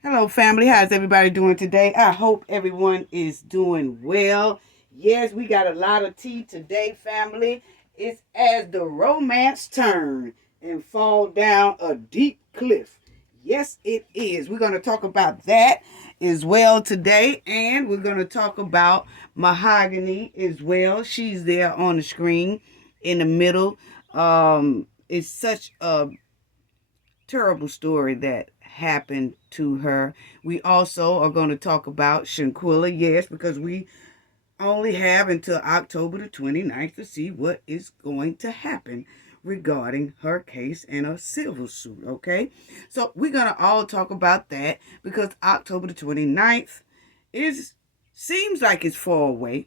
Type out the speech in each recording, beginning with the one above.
Hello, family. How's everybody doing today? I hope everyone is doing well. Yes, we got a lot of tea today, family. It's as the romance turn and fall down a deep cliff. Yes, it is. We're going to talk about that as well today, and we're going to talk about Mahogany as well. She's there on the screen in the middle. It's such a terrible story that happened to her. We also are going to talk about Shanquilla, yes, because we only have until October the 29th to see what is going to happen regarding her case in a civil suit, okay? So we're going to all talk about that because October the 29th is seems like it's far away,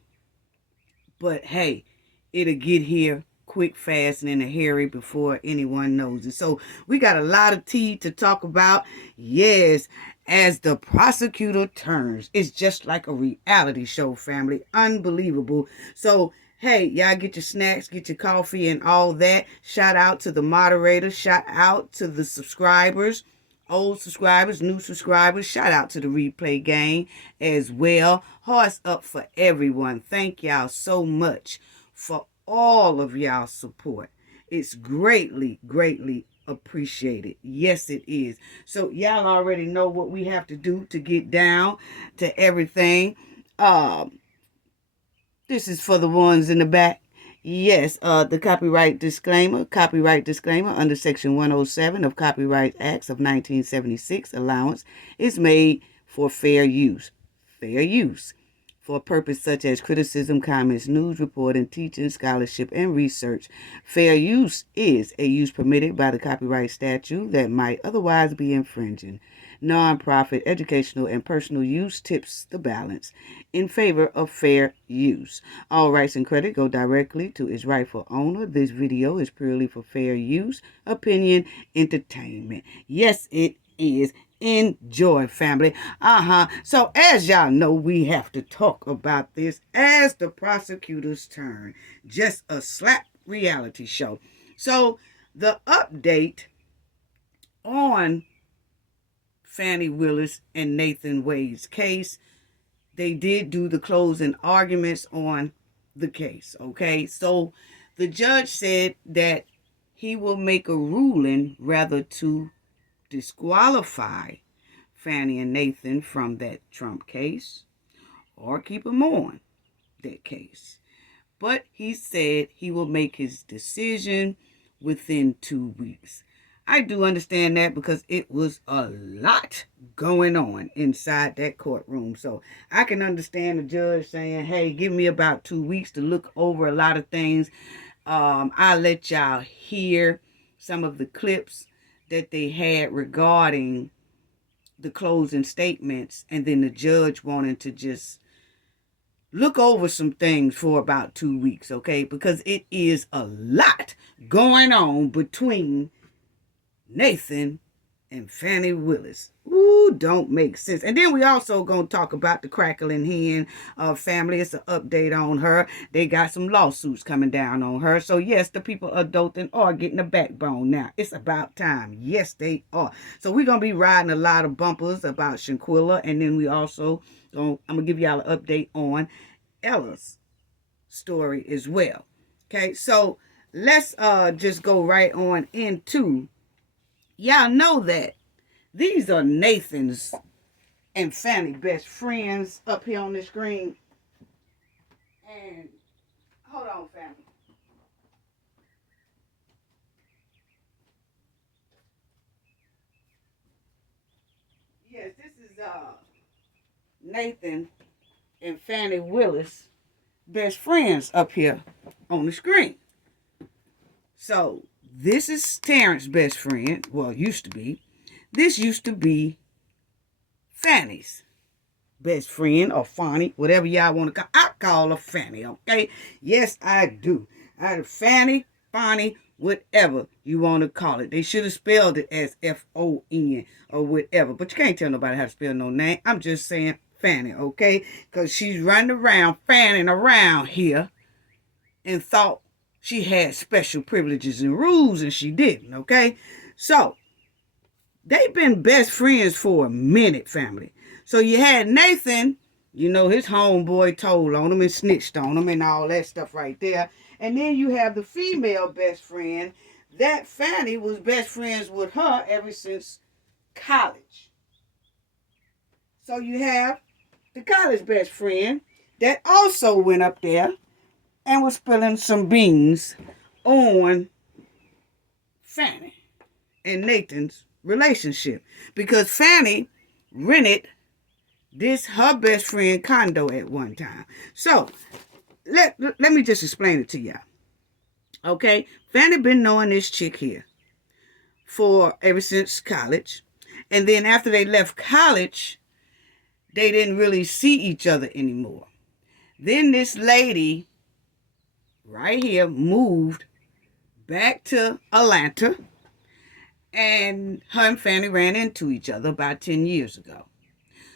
but hey, it'll get here quick, fast, and in a hurry before anyone knows it. So we got a lot of tea to talk about. Yes, as the prosecutor turns. It's just like a reality show, family. Unbelievable. So hey, y'all get your snacks, get your coffee, and all that. Shout out to the moderators. Shout out to the subscribers. Old subscribers, new subscribers, shout out to the replay gang as well. Hearts up for everyone. Thank y'all so much for all of y'all support. It's greatly, greatly appreciated. Yes, it is. So y'all already know what we have to do to get down to everything. This is for the ones in the back. Yes, the copyright disclaimer under Section 107 of Copyright Acts of 1976, allowance is made for fair use. Fair use. For a purpose such as criticism, comments, news reporting, teaching, scholarship, and research. Fair use is a use permitted by the copyright statute that might otherwise be infringing. Non-profit, educational, and personal use tips the balance in favor of fair use. All rights and credit go directly to its rightful owner. This video is purely for fair use, opinion, entertainment. Yes, it is. Enjoy, family. So as y'all know, we have to talk about this as the prosecutor's turn. Just a slap reality show. So the update on Fani Willis and Nathan Wade's case, they did do the closing arguments on the case, okay? So the judge said that he will make a ruling rather to disqualify Fani and Nathan from that Trump case or keep them on that case. But he said he will make his decision within 2 weeks. I do understand that because it was a lot going on inside that courtroom. So I can understand the judge saying, hey, give me about 2 weeks to look over a lot of things. I'll let y'all hear some of the clips that they had regarding the closing statements, and then the judge wanted to just look over some things for about 2 weeks, okay? Because it is a lot going on between Nathan and Fani Willis. Ooh, don't make sense. And then we also gonna talk about the Crackling Hen family. It's an update on her. They got some lawsuits coming down on her. So yes, the people adulting are getting a backbone now. It's about time. Yes, they are. So we're gonna be riding a lot of bumpers about Shanquilla, and then we also I'm gonna give y'all an update on Ella's story as well. Okay, so let's just go right on into, y'all know that these are Nathan's and Fani best friends up here on the screen. And hold on, family. Yes, this is Nathan and Fani Willis best friends up here on the screen. So this is Terrence's best friend. Well, used to be. This used to be Fani's best friend, or Fani, whatever y'all want to call. I call her Fani, okay? Yes, I do. Fani, Fani, whatever you want to call it. They should have spelled it as Fon or whatever, but you can't tell nobody how to spell no name. I'm just saying Fani, okay? Because she's running around, fanning around here and thought she had special privileges and rules, and she didn't, okay? So they've been best friends for a minute, family. So you had Nathan, you know, his homeboy told on him and snitched on him and all that stuff right there. And then you have the female best friend that Fani was best friends with her ever since college. So you have the college best friend that also went up there and was spilling some beans on Fani and Nathan's relationship. Because Fani rented this her best friend condo at one time. So let me just explain it to y'all. Okay, Fani been knowing this chick here for ever since college. And then after they left college, they didn't really see each other anymore. Then this lady right here moved back to Atlanta, and her and Fani ran into each other about 10 years ago.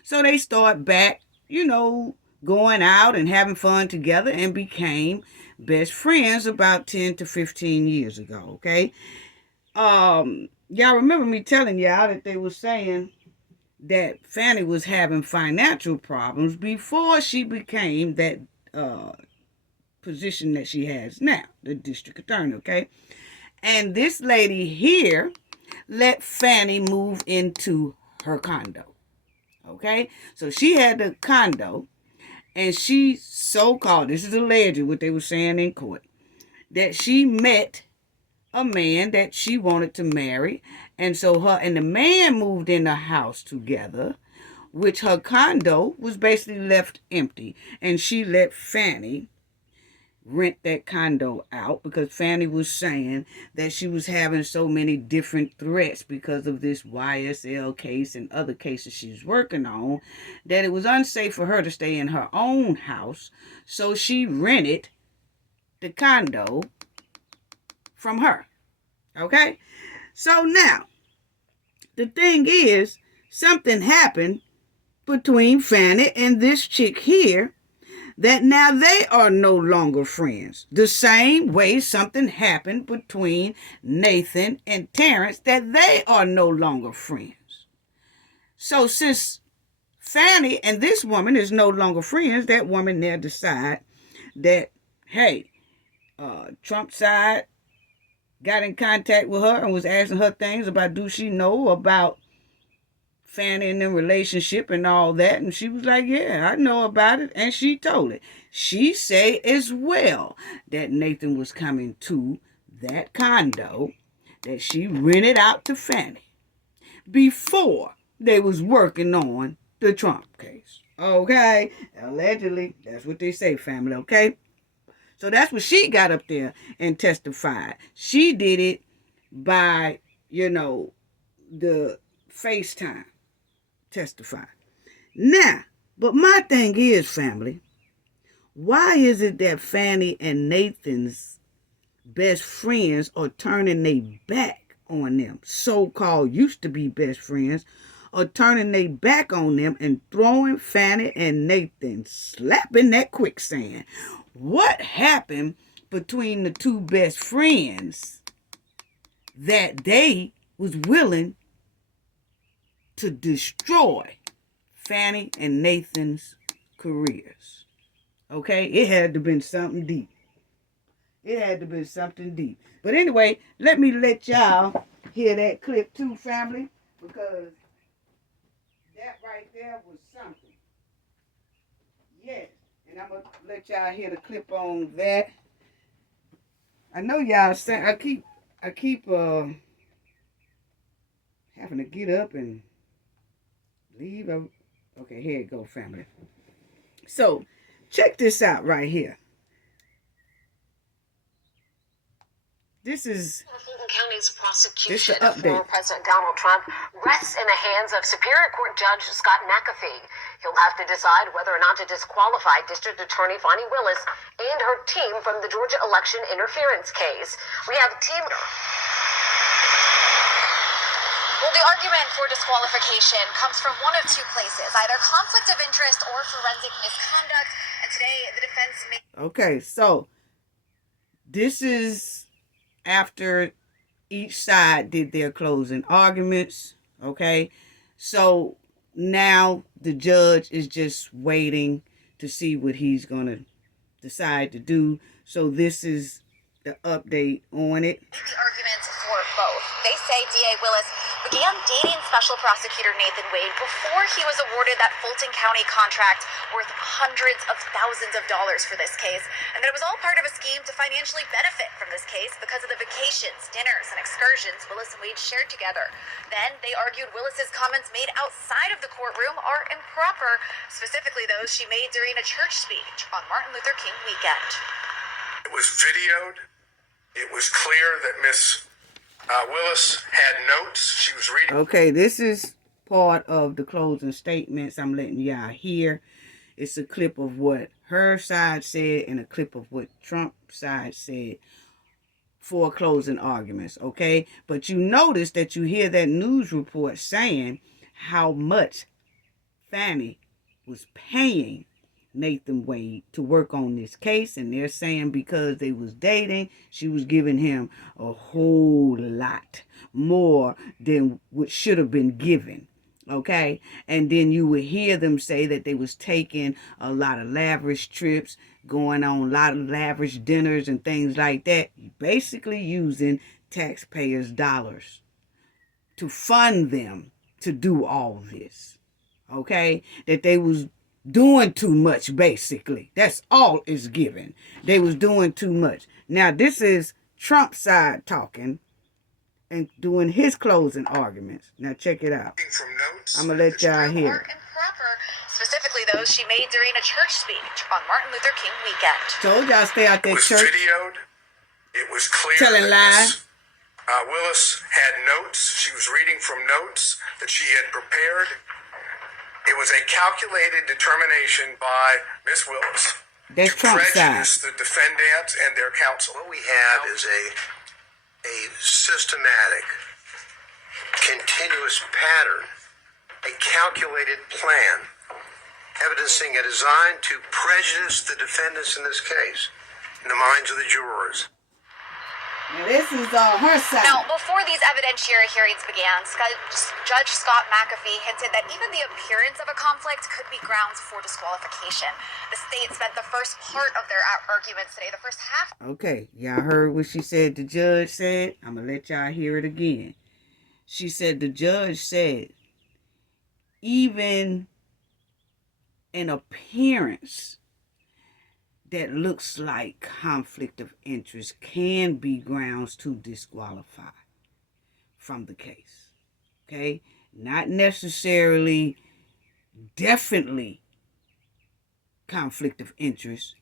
So they start back, you know, going out and having fun together and became best friends about 10 to 15 years ago, okay? Y'all remember me telling y'all that they were saying that Fani was having financial problems before she became that position that she has now, the district attorney, okay? And this lady here let Fani move into her condo, okay? So she had the condo, and she so-called, this is alleged what they were saying in court, that she met a man that she wanted to marry, and so her and the man moved in the house together, which her condo was basically left empty, and she let Fani rent that condo out because Fani was saying that she was having so many different threats because of this YSL case and other cases she's working on, that it was unsafe for her to stay in her own house, so she rented the condo from her. Okay? So now, the thing is, something happened between Fani and this chick here that now they are no longer friends. The same way something happened between Nathan and Terrence that they are no longer friends. So since Fani and this woman is no longer friends, that woman there decide that, hey, Trump side got in contact with her and was asking her things about do she know about Fani and their relationship and all that. And she was like, yeah, I know about it. And she told it. She said as well that Nathan was coming to that condo that she rented out to Fani before they was working on the Trump case. Okay? Allegedly, that's what they say, family, okay? So that's what she got up there and testified. She did it by, you know, the FaceTime testify. Now, but my thing is, family, why is it that Fani and Nathan's best friends are turning their back on them? So-called used to be best friends are turning their back on them and throwing Fani and Nathan, slapping that quicksand. What happened between the two best friends that they was willing to destroy Fani and Nathan's careers? Okay? It had to have been something deep. It had to be something deep. But anyway, let me let y'all hear that clip too, family, because that right there was something. Yes. And I'm going to let y'all hear the clip on that. I know y'all saying, I keep having to get up and leave. Okay, here it go, family. So, check this out right here. This is Fulton County's prosecution of former President Donald Trump rests in the hands of Superior Court Judge Scott McAfee. He'll have to decide whether or not to disqualify District Attorney Fani Willis and her team from the Georgia election interference case. We have team... Well, the argument for disqualification comes from one of two places, either conflict of interest or forensic misconduct. And today, the defense made... Okay, so this is after each side did their closing arguments. Okay? So now the judge is just waiting to see what he's going to decide to do. So this is the update on it. The arguments for both. They say DA Willis began dating Special Prosecutor Nathan Wade before he was awarded that Fulton County contract worth hundreds of thousands of dollars for this case, and that it was all part of a scheme to financially benefit from this case because of the vacations, dinners, and excursions Willis and Wade shared together. Then they argued Willis's comments made outside of the courtroom are improper, specifically those she made during a church speech on Martin Luther King weekend. It was videoed. It was clear that Miss Willis had notes. She was reading. Okay, this is part of the closing statements I'm letting y'all hear. It's a clip of what her side said and a clip of what Trump's side said for closing arguments, okay? But you notice that you hear that news report saying how much Fani was paying Nathan Wade to work on this case, and they're saying because they was dating, she was giving him a whole lot more than what should have been given. Okay, and then you would hear them say that they was taking a lot of lavish trips, going on a lot of lavish dinners and things like that, basically using taxpayers' dollars to fund them to do all this. Okay, that they was doing too much, basically. That's all it's given. They was doing too much. Now, this is Trump's side talking and doing his closing arguments. Now, check it out. From notes. I'm going to let y'all hear it. Improper, specifically those she made during a church speech on Martin Luther King weekend. Told y'all stay out It that was church. videoed. It was clear Telling that lies. Miss Willis had notes. She was reading from notes that she had prepared. It was a calculated determination by Miss Willis That's to Trump's side. prejudice the defendants and their counsel. What we have is a systematic, continuous pattern, a calculated plan, evidencing a design to prejudice the defendants in this case, in the minds of the jurors. Now, this is her side. Now, before these evidentiary hearings began, Judge Scott McAfee hinted that even the appearance of a conflict could be grounds for disqualification. The state spent the first part of their arguments today, the first half. Okay, y'all heard what she said the judge said? I'm going to let y'all hear it again. She said the judge said even an appearance that looks like conflict of interest can be grounds to disqualify from the case. Okay? Not necessarily, definitely conflict of interest,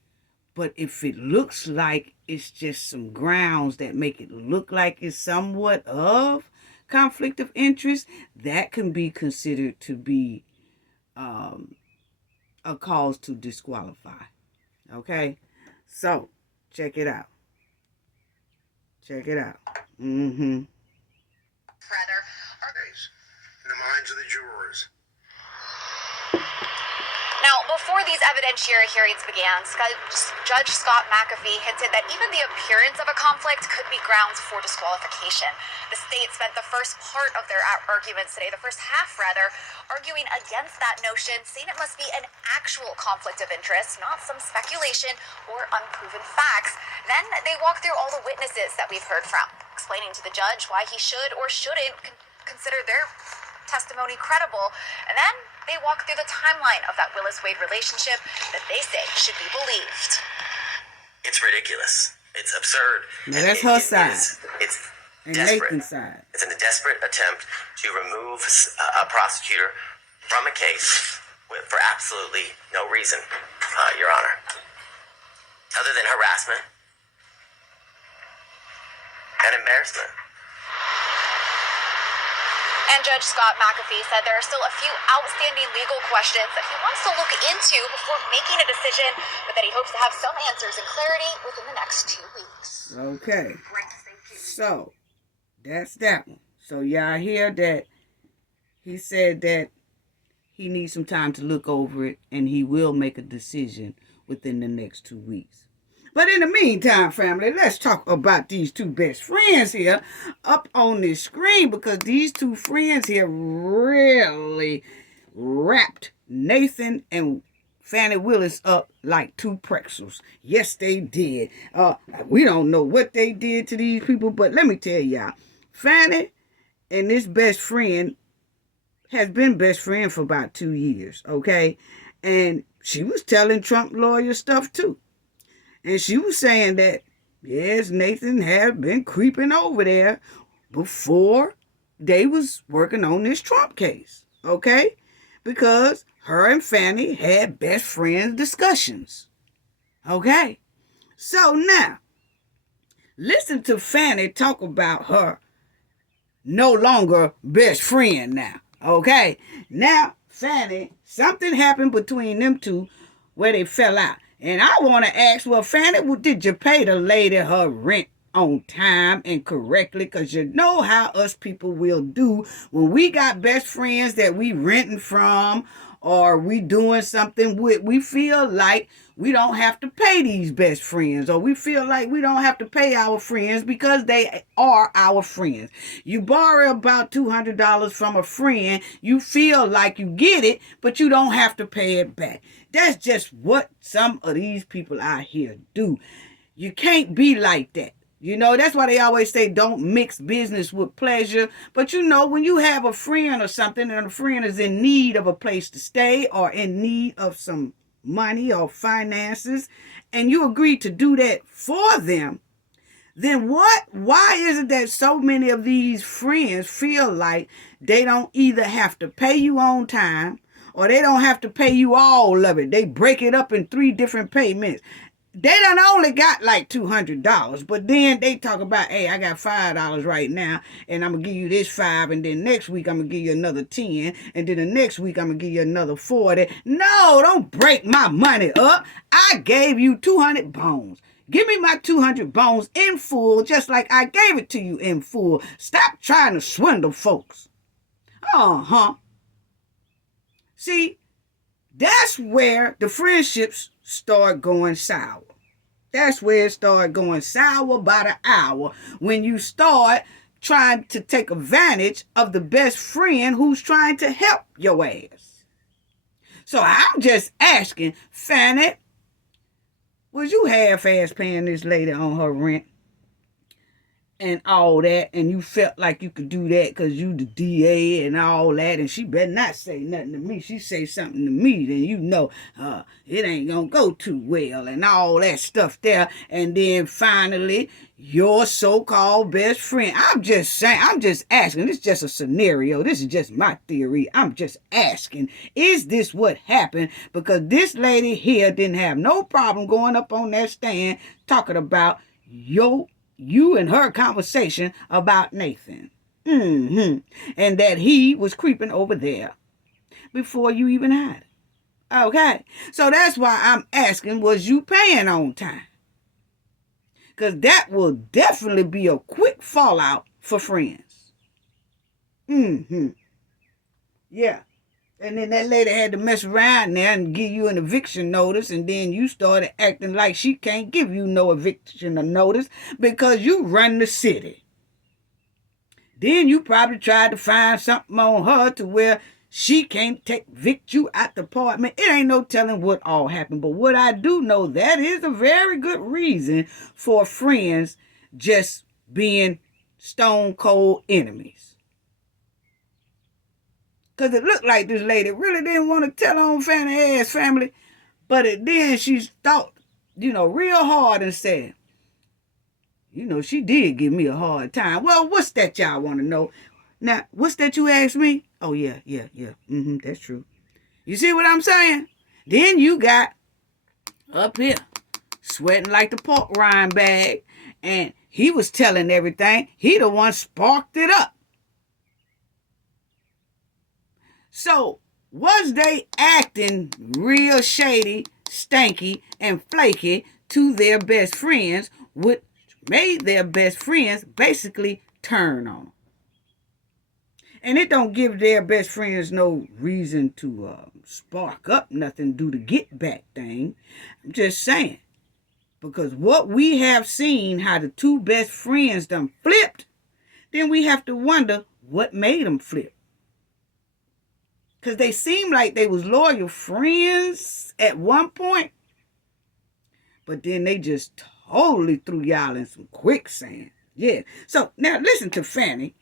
but if it looks like it's just some grounds that make it look like it's somewhat of conflict of interest, that can be considered to be a cause to disqualify. Okay, so check it out. Check it out. Rather, In the minds of the jurors. now, before these evidentiary hearings began, Judge Scott McAfee hinted that even the appearance of a conflict could be grounds for disqualification. The state spent the first part of their arguments today, the first half rather, arguing against that notion, saying it must be an actual conflict of interest, not some speculation or unproven facts. Then they walked through all the witnesses that we've heard from, explaining to the judge why he should or shouldn't consider their testimony credible, and then they walk through the timeline of that Willis-Wade relationship that they say should be believed. It's ridiculous. It's absurd. Now that's her side. It's And desperate. Nathan's side. It's a desperate attempt to remove a prosecutor from a case for absolutely no reason, Your Honor, other than harassment and embarrassment. And Judge Scott McAfee said there are still a few outstanding legal questions that he wants to look into before making a decision, but that he hopes to have some answers and clarity within the next 2 weeks. Okay, so that's that one. So y'all hear that he said that he needs some time to look over it and he will make a decision within the next 2 weeks. But in the meantime, family, let's talk about these two best friends here up on this screen, because these two friends here really wrapped Nathan and Fani Willis up like two pretzels. Yes, they did. We don't know what they did to these people, but let me tell y'all, Fani and this best friend has been best friend for about 2 years, okay? And she was telling Trump lawyer stuff too. And she was saying that, yes, Nathan had been creeping over there before they was working on this Trump case, okay? Because her and Fani had best friends discussions, okay? So now, listen to Fani talk about her no longer best friend now, okay? Now, Fani, something happened between them two where they fell out. And I want to ask, well, Fani, did you pay the lady her rent on time and correctly? Because you know how us people will do when we got best friends that we renting from or we doing something with. We feel like we don't have to pay these best friends, or we feel like we don't have to pay our friends because they are our friends. You borrow about $200 from a friend, you feel like you get it, but you don't have to pay it back. That's just what some of these people out here do. You can't be like that. You know, that's why they always say don't mix business with pleasure. But you know, when you have a friend or something and a friend is in need of a place to stay or in need of some money or finances, and you agree to do that for them, then why is it that so many of these friends feel like they don't either have to pay you on time or they don't have to pay you all of it? They break it up in 3 different payments. They done only got like $200, but then they talk about, hey, I got $5 right now, and I'm going to give you this 5, and then next week I'm going to give you another 10, and then the next week I'm going to give you another 40. No, don't break my money up. I gave you 200 bones. Give me my 200 bones in full, just like I gave it to you in full. Stop trying to swindle folks. Uh-huh. See, that's where the friendships start going sour. That's where it start going sour by the hour, when you start trying to take advantage of the best friend who's trying to help your ass. So I'm just asking, Fani, was you half-ass paying this lady on her rent and all that, and you felt like you could do that because you the DA and all that, and she better not say nothing to me. She say something to me, then you know it ain't gonna go too well and all that stuff there. And then finally, your so-called best friend, I'm just saying, I'm just asking, this is just a scenario, this is just my theory, I'm just asking, is this what happened? Because this lady here didn't have no problem going up on that stand talking about you and her conversation about Nathan. And that he was creeping over there before you even had it. Okay. So that's why I'm asking, was you paying on time? Because that will definitely be a quick fallout for friends. Yeah. And then that lady had to mess around there and give you an eviction notice, and then you started acting like she can't give you no eviction notice because you run the city. Then you probably tried to find something on her to where she can't evict you out the apartment. It ain't no telling what all happened. But what I do know, that is a very good reason for friends just being stone cold enemies. Because it looked like this lady really didn't want to tell on Fani ass family. But then she thought, real hard and said, she did give me a hard time. Well, what's that y'all want to know? Now, what's that you asked me? Oh, yeah. That's true. You see what I'm saying? Then you got up here sweating like the pork rind bag. And he was telling everything. He the one sparked it up. So, was they acting real shady, stanky, and flaky to their best friends, which made their best friends basically turn on them? And it don't give their best friends no reason to spark up nothing, do the get back thing. I'm just saying. Because what we have seen, how the two best friends done flipped, then we have to wonder what made them flip. Because they seemed like they was loyal friends at one point, but then they just totally threw y'all in some quicksand. Yeah. So now listen to Fani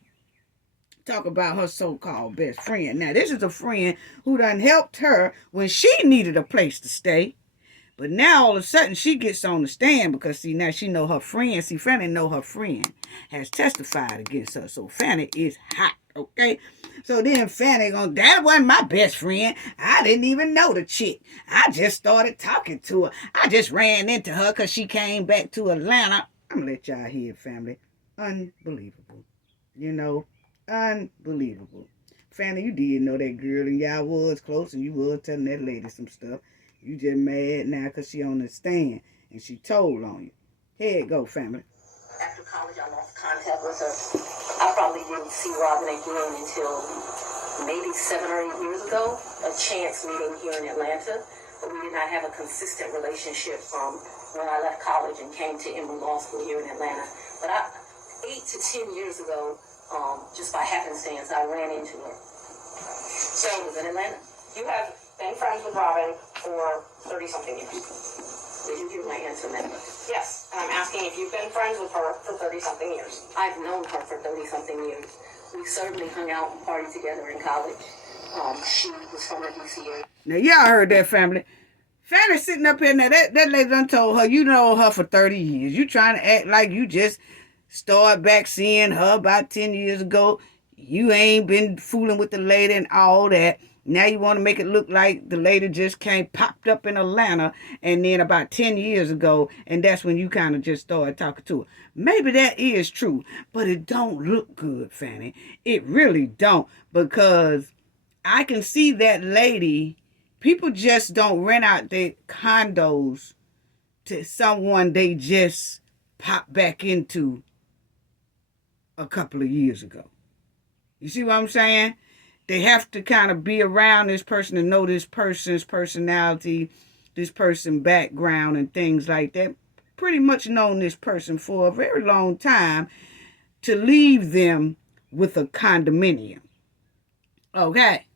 talk about her so-called best friend. Now this is a friend who done helped her when she needed a place to stay. But now all of a sudden she gets on the stand because see now she know her friend. See, Fani know her friend has testified against her. So Fani is hot, okay? So then Fani that wasn't my best friend. I didn't even know the chick. I just started talking to her. I just ran into her because she came back to Atlanta. I'm going to let y'all hear it, family. Unbelievable. You know, unbelievable. Fani, you did know that girl and y'all was close and you was telling that lady some stuff. You just mad now because she on the stand and she told on you. Here it go, family. After college, I lost contact with her. I probably didn't see Robin again until maybe 7 or 8 years ago. A chance meeting here in Atlanta. But we did not have a consistent relationship from when I left college and came to Emory Law School here in Atlanta. But 8 to 10 years ago, just by happenstance, I ran into her. So it was in Atlanta. You have been friends with Robin for 30-something years. Did you hear my answer, ma'am? Yes, and I'm asking if you've been friends with her for 30-something years. I've known her for 30-something years. We certainly hung out and partied together in college. She was from the DC area. Now, y'all heard that, family. Fani sitting up here now. That lady done told her, you know her for 30 years. You trying to act like you just started back seeing her about 10 years ago. You ain't been fooling with the lady and all that. Now you want to make it look like the lady just popped up in Atlanta and then about 10 years ago, and that's when you kind of just started talking to her. Maybe that is true, but it don't look good, Fani. It really don't, because I can see that lady. People just don't rent out their condos to someone they just popped back into a couple of years ago. You see what I'm saying? They have to kind of be around this person and know this person's personality, this person's background and things like that. Pretty much known this person for a very long time to leave them with a condominium. Okay?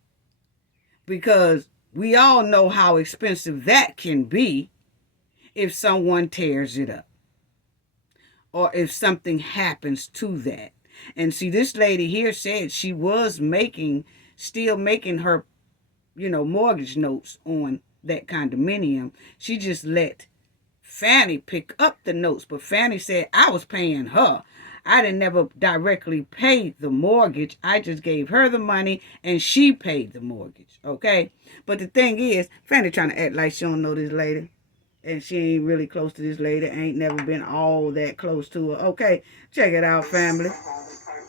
Because we all know how expensive that can be if someone tears it up or if something happens to that. And see, this lady here said she was still making her, mortgage notes on that condominium. She just let Fani pick up the notes. But Fani said, I was paying her. I didn't never directly pay the mortgage. I just gave her the money and she paid the mortgage. Okay? But the thing is, Fani trying to act like she don't know this lady. And she ain't really close to this lady. Ain't never been all that close to her. Okay? Check it out, family.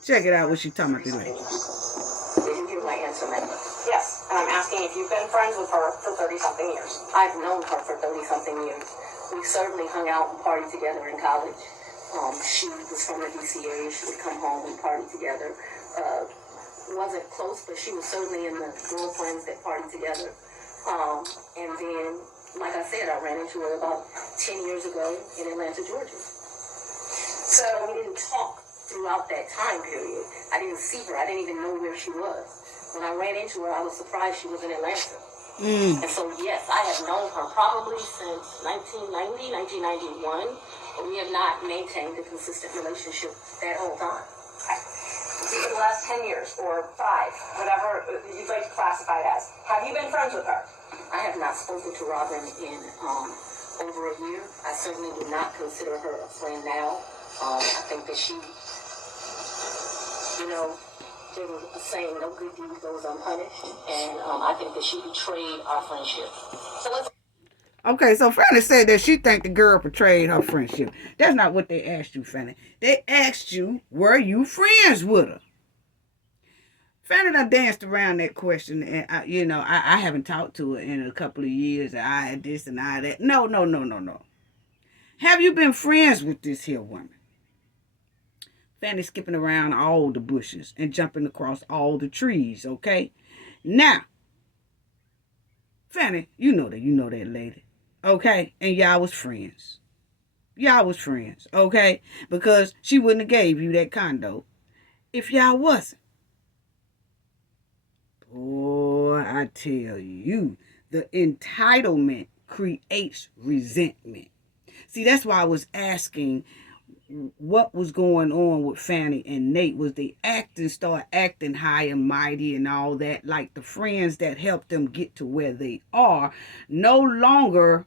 Check it out what she talking about this lady. Did you hear my answer, ma'am? Yes, and I'm asking if you've been friends with her for 30-something years. I've known her for 30-something years. We certainly hung out and partied together in college. She was from the DC area. She would come home and party together. Wasn't close, but she was certainly in the girlfriends that partied together. And then, like I said, I ran into her about 10 years ago in Atlanta, Georgia. So we didn't talk throughout that time period. I didn't see her. I didn't even know where she was. When I ran into her, I was surprised she was in Atlanta. And so, yes, I have known her probably since 1990, 1991, but we have not maintained a consistent relationship that whole time. For the last 10 years or 5, whatever you'd like to classify it as, have you been friends with her? I have not spoken to Robin in over a year. I certainly do not consider her a friend now. I think that she, there was a saying, no good deed goes unpunished, and I think that she betrayed our friendship. So let's. Okay, so Fani said that she think the girl betrayed her friendship. That's not what they asked you, Fani. They asked you, were you friends with her? Fani done danced around that question, and I haven't talked to her in a couple of years. I had this and I that. No. Have you been friends with this here woman? Fani skipping around all the bushes and jumping across all the trees, okay? Now, Fani, you know that lady, okay? And y'all was friends. Y'all was friends, okay? Because she wouldn't have gave you that condo if y'all wasn't. Boy, I tell you, the entitlement creates resentment. See, that's why I was asking what was going on with Fani and Nate. Was they start acting high and mighty and all that, like the friends that helped them get to where they are no longer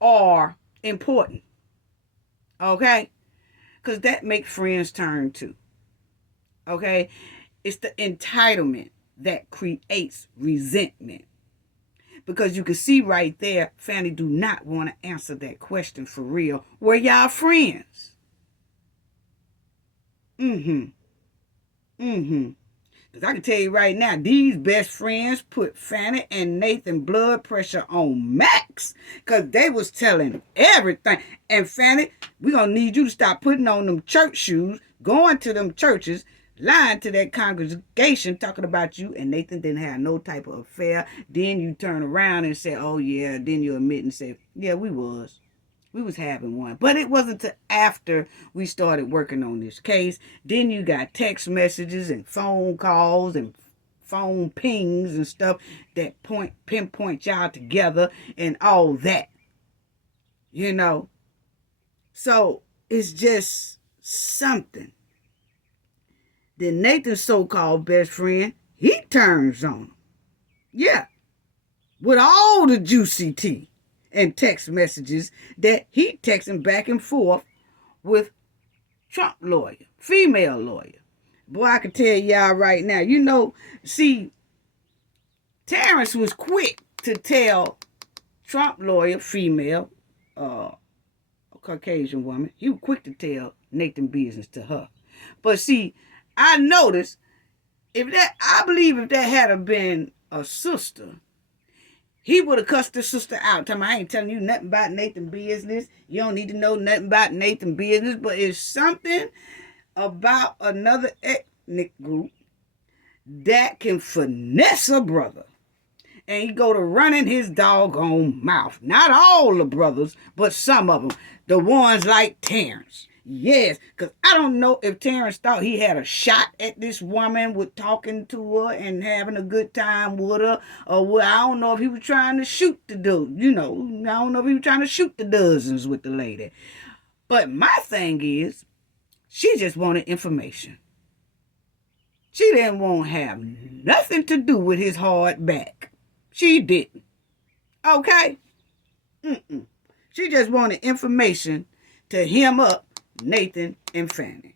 are important, okay? Because that makes friends turn too, okay? It's the entitlement that creates resentment. Because you can see right there, Fani do not want to answer that question for real. Were y'all friends? Because I can tell you right now, these best friends put Fani and Nathan blood pressure on max. Because they was telling everything. And Fani, we're going to need you to stop putting on them church shoes, going to them churches, lying to that congregation, talking about you and Nathan didn't have no type of affair. Then you turn around and say, oh yeah. Then you admit and say, yeah, we was having one. But it wasn't until after we started working on this case. Then you got text messages and phone calls and phone pings and stuff that pinpoint y'all together and all that. You know? So it's just something. Then Nathan's so-called best friend, he turns on him. Yeah. With all the juicy tea and text messages that he texting back and forth with Trump lawyer, female lawyer. Boy, I can tell y'all right now, you know, see, Terrence was quick to tell Trump lawyer, female, Caucasian woman, he was quick to tell Nathan business to her. But see, I noticed, I believe if that had been a sister, he would have cussed the sister out. Telling me, I ain't telling you nothing about Nathan business. You don't need to know nothing about Nathan business. But it's something about another ethnic group that can finesse a brother. And he go to running his doggone mouth. Not all the brothers, but some of them. The ones like Terrence. Yes, because I don't know if Terrence thought he had a shot at this woman with talking to her and having a good time with her. Or I don't know if he was trying to shoot the dude. You know, I don't know if he was trying to shoot the dozens with the lady. But my thing is, she just wanted information. She didn't want to have nothing to do with his hard back. She didn't. Okay? She just wanted information to hem up Nathan and Fani.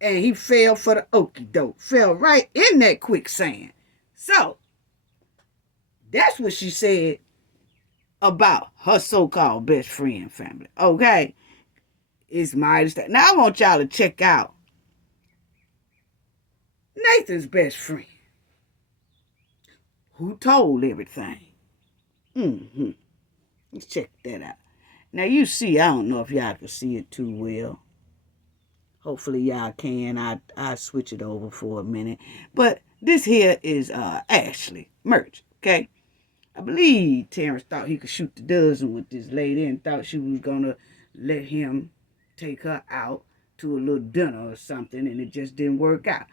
And he fell for the okie doke. Fell right in that quicksand. So, that's what she said about her so-called best friend family. Okay? It's my understanding. Now, I want y'all to check out Nathan's best friend, who told everything. Let's check that out. Now, you see, I don't know if y'all can see it too well. Hopefully, y'all can. I switch it over for a minute. But this here is Ashley Merch, okay? I believe Terrence thought he could shoot the dozen with this lady and thought she was going to let him take her out to a little dinner or something, and it just didn't work out.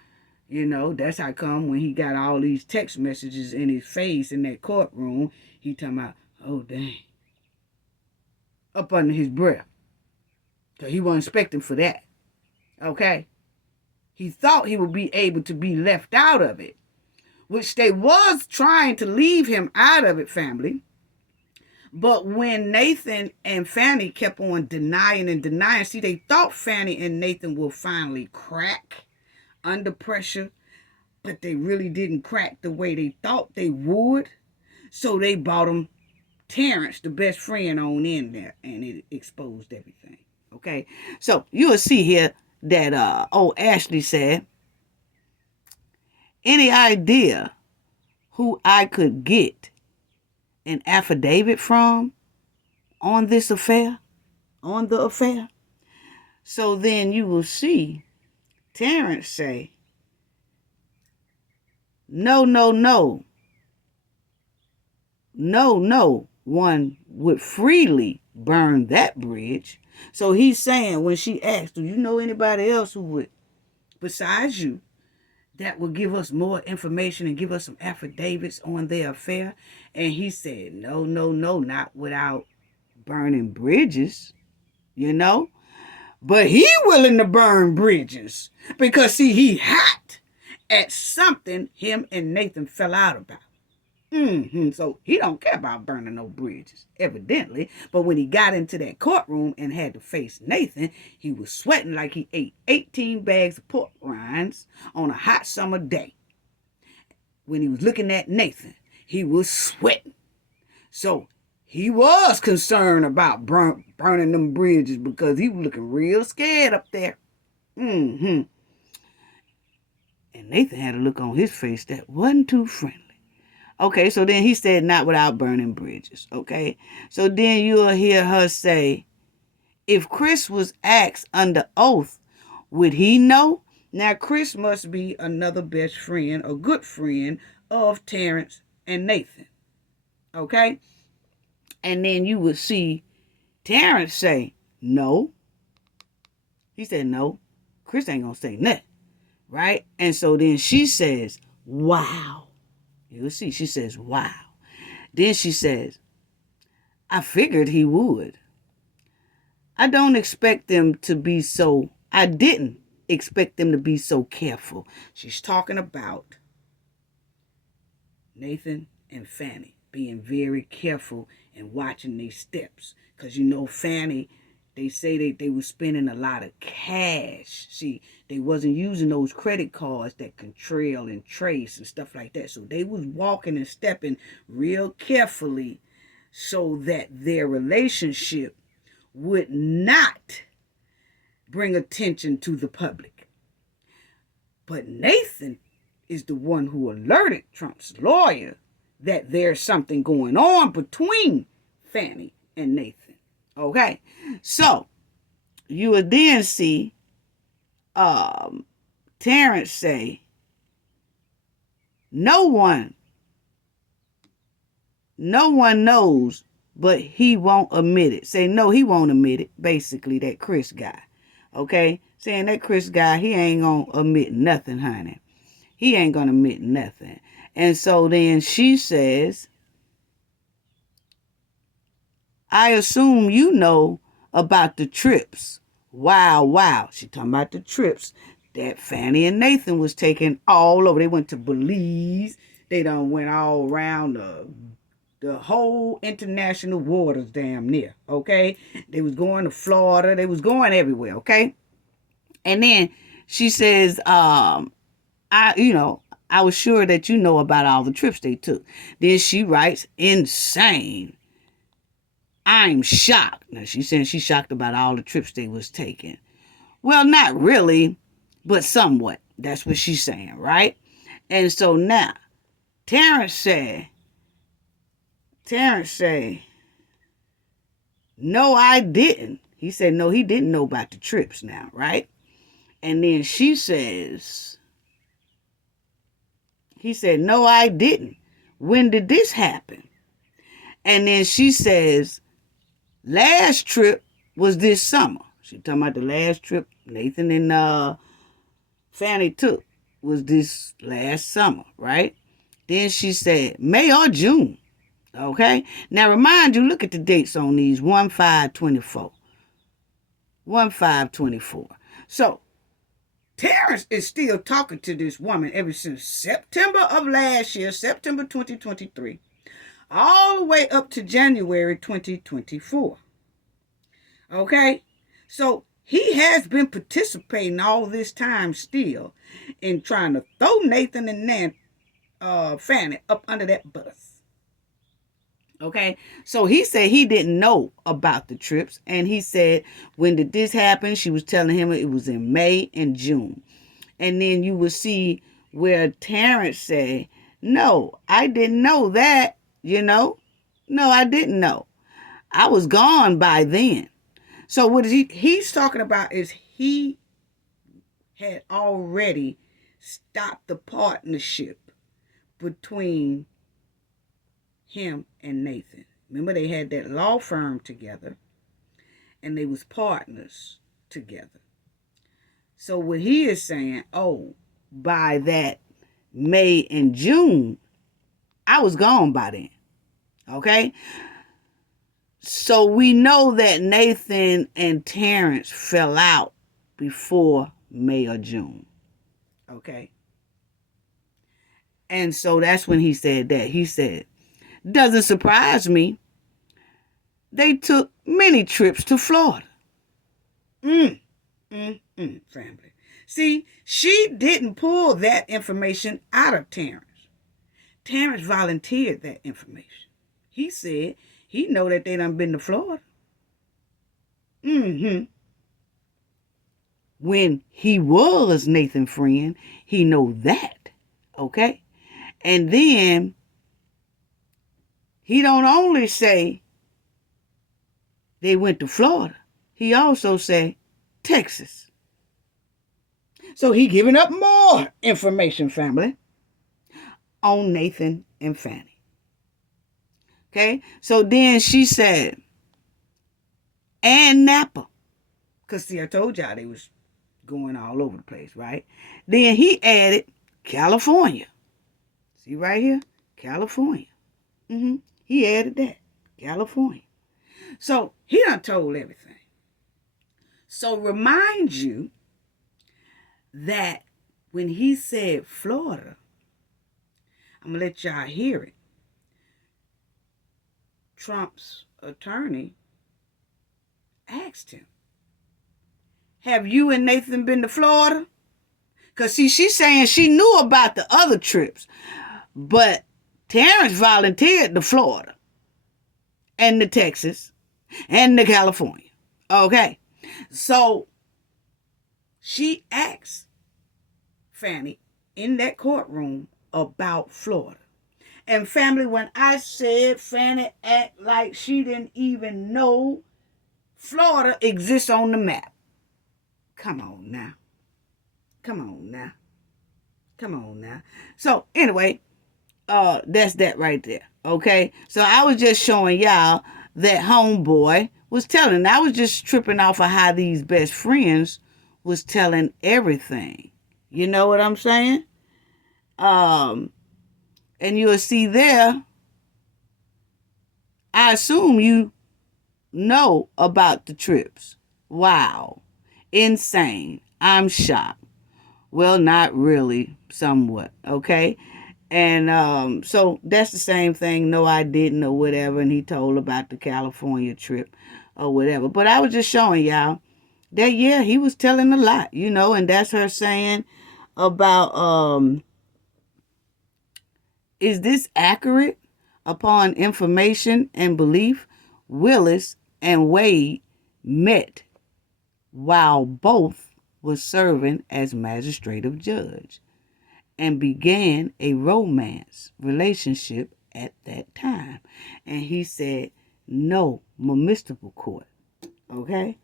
You know, that's how come when he got all these text messages in his face in that courtroom, he talking about, oh, dang, up under his breath. Because he wasn't expecting for that. Okay? He thought he would be able to be left out of it, which they was trying to leave him out of it, family. But when Nathan and Fani kept on denying and denying, see, they thought Fani and Nathan will finally crack under pressure, but they really didn't crack the way they thought they would. So they brought him Terrence, the best friend, on in there, and it exposed everything. Okay? So you'll see here that Ashley said, any idea who I could get an affidavit from on this affair? On the affair? So then you will see Terrence say, no, one would freely burn that bridge. So he's saying, when she asked, do you know anybody else who would, besides you, that would give us more information and give us some affidavits on their affair? And he said, no, not without burning bridges, you know. But he willing to burn bridges because, see, he hot at something him and Nathan fell out about. So he don't care about burning no bridges, evidently. But when he got into that courtroom and had to face Nathan, he was sweating like he ate 18 bags of pork rinds on a hot summer day. When he was looking at Nathan, he was sweating. So he was concerned about burning them bridges because he was looking real scared up there. And Nathan had a look on his face that wasn't too friendly. Okay, so then he said, not without burning bridges, okay? So then you'll hear her say, if Chris was asked under oath, would he know? Now, Chris must be another best friend, a good friend of Terrence and Nathan, okay? And then you would see Terrence say, no. He said, no, Chris ain't gonna say nothing, right? And so then she says, wow. You'll see, she says, wow. Then she says, I figured he would. I didn't expect them to be so careful. She's talking about Nathan and Fani being very careful and watching their steps. Because, you know, Fani, they say they were spending a lot of cash. See, they wasn't using those credit cards that can trail and trace and stuff like that. So they was walking and stepping real carefully so that their relationship would not bring attention to the public. But Nathan is the one who alerted Trump's lawyer that there's something going on between Fani and Nathan. Okay, so you would then see Terrence say, no one knows, but he won't admit it. Say, no, he won't admit it. Basically, that Chris guy. Okay, saying that Chris guy, he ain't gonna admit nothing, honey. He ain't gonna admit nothing. And so then she says, I assume you know about the trips. Wow. She talking about the trips that Fani and Nathan was taking all over. They went to Belize. They done went all around the whole international waters damn near, okay? They was going to Florida. They was going everywhere, okay? And then she says, I was sure that you know about all the trips they took. Then she writes, insane. I'm shocked. Now, she's saying she's shocked about all the trips they was taking. Well, not really, but somewhat. That's what she's saying, right? And so now, Terrence say, no, I didn't. He said, no, he didn't know about the trips now, right? And then she says, he said, no, I didn't. When did this happen? And then she says, last trip was this summer. She talking about the last trip Nathan and Fani took was this last summer, right? Then she said, May or June. Okay? Now remind you, look at the dates on these, 1/5/24. 1/5/24. So, Terrence is still talking to this woman ever since September of last year, September 2023, all the way up to January 2024. Okay? So, he has been participating all this time still in trying to throw Nathan and Fani up under that bus. Okay, so he said he didn't know about the trips. And he said, when did this happen? She was telling him it was in May and June. And then you will see where Terrence said, no, I didn't know that, No, I didn't know. I was gone by then. So what he's talking about is he had already stopped the partnership between him and Nathan. Remember, they had that law firm together, and they was partners together. So what he is saying, oh, by that May and June, I was gone by then. Okay? So we know that Nathan and Terrence fell out before May or June. Okay? And so that's when he said that. He said, doesn't surprise me. They took many trips to Florida. Family. See, she didn't pull that information out of Terrence. Terrence volunteered that information. He said he know that they done been to Florida. When he was Nathan's friend, he know that. Okay? And then he don't only say they went to Florida. He also say Texas. So he giving up more information, family, on Nathan and Fani. Okay? So then she said, and Napa. Because see, I told y'all they was going all over the place, right? Then he added California. See right here? California. He added that. California. So he done told everything. So remind you that when he said Florida, I'm going to let y'all hear it. Trump's attorney asked him, have you and Nathan been to Florida? Because see, she's saying she knew about the other trips, but Terrence volunteered to Florida and to Texas and to California. Okay. So she asked Fani in that courtroom about Florida. And family, when I said Fani act like she didn't even know Florida exists on the map. Come on now. Come on now. Come on now. So anyway, that's that right there. Okay. So I was just showing y'all that homeboy was telling. I was just tripping off of how these best friends was telling everything. You know what I'm saying? And you'll see there, I assume you know about the trips. Wow. Insane. I'm shocked. Well, not really, somewhat, okay? And so that's the same thing. No, I didn't or whatever. And he told about the California trip or whatever. But I was just showing y'all that, yeah, he was telling a lot, you know, and that's her saying about, is this accurate? Upon information and belief, Willis and Wade met while both was serving as magistrative judge and began a romance relationship at that time. And he said, no, municipal court. Okay?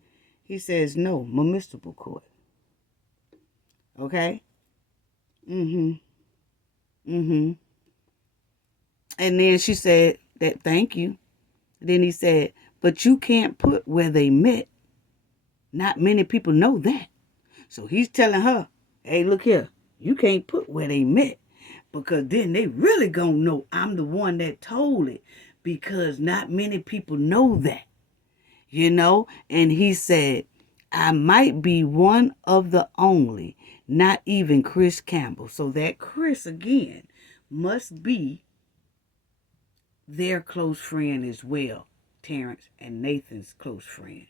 He says, no, municipal court. Okay? And then she said that, thank you. Then he said, but you can't put where they met. Not many people know that. So he's telling her, hey, look here, you can't put where they met because then they really gonna know I'm the one that told it because not many people know that, you know? And he said, I might be one of the only, not even Chris Campbell. So that Chris, again, must be their close friend as well, Terrence and Nathan's close friend.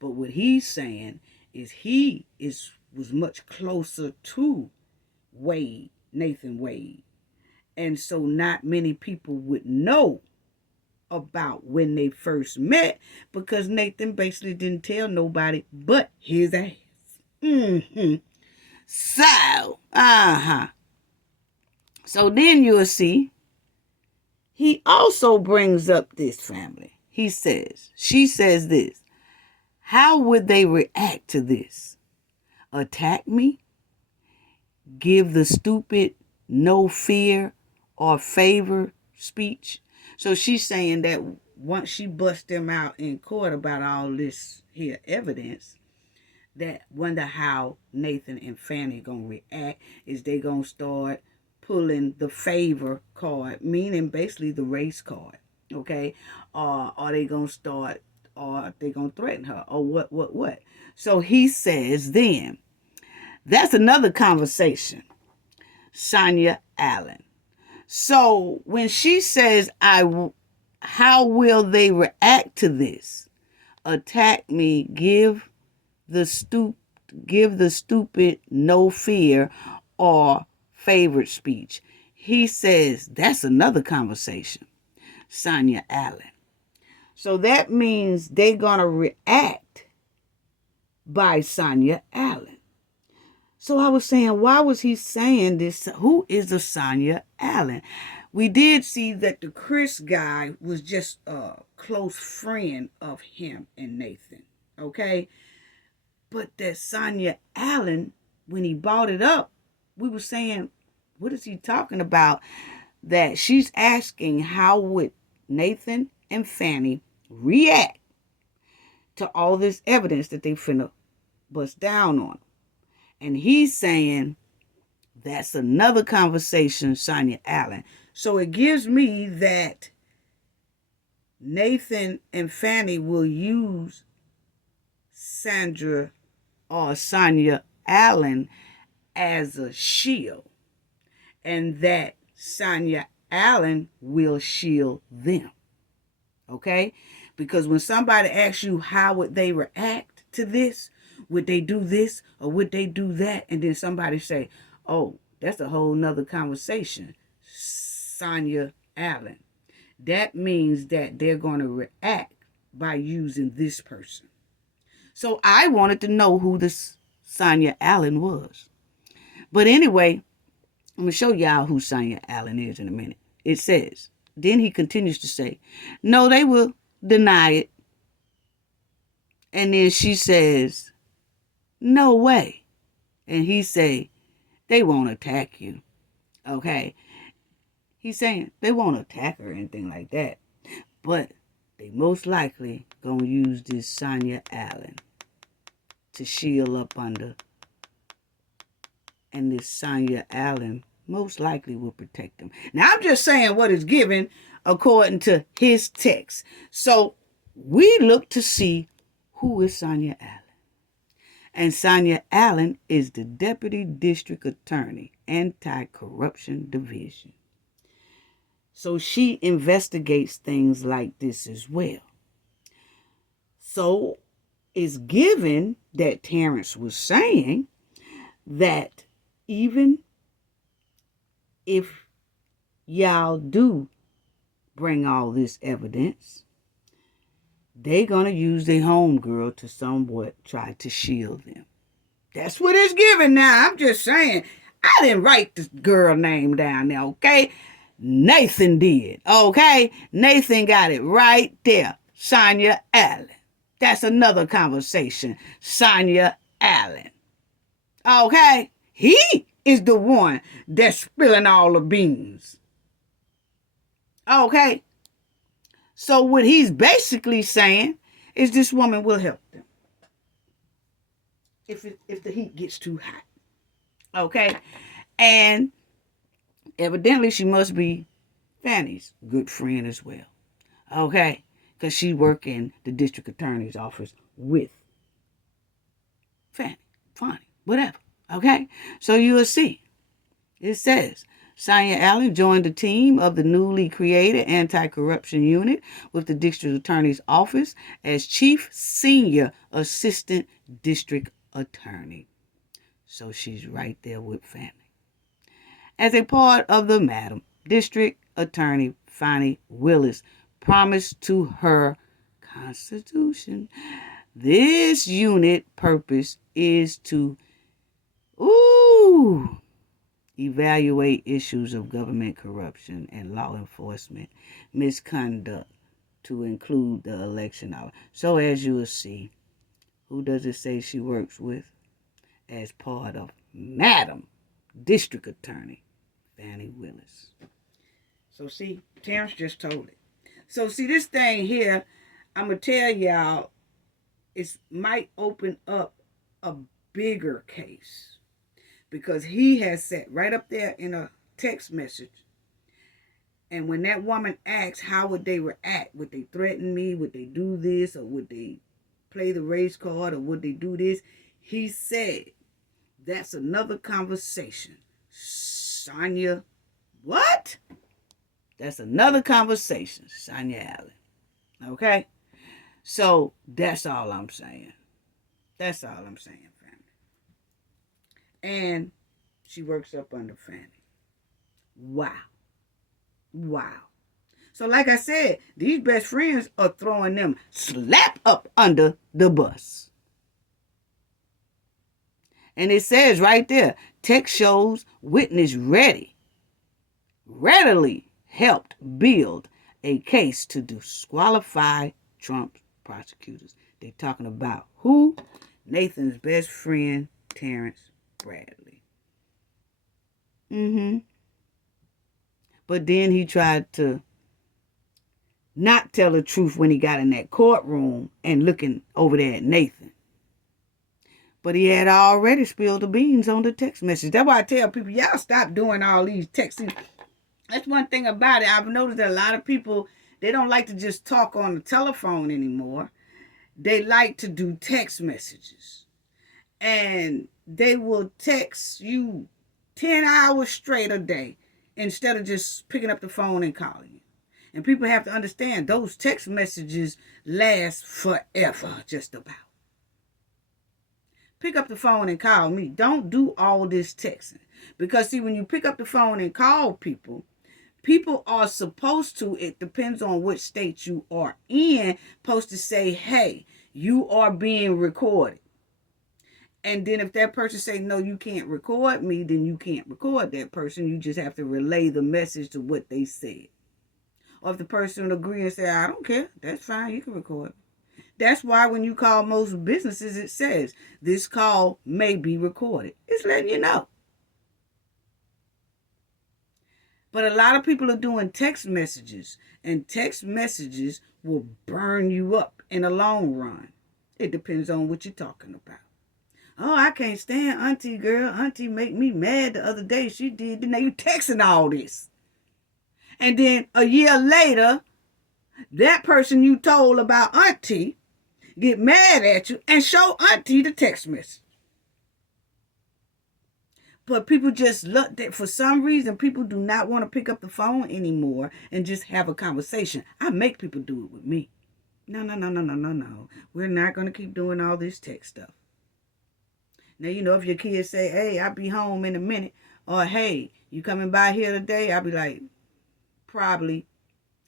But what he's saying is was much closer to Wade, Nathan Wade. And so not many people would know about when they first met because Nathan basically didn't tell nobody but his ass. So, So then you'll see, he also brings up this family. She says this, how would they react to this? Attack me? Give the stupid no fear or favor speech? So she's saying that once she bust them out in court about all this here evidence, that wonder how Nathan and Fani gonna react. Is they gonna start pulling the favor card, meaning basically the race card, okay? Or are they gonna start, or are they gonna threaten her, or what? So he says then, that's another conversation. Sonia Allen. So when she says, how will they react to this? Attack me, give the stupid no fear or favorite speech. He says that's another conversation. Sonia Allen. So that means they're going to react by Sonia Allen. So I was saying, why was he saying this? Who is the Sonia Allen? We did see that the Chris guy was just a close friend of him and Nathan, okay? But that Sonia Allen, when he brought it up, we were saying, what is he talking about? That she's asking how would Nathan and Fani react to all this evidence that they finna bust down on. And he's saying that's another conversation, Sonia Allen. So it gives me that Nathan and Fani will use Sandra or Sonia Allen as a shield, and that Sonia Allen will shield them. Okay? Because when somebody asks you how would they react to this, would they do this or would they do that? And then somebody say, oh, that's a whole nother conversation. Sonia Allen. That means that they're going to react by using this person. So I wanted to know who this Sonia Allen was. But anyway, I'm going to show y'all who Sonia Allen is in a minute. It says, then he continues to say, no, they will deny it. And then she says, no way. And he say, they won't attack you. Okay. He's saying they won't attack her or anything like that. But they most likely going to use this Sonia Allen to shield up under. And this Sonia Allen most likely will protect them. Now, I'm just saying what is given according to his text. So we look to see who is Sonia Allen. And Sonia Allen is the Deputy District Attorney, Anti-Corruption Division. So she investigates things like this as well. So it's given that Terrence was saying that even if y'all do bring all this evidence, they're going to use their homegirl to somewhat try to shield them. That's what it's given now. I'm just saying. I didn't write this girl name down there, okay? Nathan did, okay? Nathan got it right there. Sonia Allen. That's another conversation. Sonia Allen. Okay? He is the one that's spilling all the beans. Okay? So what he's basically saying is this woman will help them if the heat gets too hot. Okay? And evidently she must be Fani's good friend as well. Okay? Because she work in the district attorney's office with Fani, whatever. Okay? So you will see. It says, Sonia Allen joined the team of the newly created Anti-Corruption Unit with the District Attorney's Office as Chief Senior Assistant District Attorney. So she's right there with Fani. As a part of the Madam District Attorney Fani Willis promised to her Constitution, this unit purpose is to evaluate issues of government corruption and law enforcement misconduct to include the election hour. So as you will see, who does it say she works with as part of Madam District Attorney Fani Willis? So see, Terrence just told it. So see, this thing here, I'm going to tell y'all, it might open up a bigger case. Because he has sat right up there in a text message. And when that woman asks, how would they react? Would they threaten me? Would they do this? Or would they play the race card? Or would they do this? He said, that's another conversation. Sonia, what? That's another conversation, Sonia Allen. Okay? So, that's all I'm saying. That's all I'm saying, family. And she works up under Fani. Wow. Wow. So like I said, these best friends are throwing them slap up under the bus. And it says right there, text shows witness readily helped build a case to disqualify Trump's prosecutors. They're talking about who? Nathan's best friend, Terrence Bradley. But then he tried to not tell the truth when he got in that courtroom and looking over there at Nathan. But he had already spilled the beans on the text message. That's why I tell people, y'all stop doing all these texts. That's one thing about it. I've noticed that a lot of people, they don't like to just talk on the telephone anymore. They like to do text messages. And they will text you 10 hours straight a day instead of just picking up the phone and calling you. And people have to understand those text messages last forever, just about. Pick up the phone and call me. Don't do all this texting. Because see, when you pick up the phone and call people, people are supposed to, it depends on which state you are in, supposed to say, hey, you are being recorded. And then if that person say, no, you can't record me, then you can't record that person. You just have to relay the message to what they said. Or if the person agree and say, I don't care, that's fine, you can record. That's why when you call most businesses, it says, this call may be recorded. It's letting you know. But a lot of people are doing text messages, and text messages will burn you up in the long run. It depends on what you're talking about. Oh, I can't stand Auntie girl. Auntie make me mad the other day. She did. Now you texting all this. And then a year later, that person you told about Auntie get mad at you and show Auntie the text message. But people just look that for some reason, people do not want to pick up the phone anymore and just have a conversation. I make people do it with me. No. We're not going to keep doing all this text stuff. Now, you know, if your kids say, hey, I'll be home in a minute, or hey, you coming by here today? I'll be like, probably,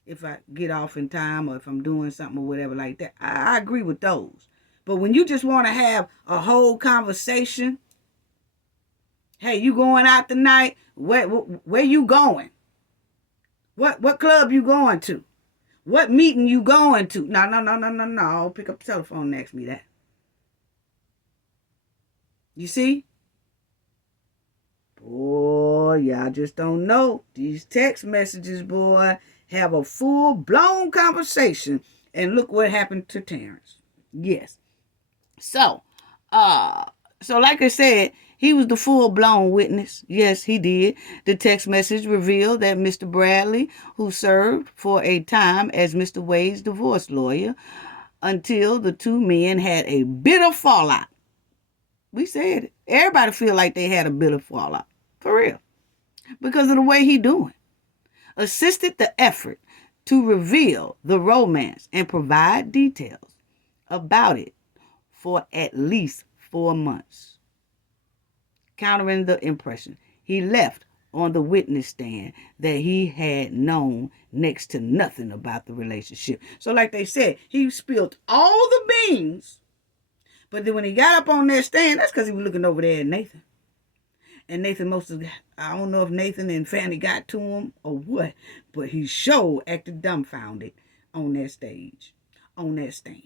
if I get off in time or if I'm doing something or whatever like that. I agree with those. But when you just want to have a whole conversation, hey, you going out tonight? Where you going? What club you going to? What meeting you going to? No. Pick up the telephone and ask me that. You see? Boy, y'all just don't know. These text messages, boy, have a full-blown conversation. And look what happened to Terrence. Yes. So like I said, he was the full-blown witness. Yes, he did. The text message revealed that Mr. Bradley, who served for a time as Mr. Wade's divorce lawyer, until the two men had a bitter fallout. We said it. Everybody feel like they had a bitter fallout. For real. Because of the way he doing. Assisted the effort to reveal the romance and provide details about it for at least 4 months. Countering the impression he left on the witness stand that he had known next to nothing about the relationship. So like they said, he spilled all the beans. But then when he got up on that stand, that's because he was looking over there at Nathan. And Nathan I don't know if Nathan and Fani got to him or what, but he sure acted dumbfounded on that stage, on that stand.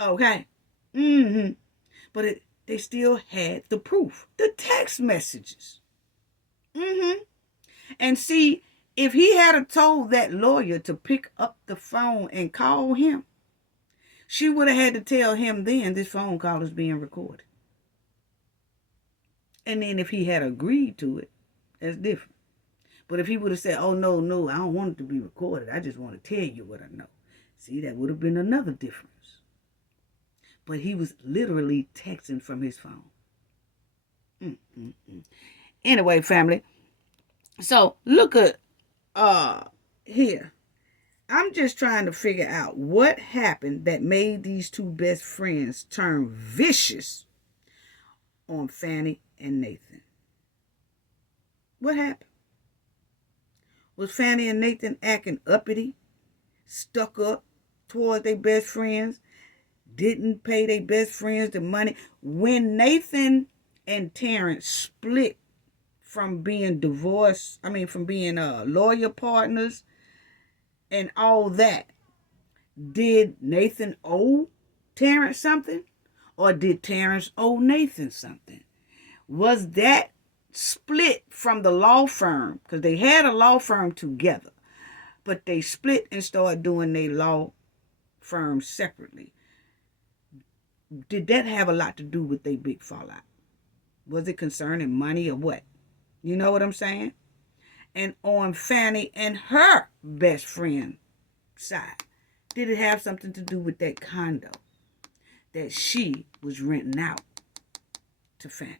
Okay? But they still had the proof, the text messages. And see, If he had told that lawyer to pick up the phone and call him, she would have had to tell him then this phone call is being recorded. And then if he had agreed to it, that's different. But if he would have said, oh, no, I don't want it to be recorded. I just want to tell you what I know. See, that would have been another difference. But he was literally texting from his phone. Anyway, family. So look at here. I'm just trying to figure out what happened that made these two best friends turn vicious on Fani and Nathan. What happened? Was Fani and Nathan acting uppity, stuck up towards their best friends, didn't pay their best friends the money? When Nathan and Terrence split from being from being lawyer partners and all that, did Nathan owe Terrence something? Or did Terrence owe Nathan something? Was that split from the law firm? Because they had a law firm together, but they split and started doing their law firm separately. Did that have a lot to do with their big fallout? Was it concerning money or what? You know what I'm saying? And on Fani and her best friend side, did it have something to do with that condo that she was renting out to Fani?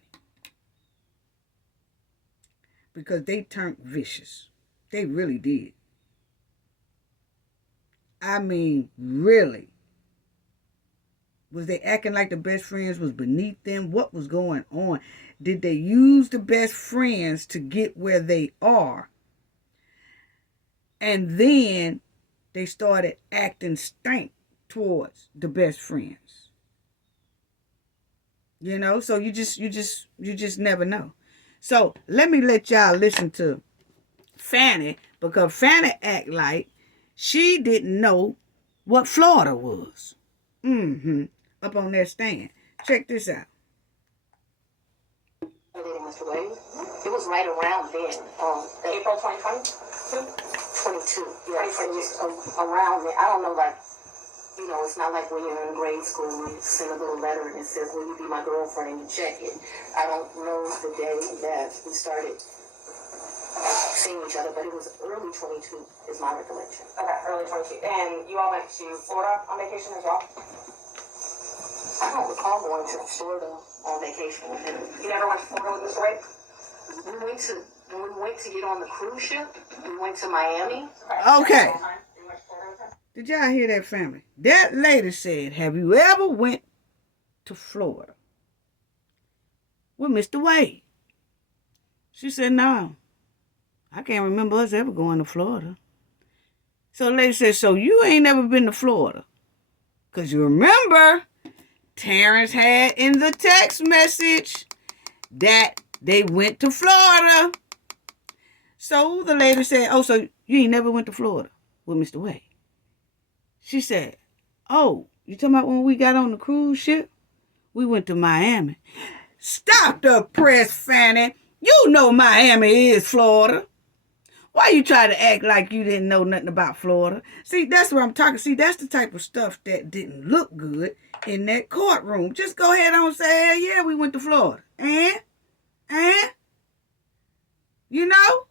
Because they turned vicious. They really did. I mean, really. Was they acting like the best friends was beneath them? What was going on? Did they use the best friends to get where they are? And then they started acting stank towards the best friends. You know, so you just never know. So let me let y'all listen to Fani, because Fani act like she didn't know what Florida was. Up on that stand. Check this out. Mr. Wade. It was right around then. April 2020? 22. Yes, it was around there. I don't know, like, you know, it's not like when you're in grade school, you send a little letter and it says, will you be my girlfriend, and you check it. I don't know the day that we started seeing each other, but it was early 22 is my recollection. Okay, early 22. And you all went to Florida on vacation as well? I don't recall going to Florida on vacation with him. You never went to Florida with Mr. Wade? When we went to get on the cruise ship, we went to Miami. Okay. Did y'all hear that, family? That lady said, have you ever went to Florida with Mr. Wade? She said, no. I can't remember us ever going to Florida. So the lady said, so you ain't never been to Florida? Because you remember, Terrence had in the text message that they went to Florida. So the lady said, oh, so you ain't never went to Florida with Mr. Wade? She said, oh, you talking about when we got on the cruise ship? We went to Miami. Stop the press, Fani. You know Miami is Florida. Why you try to act like you didn't know nothing about Florida? See, that's what I'm talking. See, that's the type of stuff that didn't look good in that courtroom. Just go ahead and say, hell yeah, we went to Florida. And? You know?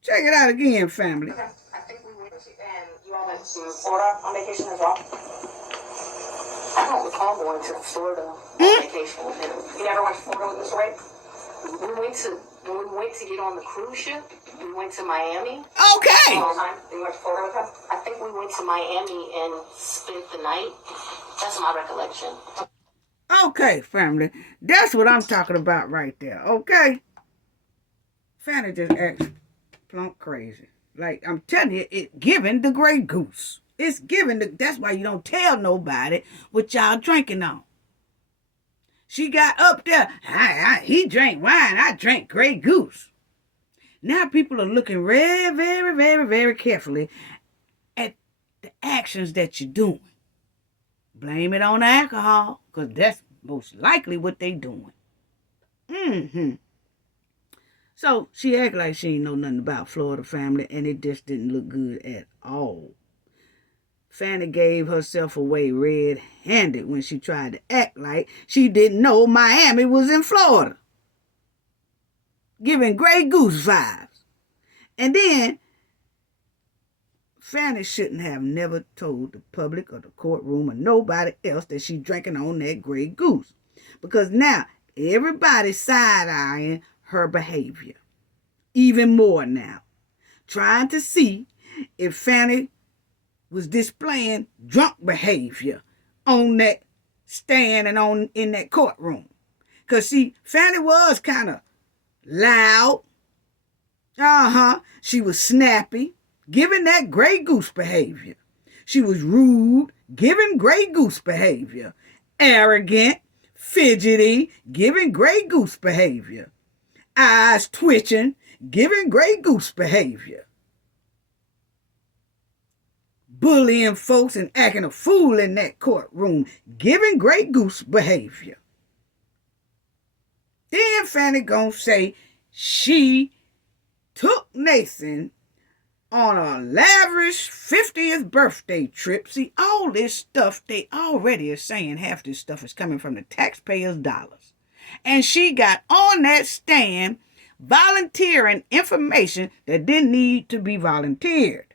Check it out again, family. Okay. I think we went to, and you all went to Florida on vacation as well? I don't recall going to Florida on vacation with him. You never went to Florida with Mr. Wade? When we went to get on the cruise ship, we went to Miami. Okay. You went to Florida with him? I think we went to Miami and spent the night. That's my recollection. Okay, family. That's what I'm talking about right there. Okay? Fani just acts plump crazy. Like, I'm telling you, it's giving the Grey Goose. It's giving that's why you don't tell nobody what y'all drinking on. She got up there. He drank wine. I drank Grey Goose. Now people are looking very, very, very, very carefully at the actions that you're doing. Blame it on the alcohol, because that's most likely what they doing. So she act like she ain't know nothing about Florida family, and it just didn't look good at all. Fani gave herself away red-handed when she tried to act like she didn't know Miami was in Florida, giving Grey Goose vibes. And then Fani shouldn't have never told the public or the courtroom or nobody else that she drinking on that Grey Goose, because now everybody's side-eyeing her behavior even more now, trying to see if Fani was displaying drunk behavior on that stand and in that courtroom. Because see, Fani was kind of loud. She was snappy, giving that Grey Goose behavior. She was rude, giving Grey Goose behavior. Arrogant, fidgety, giving Grey Goose behavior. Eyes twitching, giving Grey Goose behavior. Bullying folks and acting a fool in that courtroom, giving Grey Goose behavior. Then Fani gonna say she took Nathan on a lavish 50th birthday trip. See, all this stuff, they already are saying half this stuff is coming from the taxpayers' dollars. And she got on that stand volunteering information that didn't need to be volunteered.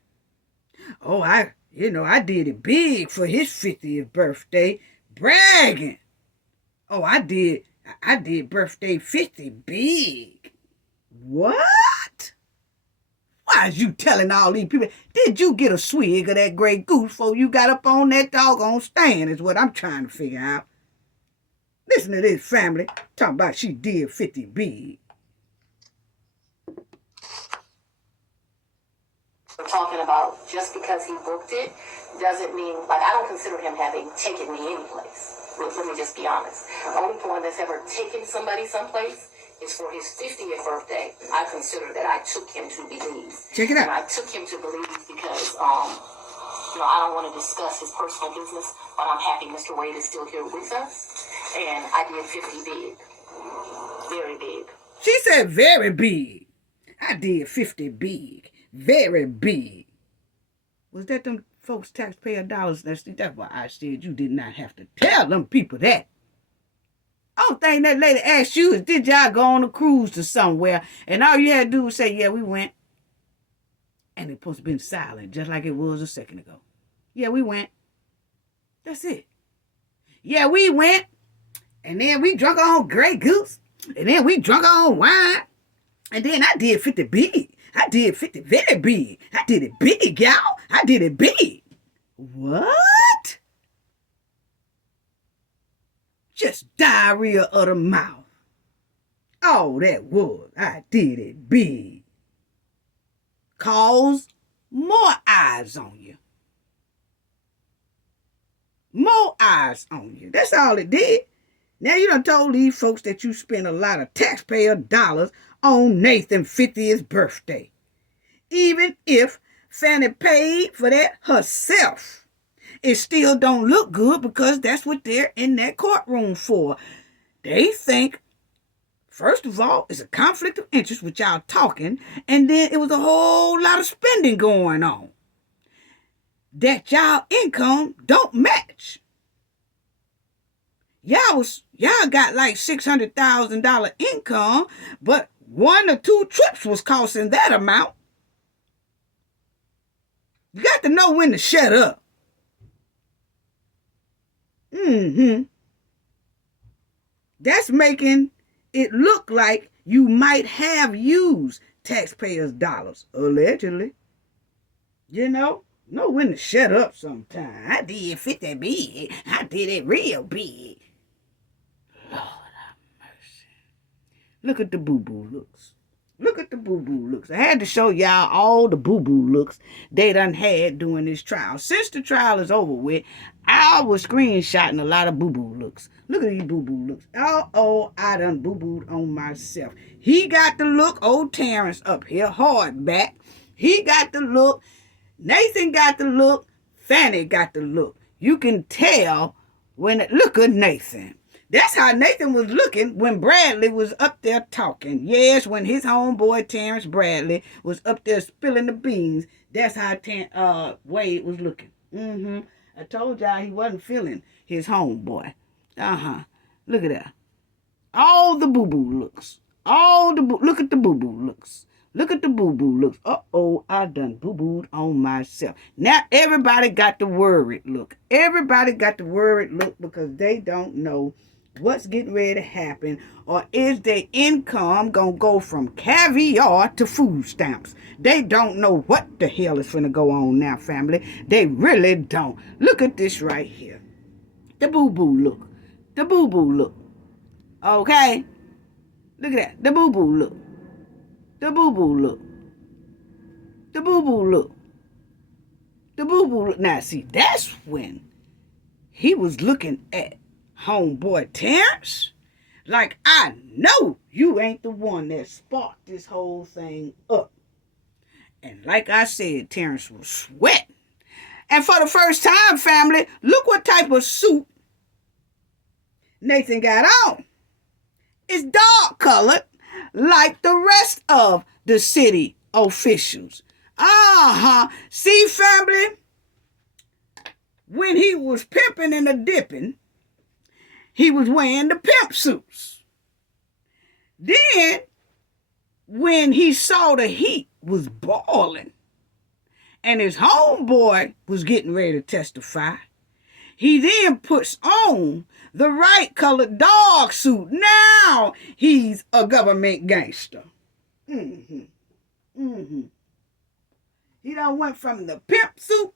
Oh, I did it big for his 50th birthday, bragging. Oh, I did birthday 50 big. What? Why is you telling all these people? Did you get a swig of that Grey Goose before you got up on that doggone stand is what I'm trying to figure out. Listen to this family talking about she did 50 big. We're talking about just because he booked it doesn't mean, like, I don't consider him having taken me anyplace. Let me just be honest. The only point that's ever taken somebody someplace is for his 50th birthday. I consider that I took him to Belize. Check it out. And I took him to Belize because, I don't want to discuss his personal business, but I'm happy Mr. Wade is still here with us. And I did 50 big. Very big. She said very big. I did 50 big. Very big. Was that them folks' taxpayer dollars? That's why I said you did not have to tell them people that. Only thing that lady asked you is, did y'all go on a cruise to somewhere? And all you had to do was say, yeah, we went. And it's supposed to be silent, just like it was a second ago. Yeah, we went. That's it. Yeah, we went. And then we drunk on Grey Goose. And then we drunk on wine. And then I did 50 big. I did 50 very big. I did it big, y'all. I did it big. What? Just diarrhea of the mouth. All that was, I did it big. Cause more eyes on you. More eyes on you. That's all it did. Now you done told these folks that you spent a lot of taxpayer dollars on Nathan's 50th birthday. Even if Fani paid for that herself, it still don't look good because that's what they're in that courtroom for. They think, first of all, it's a conflict of interest with y'all talking, and then it was a whole lot of spending going on that y'all income don't match. Y'all got like $600,000 income, but 1 or 2 trips was costing that amount. You got to know when to shut up. That's making it look like you might have used taxpayers' dollars, allegedly. Know when to shut up sometime. I did 50 big. I did it real big. Lord have mercy. Look at the boo-boo looks. Look at the boo-boo looks. I had to show y'all all the boo-boo looks they done had during this trial. Since the trial is over with, I was screenshotting a lot of boo-boo looks. Look at these boo-boo looks. Oh, I done boo-booed on myself. He got the look. Old Terrence up here, hard back. He got the look. Nathan got the look. Fani got the look. You can tell when look at Nathan. That's how Nathan was looking when Bradley was up there talking. Yes, when his homeboy Terrence Bradley was up there spilling the beans. That's how Wade was looking. I told y'all he wasn't feeling his homeboy. Look at that. All the boo-boo looks. Look at the boo-boo looks. Look at the boo-boo looks. Uh-oh, I done boo-booed on myself. Now everybody got the worried look. Everybody got the worried look because they don't know what's getting ready to happen, or is their income gonna go from caviar to food stamps? They don't know what the hell is finna go on now, family. They really don't. Look at this right here. The boo-boo look. The boo-boo look. Okay? Look at that. The boo-boo look. The boo-boo look. The boo-boo look. The boo-boo look. Now, see, that's when he was looking at homeboy Terrence like, I know you ain't the one that sparked this whole thing up. And like I said, Terrence was sweating. And for the first time, family, look what type of suit Nathan got on. It's dark colored like the rest of the city officials. See, family, when he was pimping and a dipping, he was wearing the pimp suits. Then, when he saw the heat was boiling and his homeboy was getting ready to testify, he then puts on the right colored dog suit. Now he's a government gangster. He done went from the pimp suit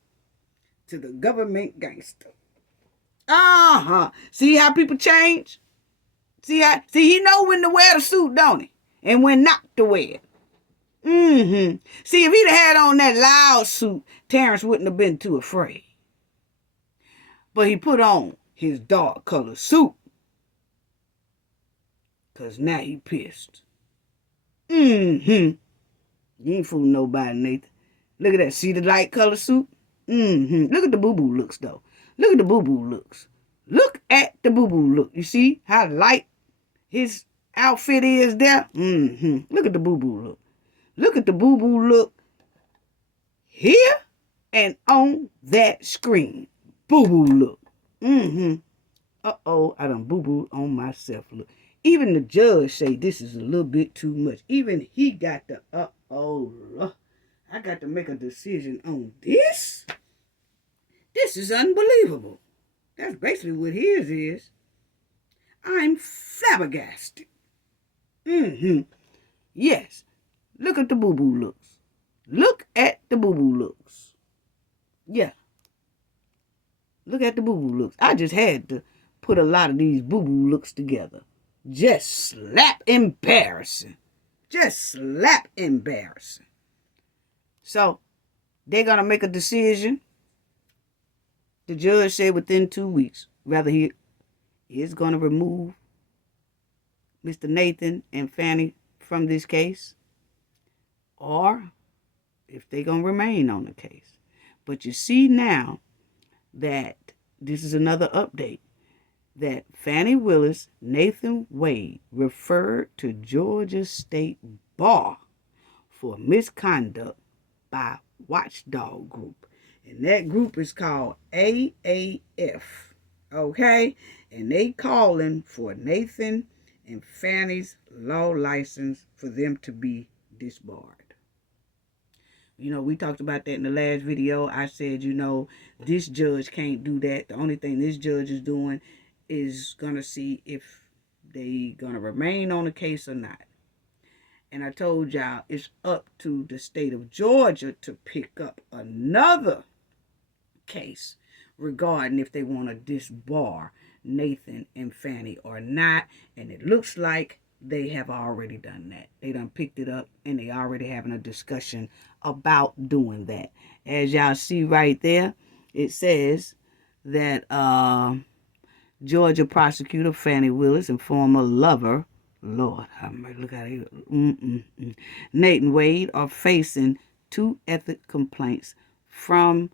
to the government gangster. See how people change? See, he know when to wear the suit, don't he? And when not to wear it. See, if he'd had on that loud suit, Terrence wouldn't have been too afraid. But he put on his dark colored suit. Because now he pissed. You ain't fooling nobody, Nathan. Look at that. See the light colored suit? Look at the boo-boo looks, though. Look at the boo-boo looks. Look at the boo-boo look. You see how light his outfit is there? Look at the boo-boo look. Look at the boo-boo look here and on that screen. Boo-boo look. Uh-oh, I done boo-booed on myself. Look. Even the judge say this is a little bit too much. Even he got the, I got to make a decision on this? This is unbelievable. That's basically what his is. I'm flabbergasted. Yes. Look at the boo-boo looks. Look at the boo-boo looks. Yeah. Look at the boo-boo looks. I just had to put a lot of these boo-boo looks together. Just slap embarrassing. Just slap embarrassing. So, they're going to make a decision. The judge said within 2 weeks, whether he is going to remove Mr. Nathan and Fani from this case, or if they're going to remain on the case. But you see now that this is another update, that Fani Willis, Nathan Wade referred to Georgia State Bar for misconduct by Watchdog Group. And that group is called AAF. Okay? And they calling for Nathan and Fani's law license for them to be disbarred. You know, we talked about that in the last video. I said, you know, this judge can't do that. The only thing this judge is doing is going to see if they going to remain on the case or not. And I told y'all it's up to the state of Georgia to pick up another case regarding if they want to disbar Nathan and Fani or not. And it looks like they have already done that. They done picked it up and they already having a discussion about doing that. As y'all see right there, it says that Georgia prosecutor Fani Willis and former lover, Lord, look at it, Nathan Wade are facing 2 ethics complaints from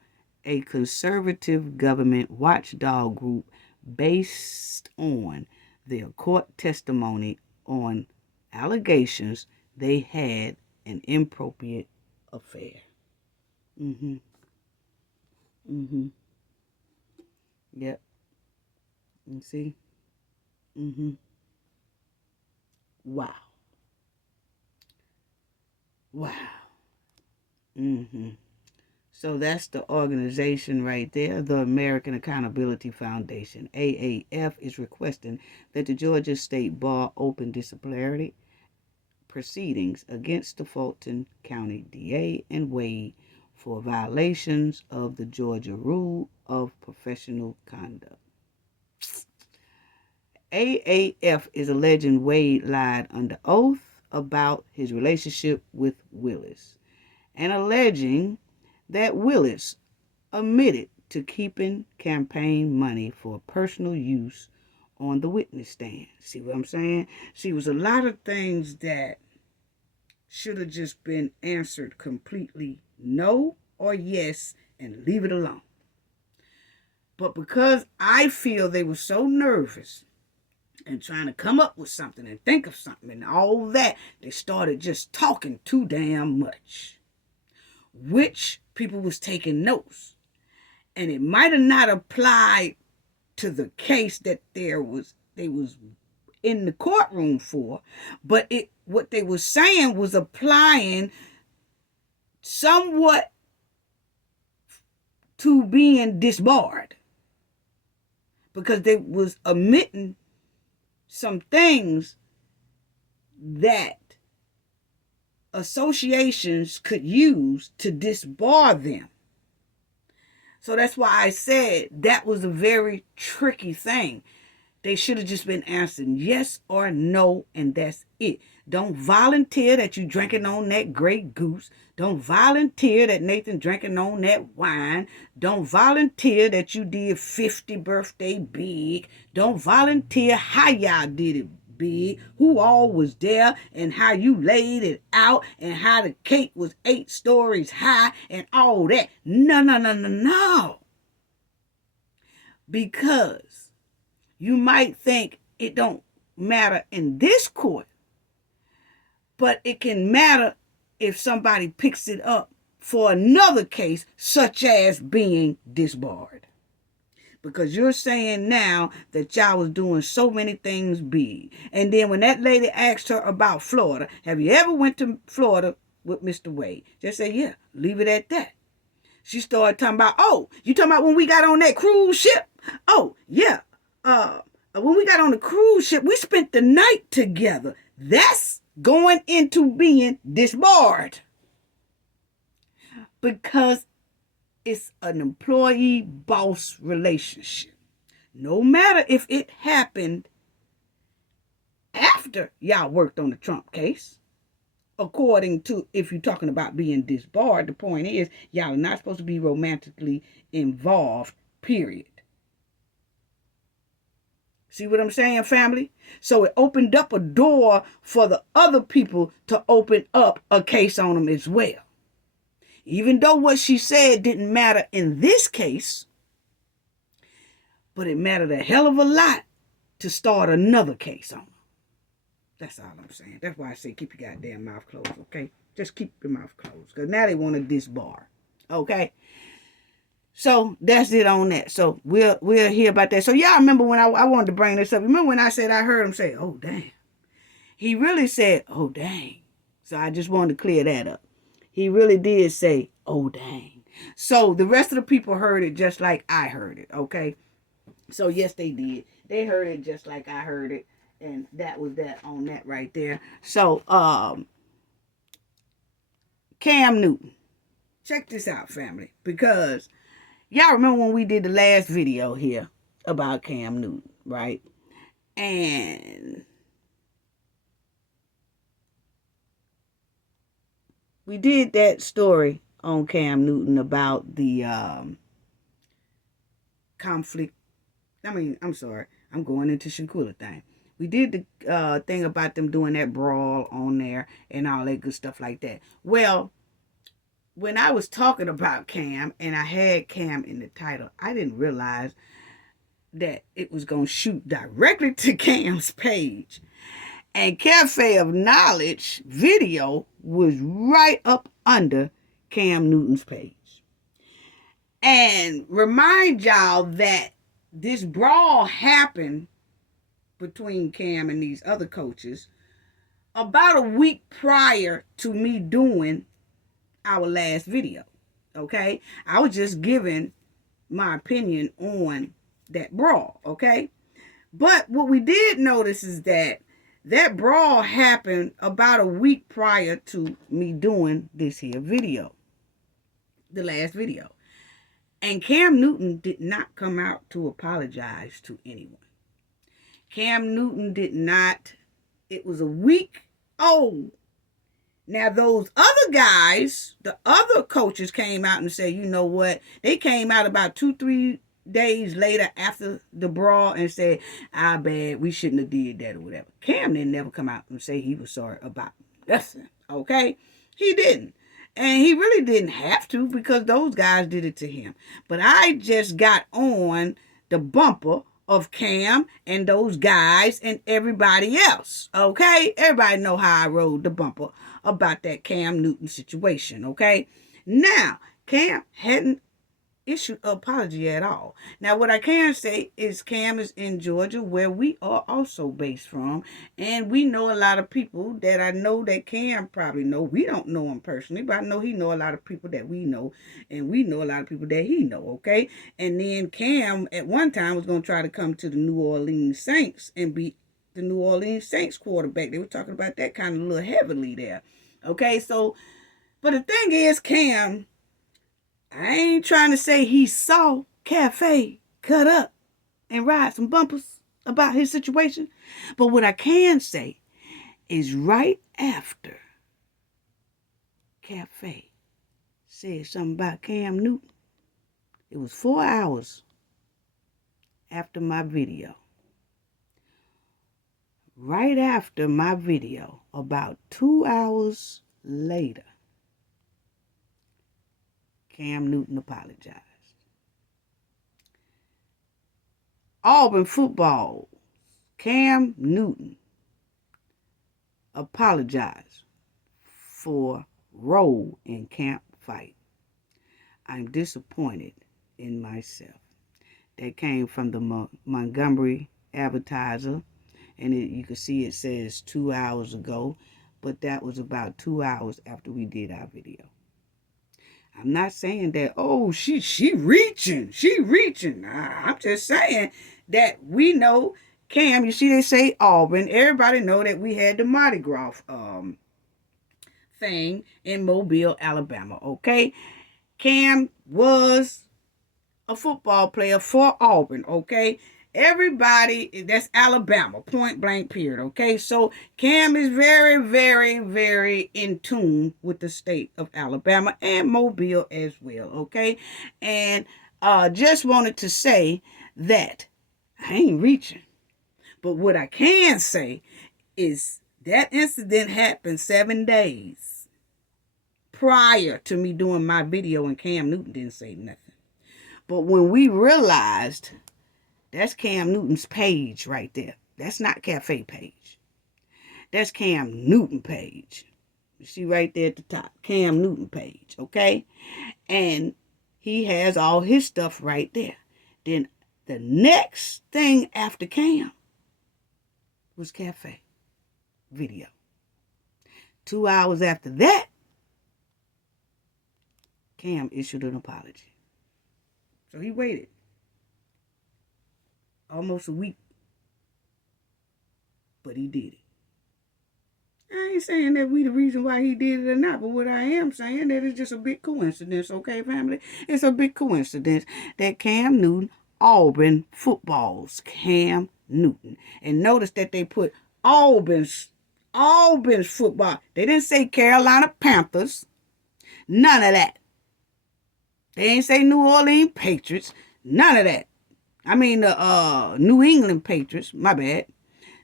a conservative government watchdog group based on their court testimony on allegations they had an inappropriate affair. Yep. You see? Wow. Wow. So that's the organization right there, the American Accountability Foundation. AAF is requesting that the Georgia State Bar open disciplinary proceedings against the Fulton County DA and Wade for violations of the Georgia Rule of Professional Conduct. AAF is alleging Wade lied under oath about his relationship with Willis and alleging that Willis admitted to keeping campaign money for personal use on the witness stand. See what I'm saying? See, it was a lot of things that should have just been answered completely no or yes and leave it alone. But because I feel they were so nervous and trying to come up with something and think of something and all that, they started just talking too damn much. Which people was taking notes. And it might have not applied to the case that they was in the courtroom for, but what they were saying was applying somewhat to being disbarred. Because they was omitting some things that associations could use to disbar them. So that's why I said that was a very tricky thing. They should have just been answering yes or no, and that's it. Don't volunteer that you drinking on that Grey Goose. Don't volunteer that Nathan drinking on that wine. Don't volunteer that you did 50 birthday big. Don't volunteer how y'all did it big, who all was there, and how you laid it out, and how the cake was 8 stories high, and all that. No. Because you might think it don't matter in this court, but it can matter if somebody picks it up for another case, such as being disbarred. Because you're saying now that y'all was doing so many things big. And then when that lady asked her about Florida, have you ever went to Florida with Mr. Wade? Just say, yeah, leave it at that. She started talking about, oh, you talking about when we got on that cruise ship? Oh, yeah. When we got on the cruise ship, we spent the night together. That's going into being disbarred. Because it's an employee-boss relationship. No matter if it happened after y'all worked on the Trump case. According to, if you're talking about being disbarred, the point is, y'all are not supposed to be romantically involved, period. See what I'm saying, family? So it opened up a door for the other people to open up a case on them as well. Even though what she said didn't matter in this case, but it mattered a hell of a lot to start another case on them. That's all I'm saying. That's why I say keep your goddamn mouth closed, okay? Just keep your mouth closed. Because now they want to disbar, okay? So that's it on that. So we'll hear about that. So y'all remember when I wanted to bring this up. Remember when I said I heard him say, oh, dang. He really said, oh, dang. So I just wanted to clear that up. He really did say, oh, dang. So the rest of the people heard it just like I heard it, okay? So, yes, they did. They heard it just like I heard it. And that was that on that right there. So, Cam Newton. Check this out, family. Because y'all remember when we did the last video here about Cam Newton, right? And we did that story on Cam Newton about the conflict. I'm sorry. I'm going into Shanquilla thing. We did the thing about them doing that brawl on there and all that good stuff like that. Well, when I was talking about Cam and I had Cam in the title, I didn't realize that it was going to shoot directly to Cam's page. And Cafe of Knowledge video was right up under Cam Newton's page. And remind y'all that this brawl happened between Cam and these other coaches about a week prior to me doing our last video. Okay? I was just giving my opinion on that brawl. Okay? But what we did notice is that brawl happened about a week prior to me doing this here video, the last video. And Cam Newton did not come out to apologize to anyone. Cam Newton did not. It was a week old. Now, those other guys, the other coaches came out and said, you know what? They came out about 2-3 days later after the brawl and said, "Ah, bad, we shouldn't have did that," or whatever. Cam didn't never come out and say he was sorry about nothing, okay? He didn't. And he really didn't have to, because those guys did it to him. But I just got on the bumper of Cam and those guys and everybody else, okay? Everybody know how I rode the bumper about that Cam Newton situation, okay? Now, Cam hadn't issued an apology at all. Now, what I can say is Cam is in Georgia, where we are also based from, and we know a lot of people that I know that Cam probably know. We don't know him personally, but I know he know a lot of people that we know, and we know a lot of people that he know, okay? And then Cam, at one time, was going to try to come to the New Orleans Saints and be the New Orleans Saints quarterback. They were talking about that kind of a little heavily there, okay? So, but the thing is, Cam, I ain't trying to say he saw Cafe cut up and ride some bumpers about his situation. But what I can say is right after Cafe said something about Cam Newton, it was 4 hours after my video. Right after my video, about 2 hours later, Cam Newton apologized. Auburn football, Cam Newton apologized for role in camp fight. I'm disappointed in myself. That came from the Montgomery Advertiser, and you can see it says 2 hours ago, but that was about 2 hours after we did our video. I'm not saying that, oh, she reaching. Nah, I'm just saying that we know Cam. You see, they say Auburn. Everybody know that we had the Mardi Gras thing in Mobile, Alabama. Okay, Cam was a football player for Auburn. Okay. Everybody, that's Alabama, point blank period, okay? So Cam is very, very, very in tune with the state of Alabama and Mobile as well, okay? And just wanted to say that I ain't reaching. But what I can say is that incident happened 7 days prior to me doing my video, and Cam Newton didn't say nothing. But when we realized that's Cam Newton's page right there. That's not Cafe page. That's Cam Newton page. You see right there at the top. Cam Newton page, okay? And he has all his stuff right there. Then the next thing after Cam was Cafe video. 2 hours after that, Cam issued an apology. So he waited almost a week, but he did it. I ain't saying that we the reason why he did it or not, but what I am saying that it's just a big coincidence, okay, family? It's a big coincidence that Cam Newton, Auburn football's Cam Newton. And notice that they put Auburn's football. They didn't say Carolina Panthers. None of that. They ain't say New Orleans Patriots. None of that. I mean, the New England Patriots, my bad.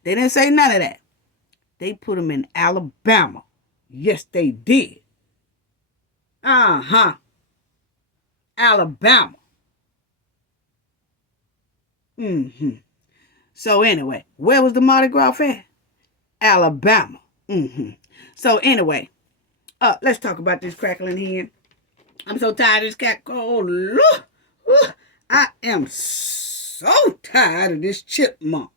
They didn't say none of that. They put them in Alabama. Yes, they did. Alabama. So anyway, where was the Mardi Gras at? Alabama. So anyway, let's talk about this crackling hen. I'm so tired of this cat. Oh, look. I am so tired of this chipmunk.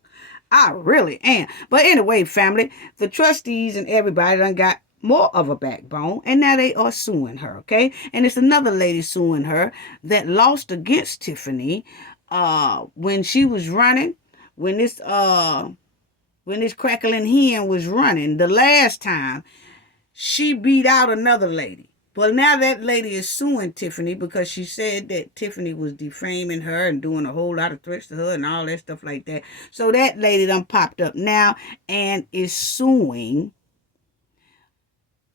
I really am. But anyway, family, the trustees and everybody done got more of a backbone, and now they are suing her, okay? And it's another lady suing her that lost against Tiffany when she was running, when this crackling hen was running the last time. She beat out another lady. But now that lady is suing Tiffany because she said that Tiffany was defaming her and doing a whole lot of threats to her and all that stuff like that. So that lady done popped up now and is suing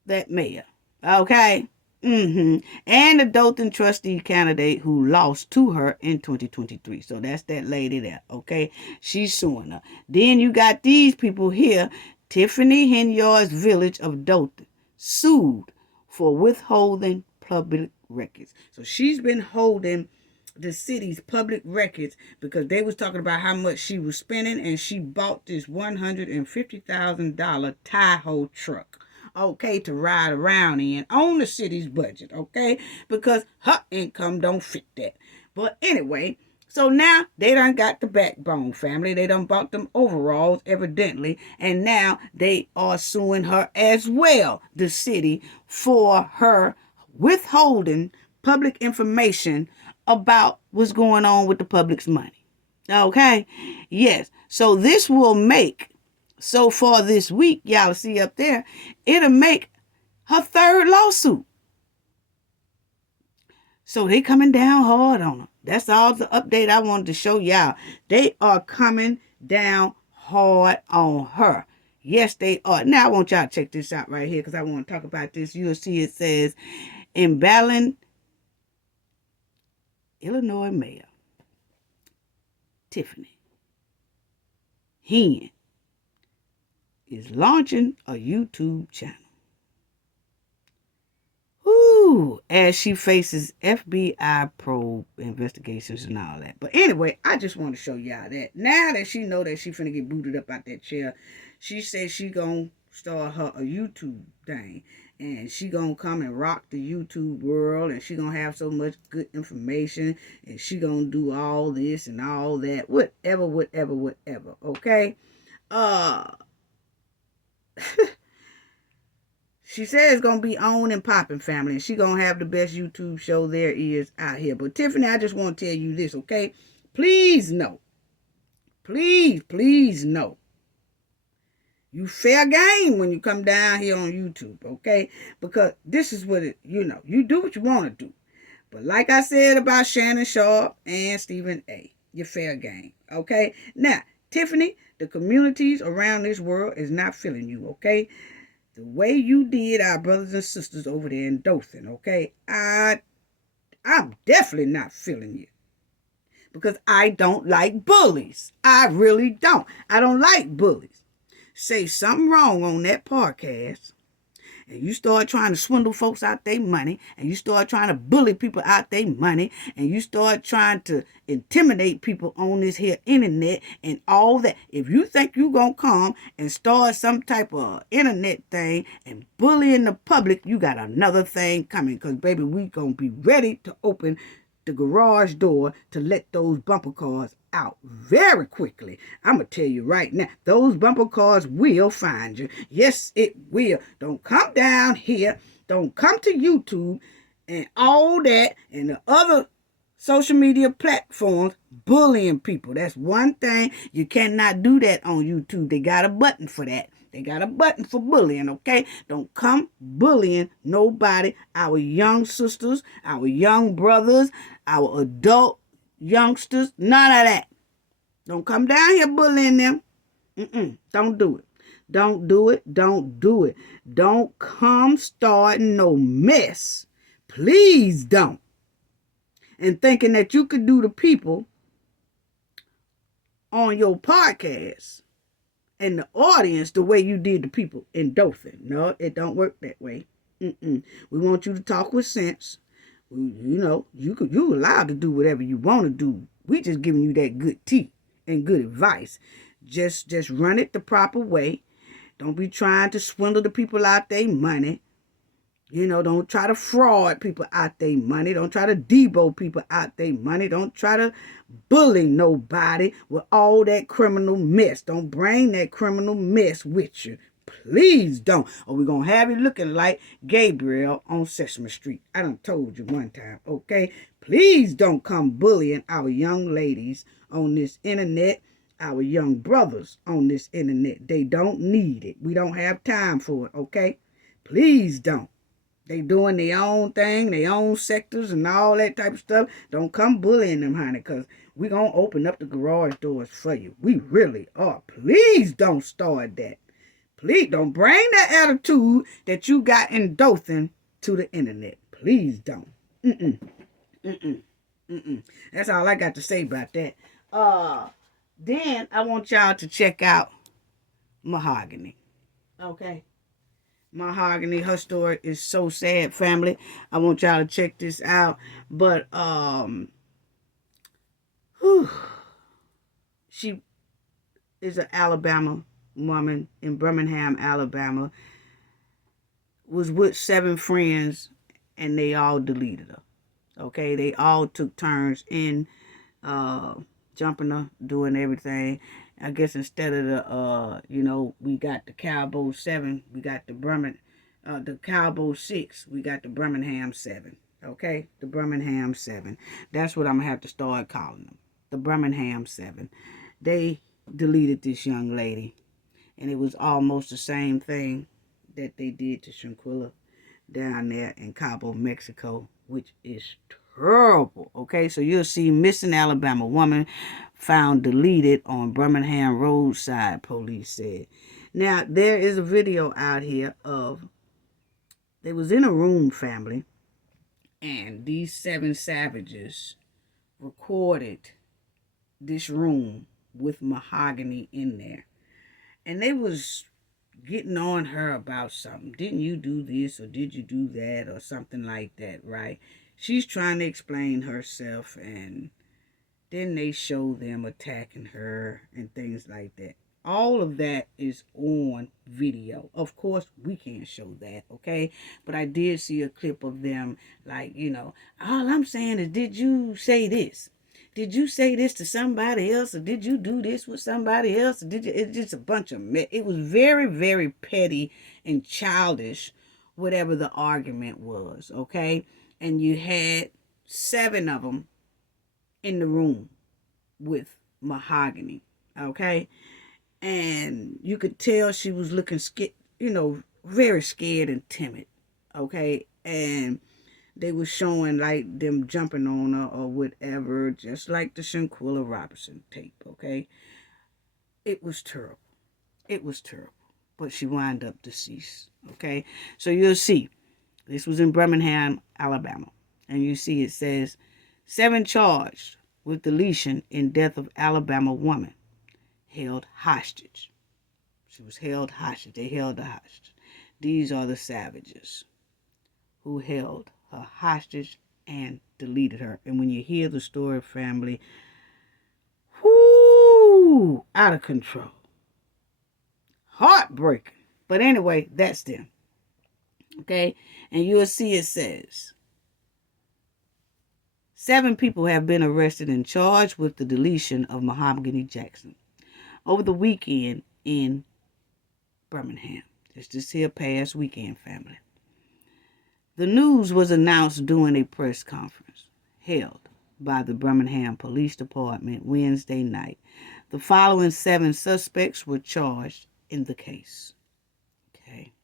that mayor. Okay? And the Dothan trustee candidate who lost to her in 2023. So that's that lady there. Okay? She's suing her. Then you got these people here. Tiffany Henyard's village of Dothan sued for withholding public records. So she's been holding the city's public records because they was talking about how much she was spending, and she bought this $150,000 Tahoe truck, okay, to ride around in on the city's budget, okay, because her income don't fit that. But anyway, so now they done got the backbone, family. They done bought them overalls, evidently. And now they are suing her as well, the city, for her withholding public information about what's going on with the public's money. Okay? Yes. So this will make, so far this week, y'all see up there, it'll make her third lawsuit. So they coming down hard on her. That's all the update I wanted to show y'all. They are coming down hard on her. Yes, they are. Now, I want y'all to check this out right here because I want to talk about this. You'll see it says, in Ballin, Illinois Mayor Tiffany Hen is launching a YouTube channel. As she faces FBI probe investigations and all that. But anyway, I just want to show y'all that. Now that she know that she finna get booted up out that chair, she says she gonna start her a YouTube thing. And she gonna come and rock the YouTube world. And she gonna have so much good information. And she gonna do all this and all that. Whatever. Okay? She says it's going to be on and popping, family. And she going to have the best YouTube show there is out here. But Tiffany, I just want to tell you this, okay? Please know. Please know. You fair game when you come down here on YouTube, okay? Because this is what you do what you want to do. But like I said about Shannon Sharp and Stephen A., you're fair game, okay? Now, Tiffany, the communities around this world is not feeling you, okay? The way you did our brothers and sisters over there in Dothan, okay? I'm definitely not feeling you. Because I don't like bullies. I really don't. I don't like bullies. Say something wrong on that podcast, and you start trying to swindle folks out their money, and you start trying to bully people out their money, and you start trying to intimidate people on this here internet and all that. If you think you're going to come and start some type of internet thing and bullying the public, you got another thing coming. Because, baby, we going to be ready to open the garage door to let those bumper cars out very quickly. I'm going to tell you right now, those bumper cars will find you. Yes, it will. Don't come down here. Don't come to YouTube and all that and the other social media platforms bullying people. That's one thing. You cannot do that on YouTube. They got a button for that. They got a button for bullying, okay? Don't come bullying nobody. Our young sisters, our young brothers, our adult youngsters, none of that. Don't come down here bullying them. Don't do it. Don't do it. Don't do it. Don't come starting no mess. Please don't. And thinking that you could do the people on your podcast and the audience the way you did the people in Dothan. No, it don't work that way. We want you to talk with sense. You allowed to do whatever you want to do. We just giving you that good tea. and good advice. Just run it the proper way. Don't be trying to swindle the people out their money. Don't try to fraud people out their money. Don't try to debo people out their money. Don't try to bully nobody with all that criminal mess. Don't bring that criminal mess with you. Please don't. Or we're going to have you looking like Gabriel on Sesame Street. I done told you one time, okay? Please don't come bullying our young ladies on this internet, our young brothers on this internet. They don't need it. We don't have time for it, okay? Please don't. They doing their own thing, their own sectors and all that type of stuff. Don't come bullying them, honey, because we're going to open up the garage doors for you. We really are. Please don't start that. Please don't bring that attitude that you got in Dothan to the internet. Please don't. That's all I got to say about that. Then I want y'all to check out Mahogany. Okay? Mahogany, her story is so sad, family. I want y'all to check this out. But she is an Alabama woman in Birmingham, Alabama. Was with 7 friends and they all deleted her. Okay, they all took turns in jumping her, doing everything. I guess instead of the, we got the Cowboy 7, we got the Cowboy 6, we got the Birmingham 7. Okay, the Birmingham 7. That's what I'm going to have to start calling them. The Birmingham 7. They deleted this young lady. And it was almost the same thing that they did to Shanquilla down there in Cabo, Mexico, which is terrible. Okay, so you'll see missing Alabama woman found deleted on Birmingham roadside, police said. Now, there is a video out here of, they was in a room, family, and these 7 savages recorded this room with Mahogany in there. And they was getting on her about something. Didn't you do this or did you do that or something like that, right? She's trying to explain herself, and then they show them attacking her and things like that. All of that is on video. Of course, we can't show that, okay? But I did see a clip of them, like, all I'm saying is, did you say this? Did you say this to somebody else? Or did you do this with somebody else? Or did you? It's just a bunch of mess. It was very, very petty and childish, whatever the argument was, okay? And you had 7 of them in the room with Mahogany, okay? And you could tell she was looking scared, very scared and timid, okay? And they were showing like them jumping on her or whatever, just like the Shanquilla Robinson tape, okay? It was terrible. It was terrible. But she wound up deceased, okay? So you'll see. This was in Birmingham, Alabama. And you see it says, 7 charged with deletion in death of Alabama woman held hostage. She was held hostage. They held her hostage. These are the savages who held her hostage and deleted her. And when you hear the story, family, whoo, out of control. Heartbreaking. But anyway, that's them. Okay? And you'll see it says, 7 people have been arrested and charged with the deletion of Mahogany Jackson over the weekend in Birmingham. It's this here past weekend, family. The news was announced during a press conference held by the Birmingham Police Department Wednesday night. The following 7 suspects were charged in the case. Okay.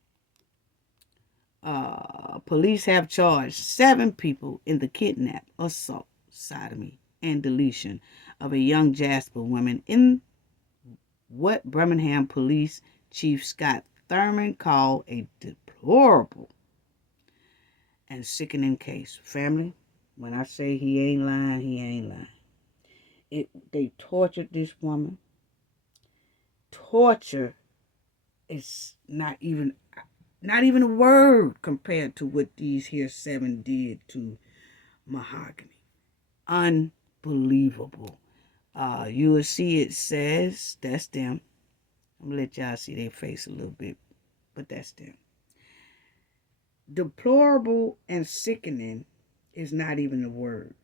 Police have charged 7 people in the kidnap, assault, sodomy, and deletion of a young Jasper woman in what Birmingham Police Chief Scott Thurman called a deplorable and sickening case. Family, when I say he ain't lying, he ain't lying. They tortured this woman. Torture is not even a word compared to what these here 7 did to Mahogany. Unbelievable. You will see it says, that's them. I'm going to let y'all see their face a little bit, but that's them. Deplorable and sickening is not even a word.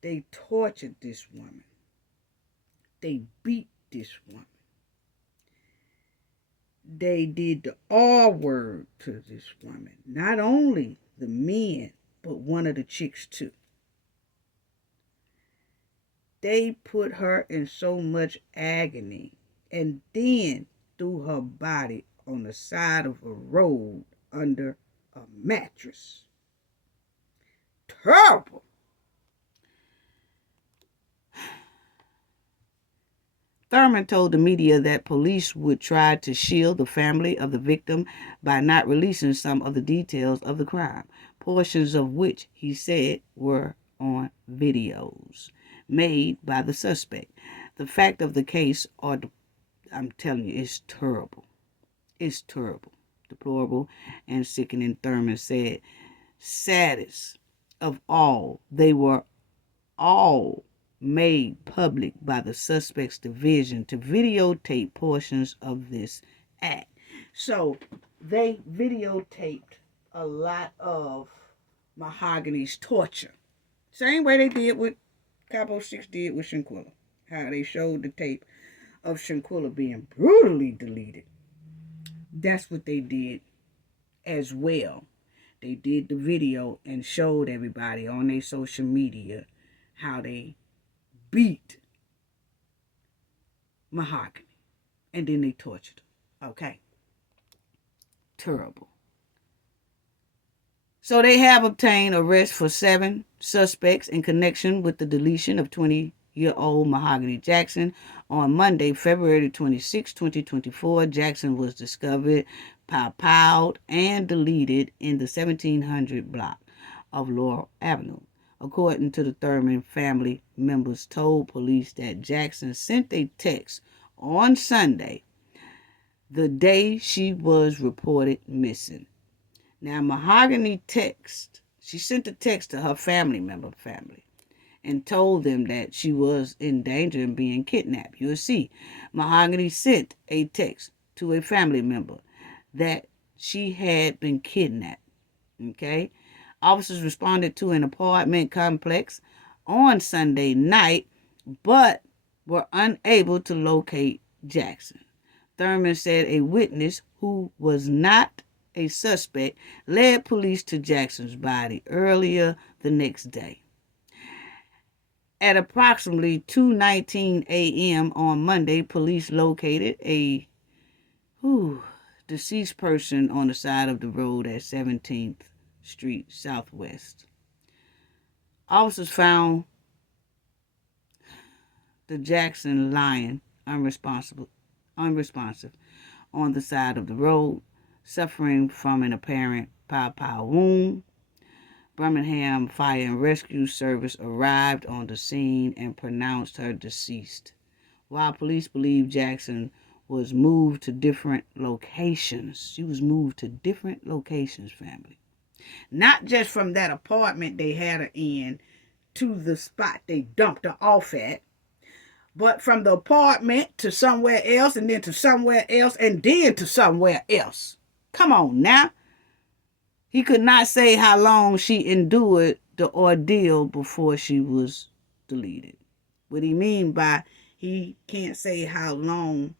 They tortured this woman. They beat this woman. They did the R word to this woman. Not only the men, but one of the chicks too. They put her in so much agony and then threw her body on the side of a road under a mattress. Terrible. Thurman told the media that police would try to shield the family of the victim by not releasing some of the details of the crime, portions of which he said were on videos made by the suspect. The fact of the case I'm telling you, it's terrible. It's terrible. Deplorable and sickening, Thurman said. Saddest of all, they were all made public by the suspect's division to videotape portions of this act. So they videotaped a lot of Mahogany's torture. Same way they did with Capo 6 did with Shanquilla. How they showed the tape of Shanquilla being brutally deleted. That's what they did as well. They did the video and showed everybody on their social media how they beat Mahogany. And then they tortured her. Okay. Terrible. So they have obtained arrest for 7 suspects in connection with the deletion of 20-year-old Mahogany Jackson. On Monday, February 26, 2024, Jackson was discovered powwowed and deleted in the 1700 block of Laurel Avenue. According to the Thurman family members told police that Jackson sent a text on Sunday, the day she was reported missing. Now, Mahogany she sent a text to her family and told them that she was in danger of being kidnapped. You'll see, Mahogany sent a text to a family member that she had been kidnapped. Okay? Officers responded to an apartment complex on Sunday night, but were unable to locate Jackson. Thurman said a witness who was not a suspect led police to Jackson's body earlier the next day. At approximately 2:19 a.m. on Monday, police located a deceased person on the side of the road at 17th Street Southwest. Officers found the Jackson lying unresponsive on the side of the road, suffering from an apparent pow wound. Birmingham Fire and Rescue Service arrived on the scene and pronounced her deceased, while police believe Jackson was moved to different locations. She was moved to different locations, family. Not just from that apartment they had her in to the spot they dumped her off at, but from the apartment to somewhere else, and then to somewhere else, and then to somewhere else. Come on now. He could not say how long she endured the ordeal before she was deleted. What he mean by he can't say how long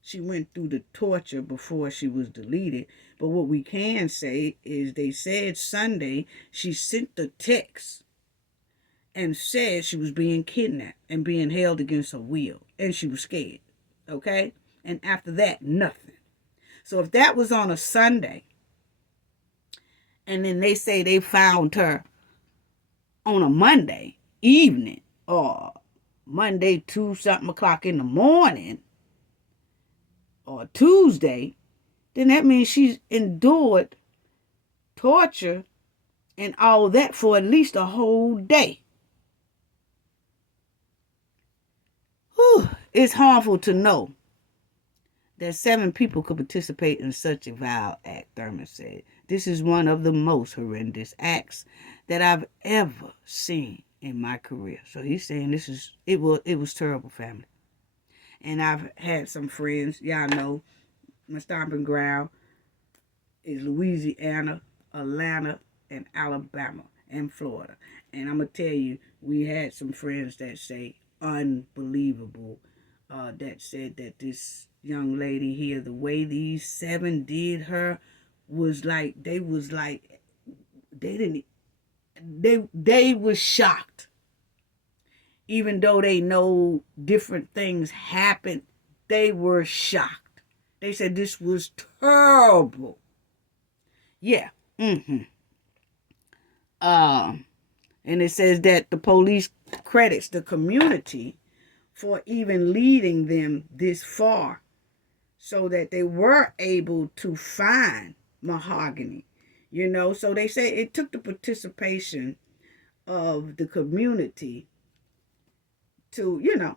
she went through the torture before she was deleted. But what we can say is they said Sunday she sent the text and said she was being kidnapped and being held against her will. And she was scared. Okay? And after that, nothing. So if that was on a Sunday, and then they say they found her on a Monday evening or Monday 2-something o'clock in the morning or Tuesday, then that means she's endured torture and all that for at least a whole day. Whew. It's harmful to know that 7 people could participate in such a vile act, Thurman said. This is one of the most horrendous acts that I've ever seen. in my career. So he's saying it was terrible, family. And I've had some friends, y'all know, my stomping ground is Louisiana, Atlanta, and Alabama, and Florida. And I'm going to tell you, we had some friends that say unbelievable, that said that this young lady here, the way these 7 did her was like, they was shocked. Even though they know different things happened, they were shocked. They said this was terrible. Yeah. And it says that the police credits the community for even leading them this far so that they were able to find Mahogany. You know, so they say it took the participation of the community to, you know,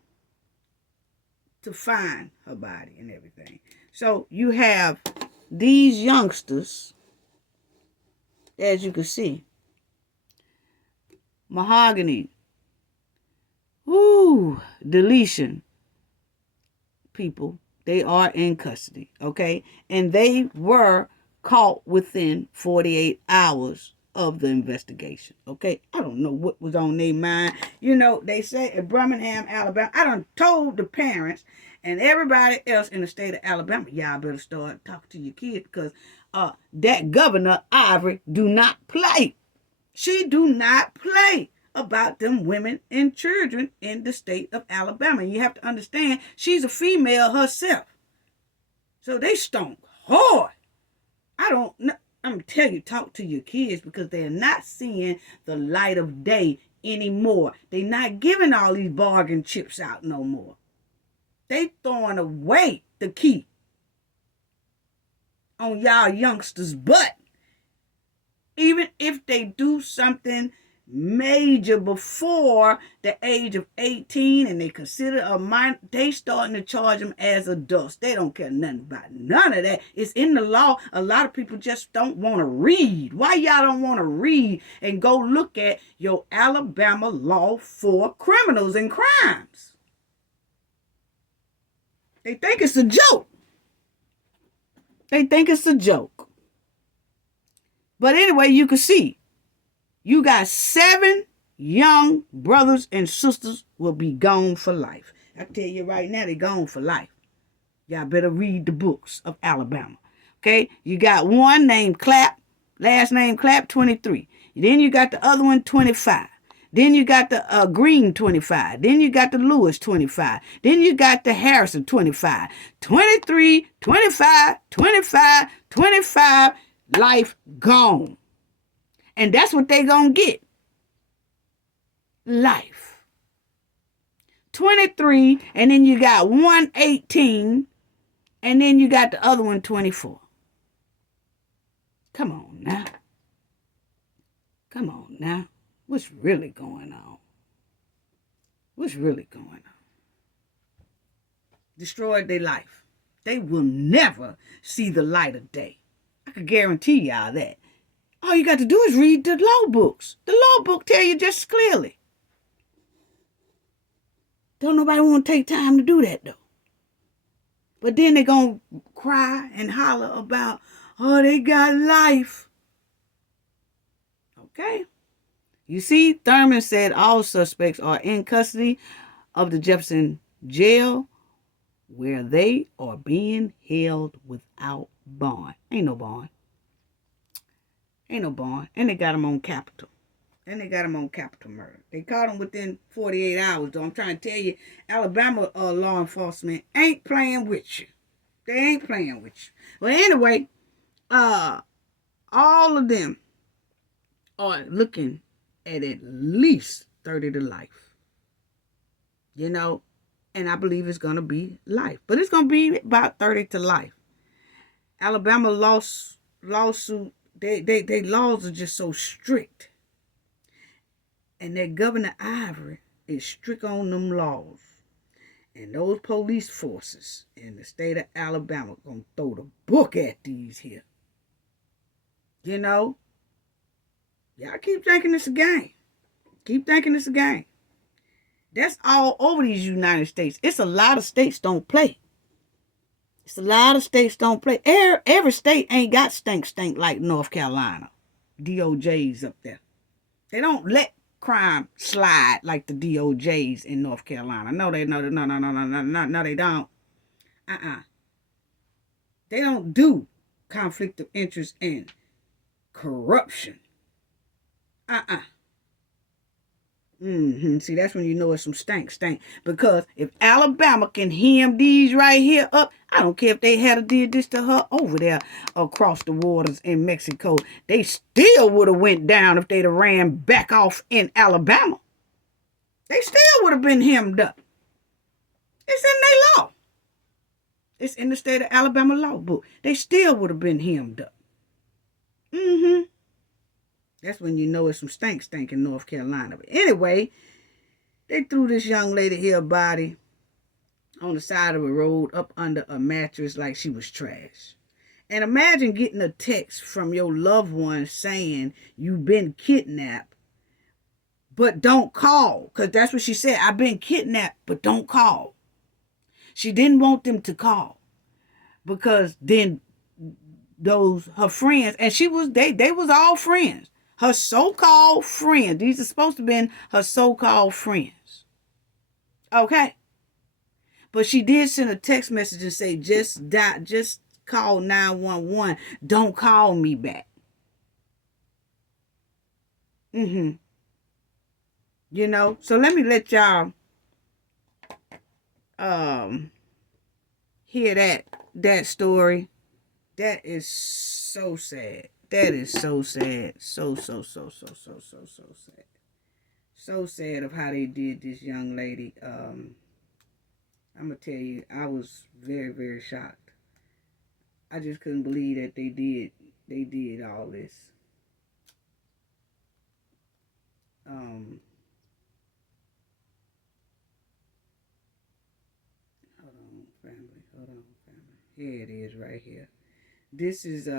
to find her body and everything. So you have these youngsters, as you can see, Mahogany, deletion people, they are in custody, okay? And they were caught within 48 hours of the investigation, okay? I don't know what was on their mind. You know, they say in Birmingham, Alabama, I done told the parents and everybody else in the state of Alabama, y'all better start talking to your kids because that Governor Ivory do not play. She do not play about them women and children in the state of Alabama. You have to understand, she's a female herself. So they stunk hard. I don't know. I'm going to tell you, talk to your kids because they're not seeing the light of day anymore. They're not giving all these bargain chips out no more. They throwing away the key on y'all youngsters' butt. Even if they do something major before the age of 18 and they consider a minor, they starting to charge them as adults. They don't care nothing about none of that. It's in the law. A lot of people just don't want to read. Why y'all don't want to read and go look at your Alabama law for criminals and crimes? They think it's a joke. They think it's a joke. But anyway, you can see, you got 7 young brothers and sisters will be gone for life. I tell you right now, they're gone for life. Y'all better read the books of Alabama. Okay? You got one named Clapp, last name Clapp, 23. Then you got the other one, 25. Then you got the Green, 25. Then you got the Lewis, 25. Then you got the Harrison, 25. 23, 25, 25, 25, life gone. And that's what they gonna get. Life. 23, and then you got one 18, and then you got the other one 24. Come on now. Come on now. What's really going on? What's really going on? Destroyed their life. They will never see the light of day. I can guarantee y'all that. All you got to do is read the law books. The law book tell you just clearly. Don't nobody want to take time to do that, though. But then they're going to cry and holler about, oh, they got life. Okay. You see, Thurman said all suspects are in custody of the Jefferson jail where they are being held without bond. Ain't no bond. Ain't no bond. And they got them on capital. And they got them on capital murder. They caught them within 48 hours, though. I'm trying to tell you, Alabama law enforcement ain't playing with you. They ain't playing with you. Well, anyway, all of them are looking at least 30 to life. You know, and I believe it's going to be life. But it's going to be about 30 to life. Alabama lawsuit, they laws are just so strict. And that Governor Ivory is strict on them laws. And those police forces in the state of Alabama going to throw the book at these here. You know? Y'all keep thinking it's a game. Keep thinking it's a game. That's all over these United States. It's a lot of states don't play. It's a lot of states don't play. Every state ain't got stink like North Carolina. DOJs up there. They don't let crime slide like the DOJs in North Carolina. No, they don't. They don't do conflict of interest and corruption. See, that's when you know it's some stank. Because if Alabama can hem these right here up, I don't care if they had did this to her over there across the waters in Mexico. They still would have went down if they'd have ran back off in Alabama. They still would have been hemmed up. It's in their law. It's in the state of Alabama law book. They still would have been hemmed up. That's when you know it's some stank in North Carolina. But anyway, they threw this young lady here body on the side of a road up under a mattress like she was trash. And imagine getting a text from your loved one saying you've been kidnapped, but don't call. Because that's what she said. I've been kidnapped, but don't call. She didn't want them to call because then her friends, and they was all friends. Her so-called friends. These are supposed to have been her so-called friends. Okay? But she did send a text message and say, just call 911. Don't call me back. You know? So let me let y'all hear that story. That is so sad. That is so sad. So sad. So sad of how they did this young lady. I'm going to tell you, I was very, very shocked. I just couldn't believe that they did all this. Hold on, family. Here it is right here. This is,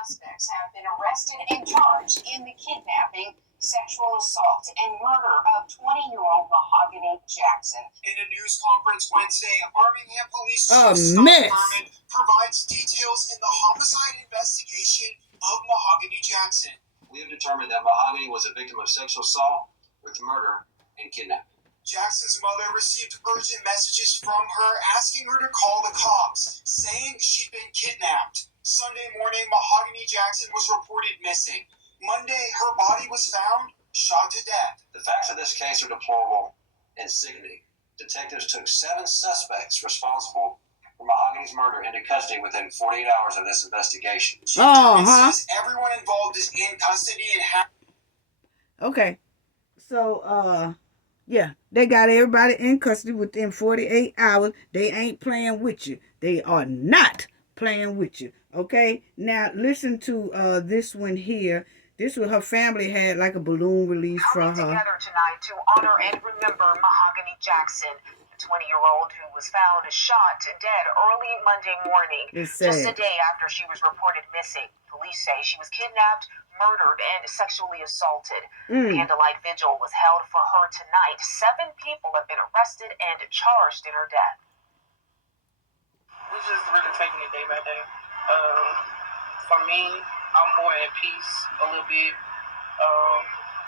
Suspects have been arrested and charged in the kidnapping, sexual assault, and murder of 20-year-old Mahogany Jackson. In a news conference Wednesday, Birmingham Police Chief Scott Berman provides details in the homicide investigation of Mahogany Jackson. We have determined that Mahogany was a victim of sexual assault with murder and kidnapping. Jackson's mother received urgent messages from her asking her to call the cops, saying she'd been kidnapped. Sunday morning, Mahogany Jackson was reported missing. Monday, her body was found, shot to death. The facts of this case are deplorable and sickening. Detectives took 7 suspects responsible for Mahogany's murder into custody within 48 hours of this investigation. Says everyone involved is in custody and Okay. So, yeah, they got everybody in custody within 48 hours. They ain't playing with you. They are not playing with you. Okay, now listen to this one here. This was her family had like a balloon release from her. Together tonight to honor and remember Mahogany Jackson, the 20-year-old who was found shot dead early Monday morning, just a day after she was reported missing. Police say she was kidnapped, murdered, and sexually assaulted. Candlelight vigil was held for her tonight. 7 people have been arrested and charged in her death. We're just really taking it day by day. For me, I'm more at peace a little bit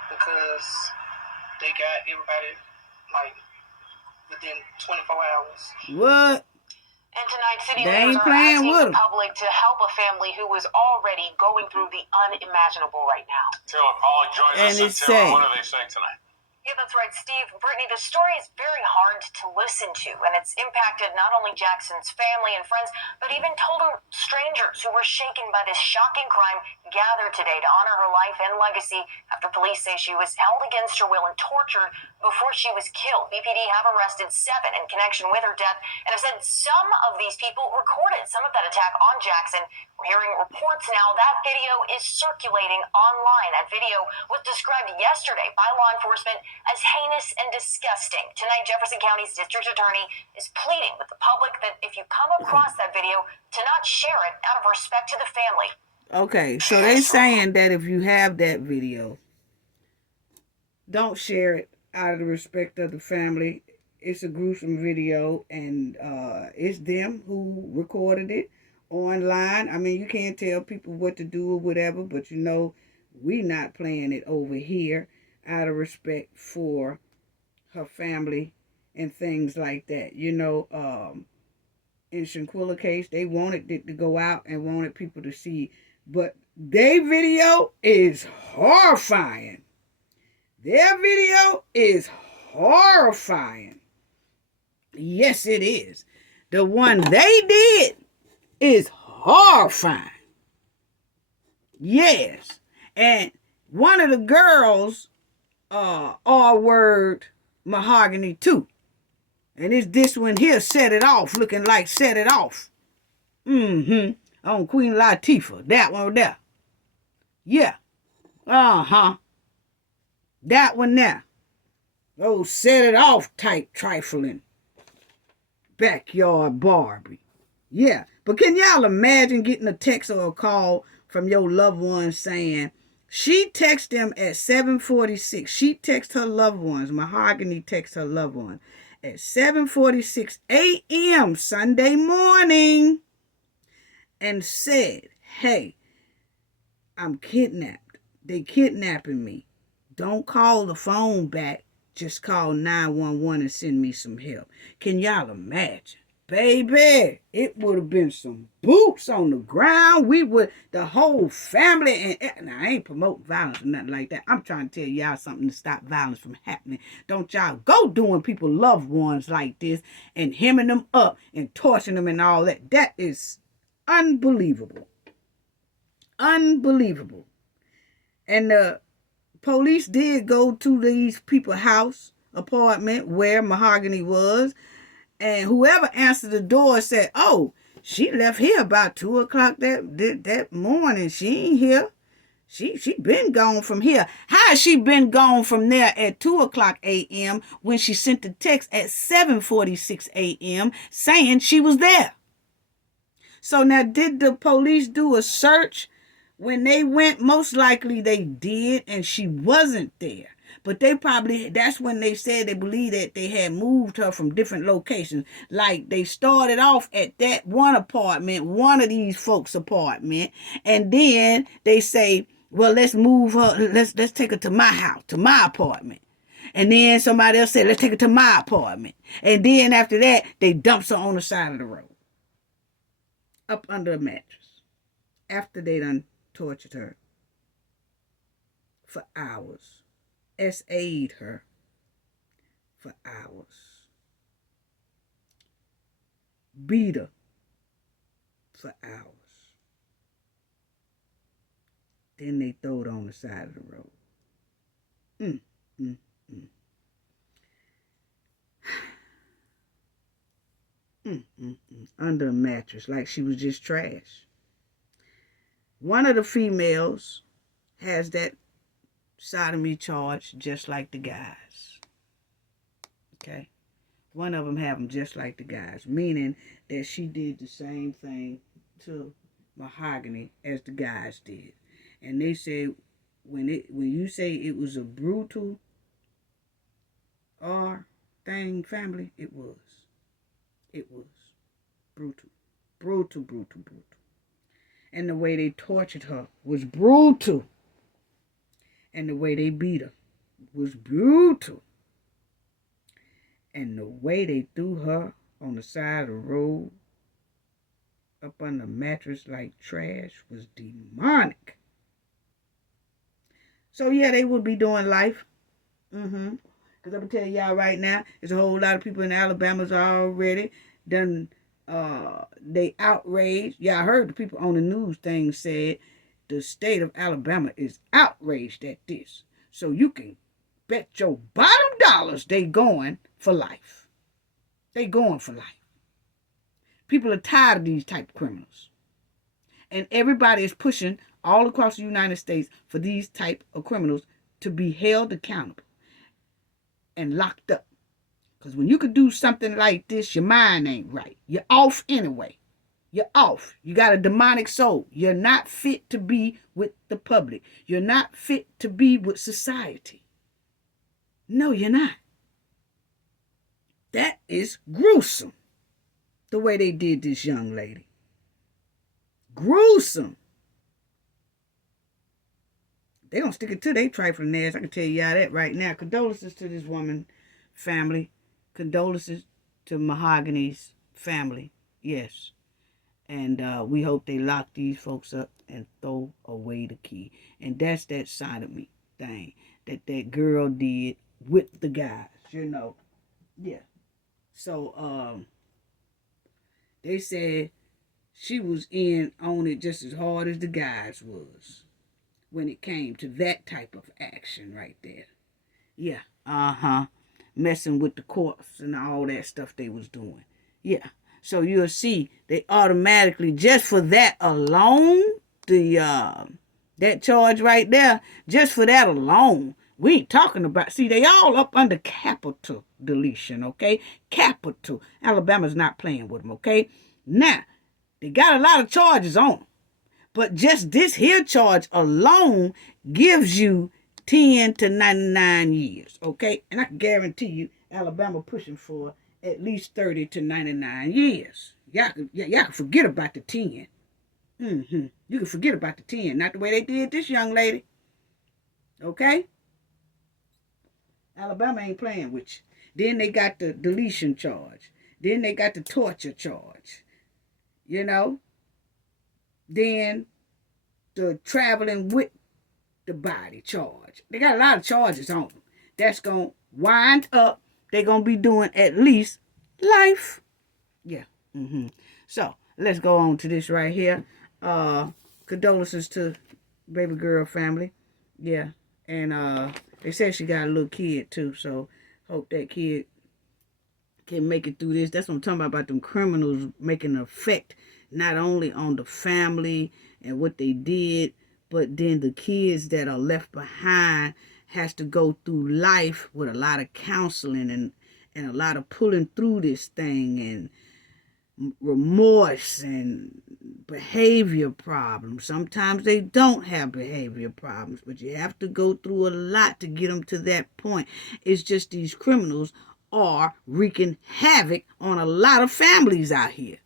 because they got everybody like within 24 hours. What? And tonight, city leaders are asking the public to help a family who is already going through the unimaginable right now. Taylor Pollock joins us. Taylor, what are they saying tonight? Yeah, that's right, Steve. Brittany, the story is very hard to listen to, and it's impacted not only Jackson's family and friends, but even total strangers who were shaken by this shocking crime gathered today to honor her life and legacy after police say she was held against her will and tortured before she was killed. BPD have arrested 7 in connection with her death and have said some of these people recorded some of that attack on Jackson. We're hearing reports now that video is circulating online. That video was described yesterday by law enforcement as heinous and disgusting. Tonight, Jefferson County's district attorney is pleading with the public that if you come across that video, to not share it out of respect to the family. Okay, so they saying that if you have that video, don't share it out of the respect of the family. It's a gruesome video, and it's them who recorded it online. I mean, you can't tell people what to do or whatever, but you know, we not playing it over here out of respect for her family and things like that. You know, in Shanquilla case, they wanted it to go out and wanted people to see, but their video is horrifying. Their video is horrifying. Yes, it is. The one they did is horrifying. Yes. And one of the girls R-word Mahogany too. And it's this one here, Set It Off, looking like Set It Off. On Queen Latifah. That one there. Yeah. That one there. Oh, Set It Off type trifling. Backyard Barbie. Yeah. But can y'all imagine getting a text or a call from your loved one saying, she texted them at 7:46. She texted her loved ones. Mahogany texted her loved one at 7:46 a.m. Sunday morning and said, hey, I'm kidnapped. They kidnapping me. Don't call the phone back. Just call 911 and send me some help. Can y'all imagine? Baby, it would have been some boots on the ground. We would, the whole family, and I ain't promoting violence or nothing like that. I'm trying to tell y'all something to stop violence from happening. Don't y'all go doing people loved ones like this and hemming them up and torturing them and all that. That is unbelievable. Unbelievable. And the police did go to these people's house, apartment where Mahogany was. And whoever answered the door said, oh, she left here about 2 o'clock that morning. She ain't here. She been gone from here. How has she been gone from there at 2 o'clock a.m. when she sent the text at 7:46 a.m. saying she was there? So now, did the police do a search when they went? Most likely they did, and she wasn't there. But they probably, that's when they said they believe that they had moved her from different locations. Like they started off at that one apartment, one of these folks' apartment. And then they say, well, let's move her. Let's take her to my house, to my apartment. And then somebody else said, let's take her to my apartment. And then after that, they dumped her on the side of the road. Up under a mattress. After they done tortured her for hours. SA'd her for hours. Beat her for hours. Then they throw it on the side of the road. Under a mattress, like she was just trash. One of the females has that sodomy charge just like the guys. Okay? One of them have them just like the guys, meaning that she did the same thing to Mahogany as the guys did. And they say when you say it was a brutal thing, family, it was. It was brutal. Brutal. And the way they tortured her was brutal. And the way they beat her was brutal. And the way they threw her on the side of the road, up on the mattress like trash, was demonic. So yeah, they would be doing life. Because I'm going to tell y'all right now, there's a whole lot of people in Alabama already done, they outraged. Y'all heard the people on the news thing said, the state of Alabama is outraged at this. So you can bet your bottom dollars they going for life. They going for life. People are tired of these type of criminals. And everybody is pushing all across the United States for these type of criminals to be held accountable and locked up. Because when you could do something like this, your mind ain't right. You're off anyway. You're off. You got a demonic soul. You're not fit to be with the public. You're not fit to be with society. No, you're not. That is gruesome, the way they did this young lady. Gruesome. They don't stick it to their trifling ass. I can tell y'all that right now. Condolences to this woman family. Condolences to Mahogany's family. Yes. And we hope they lock these folks up and throw away the key. And that's that sodomy thing that girl did with the guys, you know. Yeah. So they said she was in on it just as hard as the guys was when it came to that type of action right there. Yeah. Messing with the courts and all that stuff they was doing. Yeah. So you'll see they automatically, just for that alone, that charge right there, just for that alone, we ain't talking about, see, they all up under capital deletion, okay? Capital. Alabama's not playing with them, okay? Now, they got a lot of charges on them, but just this here charge alone gives you 10 to 99 years, okay? And I can guarantee you, Alabama pushing for at least 30 to 99 years. Y'all can forget about the 10. You can forget about the 10. Not the way they did this young lady. Okay? Alabama ain't playing with you. Then they got the deletion charge. Then they got the torture charge. You know? Then the traveling with the body charge. They got a lot of charges on them. That's going to wind up. They're going to be doing at least life. Yeah. So, let's go on to this right here. Condolences to baby girl family. Yeah. And they said she got a little kid too. So, hope that kid can make it through this. That's what I'm talking about them criminals making an effect not only on the family and what they did, but then the kids that are left behind has to go through life with a lot of counseling and a lot of pulling through this thing and remorse and behavior problems. Sometimes they don't have behavior problems, but you have to go through a lot to get them to that point. It's just these criminals are wreaking havoc on a lot of families out here.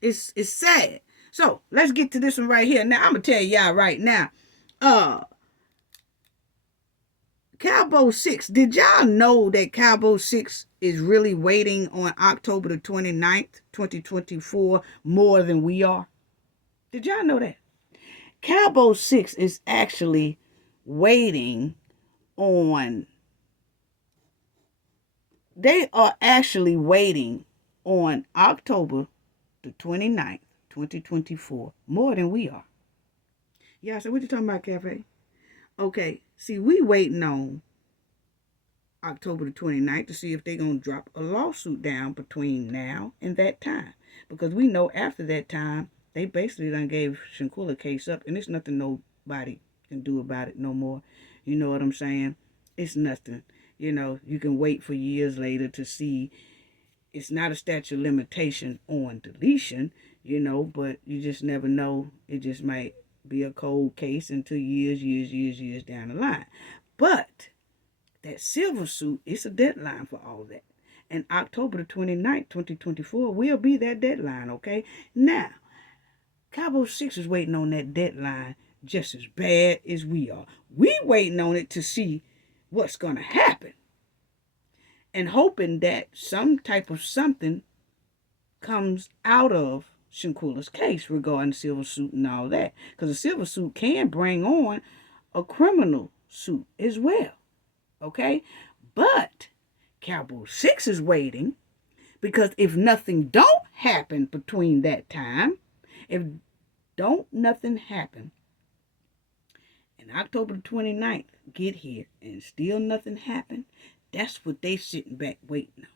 It's sad. So let's get to this one right here. Now I'm gonna tell y'all right now. Cowboy 6. Did y'all know that Cowboy 6 is really waiting on October the 29th, 2024 more than we are? Did y'all know that? Cowboy 6 is actually waiting on... They are actually waiting on October the 29th, 2024 more than we are. Yeah, so what you talking about, Cafe? Okay, see, we waiting on October the 29th to see if they're going to drop a lawsuit down between now and that time. Because we know after that time, they basically done gave Shanquilla case up, and there's nothing nobody can do about it no more. You know what I'm saying? It's nothing. You know, you can wait for years later to see. It's not a statute of limitation on deletion, you know, but you just never know. It just might be a cold case until years down the line. But that civil suit, it's a deadline for all that. And October the 29th, 2024 will be that deadline, okay? Now, Cowboy 6 is waiting on that deadline just as bad as we are. We waiting on it to see what's going to happen. And hoping that some type of something comes out of Shanquilla's case regarding civil suit and all that. Because a civil suit can bring on a criminal suit as well. Okay? But Cowboy 6 is waiting because if nothing don't happen between that time, if don't nothing happen, and October the 29th get here and still nothing happen, that's what they sitting back waiting on.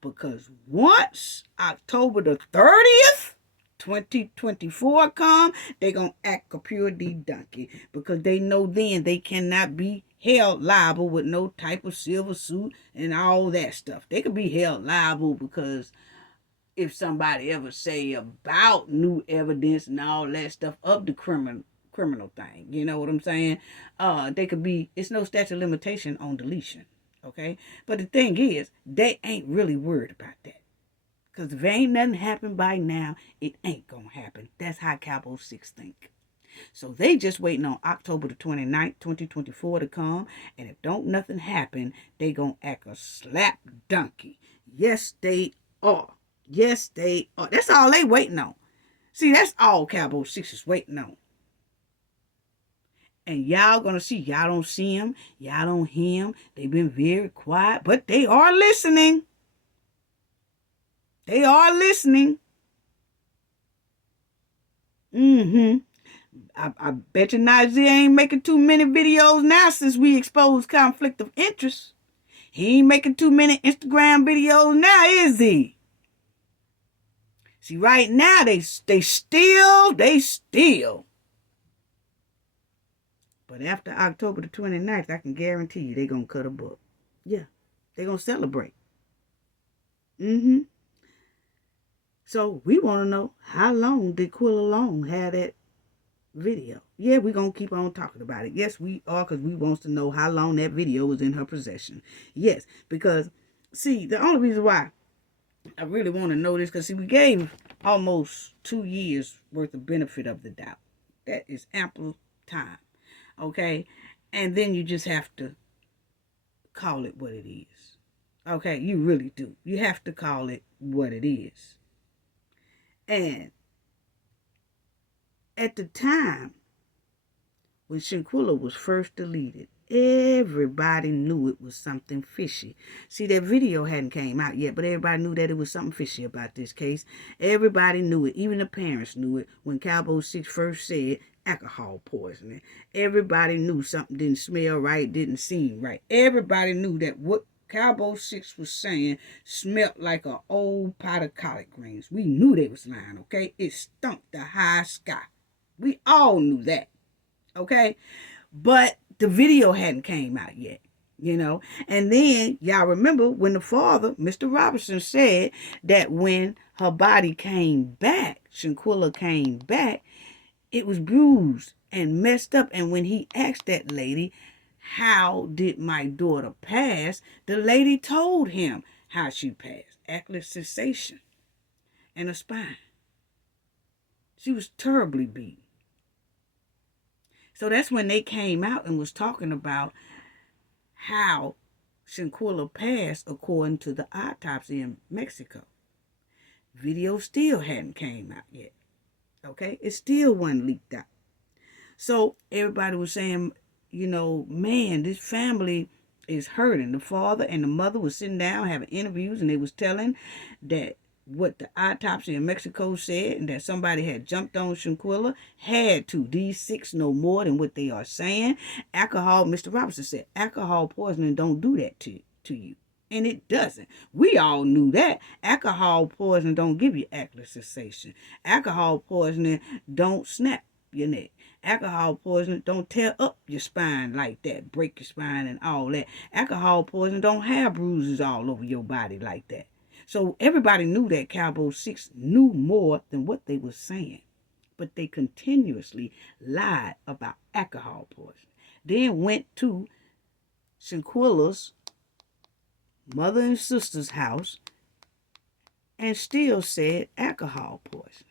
Because once October the 30th, 2024 come, they going to act a pure D-donkey. Because they know then they cannot be held liable with no type of civil suit and all that stuff. They could be held liable because if somebody ever say about new evidence and all that stuff of the criminal thing. You know what I'm saying? They could be, it's no statute of limitation on deletion. Okay? But the thing is, they ain't really worried about that. Because if ain't nothing happen by now, it ain't gonna happen. That's how Cabo 6 think. So they just waiting on October the 29th, 2024 to come. And if don't nothing happen, they gonna act a slap donkey. Yes, they are. Yes, they are. That's all they waiting on. See, that's all Cabo 6 is waiting on. And y'all gonna see, y'all don't see him. Y'all don't hear him. They've been very quiet, but they are listening. They are listening. I bet you Najee ain't making too many videos now since we exposed conflict of interest. He ain't making too many Instagram videos now, is he? See, right now, they still. But after October the 29th, I can guarantee you they gonna cut a book. Yeah, they gonna celebrate. So we want to know, how long did Quilla Long have that video? Yeah, we're going to keep on talking about it. Yes, we are, because we want to know how long that video was in her possession. Yes, because, see, the only reason why I really want to know this, because, see, we gave almost 2 years worth of benefit of the doubt. That is ample time, okay? And then you just have to call it what it is. Okay, you really do. You have to call it what it is. And at the time when Shanquilla was first deleted, everybody knew it was something fishy. See, that video hadn't came out yet, but everybody knew that it was something fishy about this case. Everybody knew it. Even the parents knew it when Cabo 6 first said alcohol poisoning. Everybody knew something didn't smell right, didn't seem right. Everybody knew that what Cabo 6 was saying smelled like an old pot of collard greens. We knew they was lying, okay? It stunk the high sky. We all knew that, okay? But the video hadn't came out yet, you know? And then, y'all remember when the father, Mr. Robinson, said that when her body came back, Shanquilla came back, it was bruised and messed up. And when he asked that lady, how did my daughter pass? The lady told him how she passed. Active cessation and a spine. She was terribly beaten. So that's when they came out and was talking about how Shanquilla passed according to the autopsy in Mexico. Video still hadn't came out yet. Okay? It still wasn't leaked out. So everybody was saying, you know, man, this family is hurting. The father and the mother was sitting down having interviews, and they was telling that what the autopsy in Mexico said, and that somebody had jumped on Shanquilla, had to. These 6 know more than what they are saying. Alcohol, Mr. Robinson said, alcohol poisoning don't do that to you. And it doesn't. We all knew that. Alcohol poisoning don't give you active cessation. Alcohol poisoning don't snap your neck. Alcohol poisoning don't tear up your spine like that, break your spine and all that. Alcohol poisoning don't have bruises all over your body like that. So everybody knew that Cabo 6 knew more than what they were saying. But they continuously lied about alcohol poisoning. Then went to Shanquilla's mother and sister's house and still said alcohol poisoning.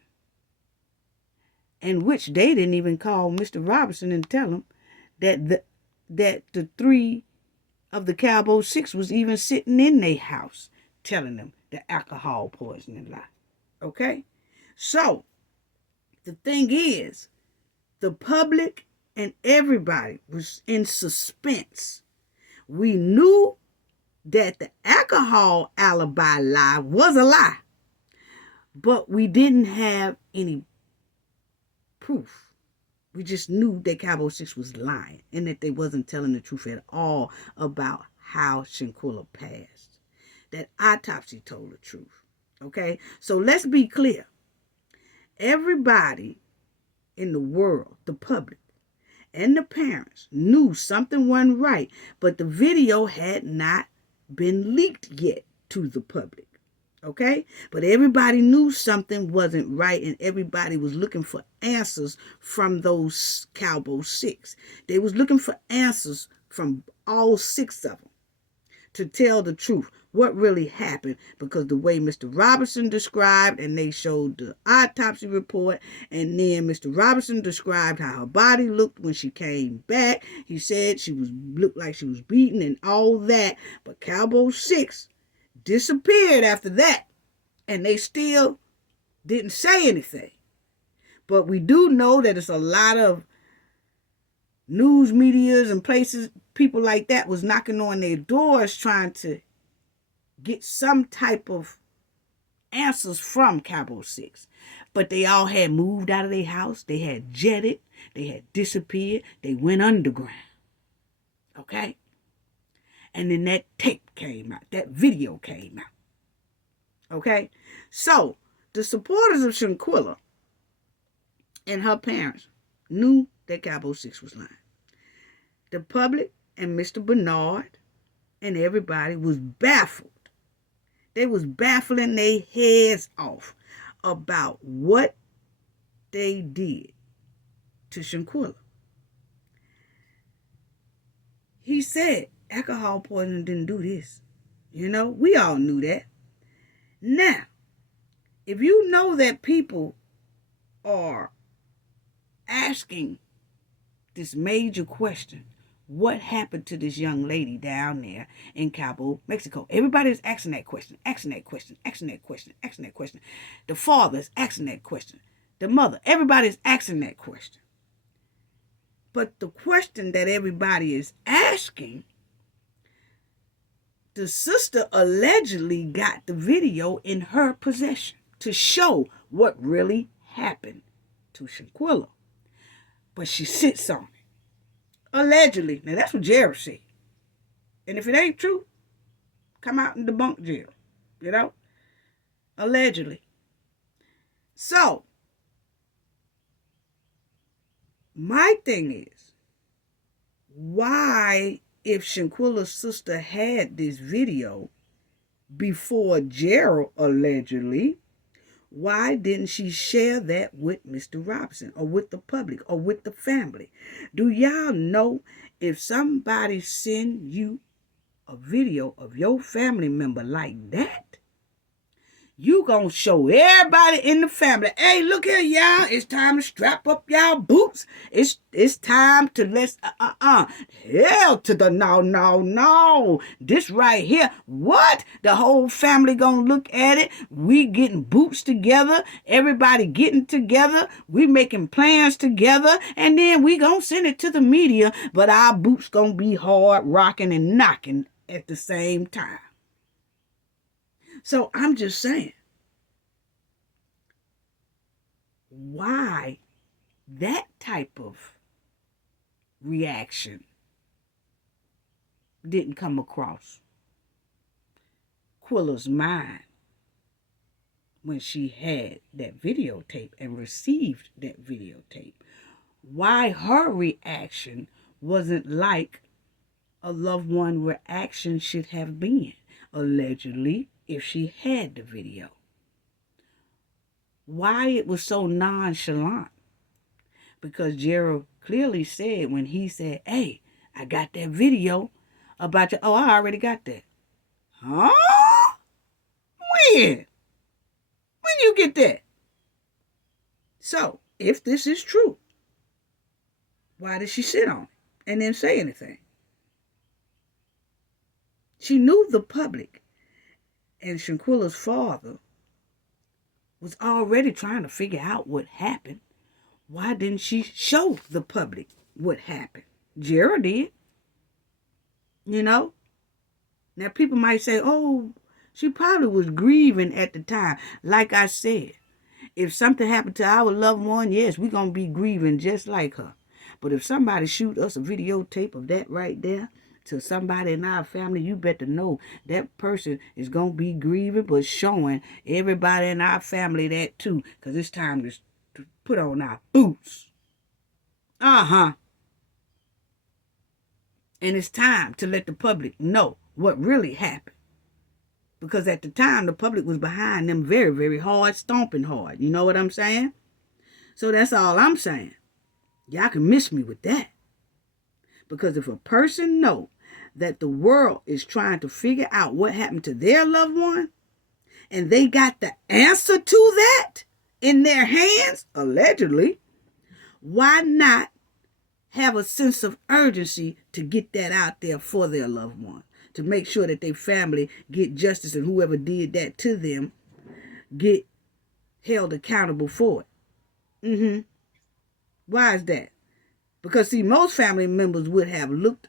In which they didn't even call Mr. Robinson and tell him that the 3 of the Cabo 6 was even sitting in their house telling them the alcohol poisoning lie. Okay? So, the thing is, the public and everybody was in suspense. We knew that the alcohol alibi lie was a lie, but we didn't have any proof. We just knew that Cabo 6 was lying and that they wasn't telling the truth at all about how Shanquilla passed. That autopsy told the truth. Okay? So let's be clear. Everybody in the world, the public, and the parents knew something wasn't right, but the video had not been leaked yet to the public. Okay? But everybody knew something wasn't right, and everybody was looking for answers from those Cowboy 6. They was looking for answers from all 6 of them to tell the truth, what really happened, because the way Mr. Robinson described, and they showed the autopsy report, and then Mr. Robinson described how her body looked when she came back. He said she looked like she was beaten and all that, but Cowboy 6 disappeared after that, and they still didn't say anything. But we do know that it's a lot of news medias and places, people like that was knocking on their doors trying to get some type of answers from Cowboy 6. But they all had moved out of their house. They had jetted. They had disappeared. They went underground. Okay? And then that tape came out. That video came out. Okay? So, the supporters of Shanquilla and her parents knew that Cowboy 6 was lying. The public and Mr. Bernard and everybody was baffled. They was baffling their heads off about what they did to Shanquilla. He said alcohol poisoning didn't do this. You know, we all knew that. Now, if you know that people are asking this major question, what happened to this young lady down there in Cabo, Mexico? Everybody's asking that question, asking that question, asking that question, asking that question. The father's asking that question. The mother, everybody's asking that question. But the question that everybody is asking, the sister allegedly got the video in her possession to show what really happened to Shanquilla. But she sits on it. Allegedly. Now, that's what Jared said. And if it ain't true, come out and debunk Jared. You know? Allegedly. So, my thing is, why, if Shanquilla's sister had this video before Gerald allegedly, why didn't she share that with Mr. Robinson or with the public or with the family? Do y'all know if somebody send you a video of your family member like that, you gonna show everybody in the family, hey, look here, y'all, it's time to strap up y'all boots. It's time to hell to the no. This right here, what? The whole family gonna look at it. We getting boots together, everybody getting together, we making plans together, and then we gonna send it to the media, but our boots gonna be hard, rocking and knocking at the same time. So I'm just saying, why that type of reaction didn't come across Quilla's mind when she had that videotape and received that videotape. Why her reaction wasn't like a loved one reaction should have been, allegedly, if she had the video. Why it was so nonchalant? Because Gerald clearly said when he said, hey, I got that video about you. Oh, I already got that. Huh? When? When you get that? So, if this is true, why did she sit on it and then say anything? She knew the public and Shanquilla's father was already trying to figure out what happened. Why didn't she show the public what happened? Gerald did. You know? Now, people might say, oh, she probably was grieving at the time. Like I said, if something happened to our loved one, yes, we're going to be grieving just like her. But if somebody shoot us a videotape of that right there, to somebody in our family, you better know that person is going to be grieving, but showing everybody in our family that too, because it's time to put on our boots. And it's time to let the public know what really happened. Because at the time, the public was behind them very, very hard, stomping hard. You know what I'm saying? So that's all I'm saying. Y'all can miss me with that. Because if a person know that the world is trying to figure out what happened to their loved one, and they got the answer to that in their hands, allegedly, why not have a sense of urgency to get that out there for their loved one, to make sure that their family get justice and whoever did that to them get held accountable for it? Why is that? Because, see, most family members would have looked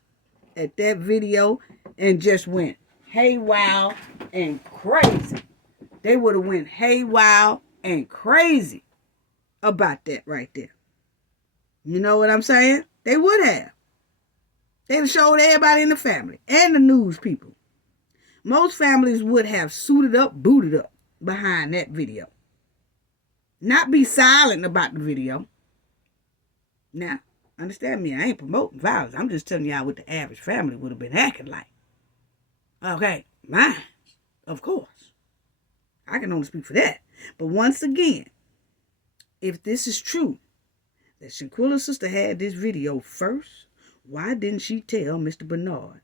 at that video and just went haywire and crazy. They would have went haywire and crazy about that right there. You know what I'm saying? They would have. They'd have showed everybody in the family and the news people. Most families would have suited up, booted up behind that video. Not be silent about the video. Now, understand me, I ain't promoting violence. I'm just telling y'all what the average family would have been acting like. Okay, mine, of course. I can only speak for that. But once again, if this is true, that Shanquilla's sister had this video first, why didn't she tell Mr. Bernard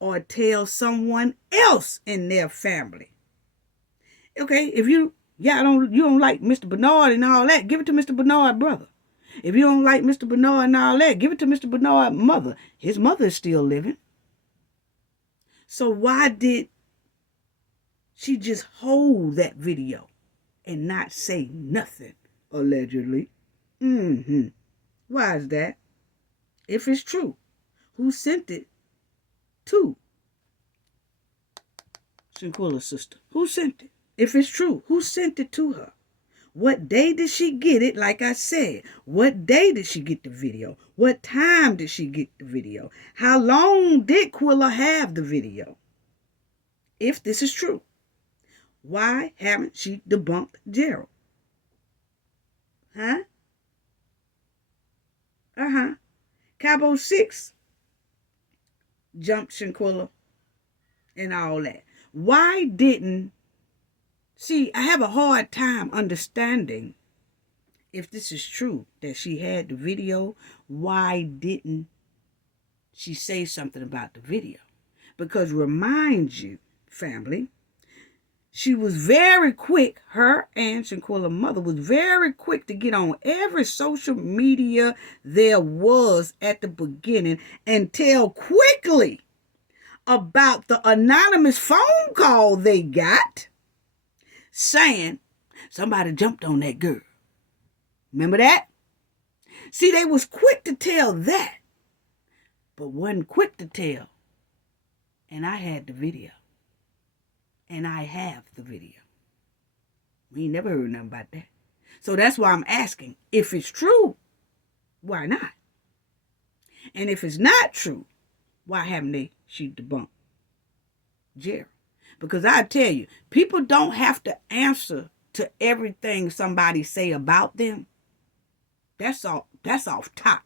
or tell someone else in their family? Okay, if you don't like Mr. Bernard and all that, give it to Mr. Bernard's brother. If you don't like Mr. Bernard and all that, give it to Mr. Bernard's mother. His mother is still living. So why did she just hold that video and not say nothing, allegedly? Why is that? If it's true, who sent it to Shanquilla's sister? Who sent it? If it's true, who sent it to her? What day did she get it? Like I said, what day did she get the video? What time did she get the video? How long did Quilla have the video? If this is true, why haven't she debunked Gerald? Huh? Cabo 6 jumped Shanquilla and all that. Why didn't... See, I have a hard time understanding if this is true, that she had the video. Why didn't she say something about the video? Because remind you, family, she was very quick, her and Shanquilla's mother was very quick to get on every social media there was at the beginning and tell quickly about the anonymous phone call they got saying somebody jumped on that girl. Remember that? See, they was quick to tell that, but wasn't quick to tell, and I had the video. And I have the video. We ain't never heard nothing about that. So that's why I'm asking, if it's true, why not? And if it's not true, why haven't she debunked Jerry? Because I tell you, people don't have to answer to everything somebody say about them. That's off top.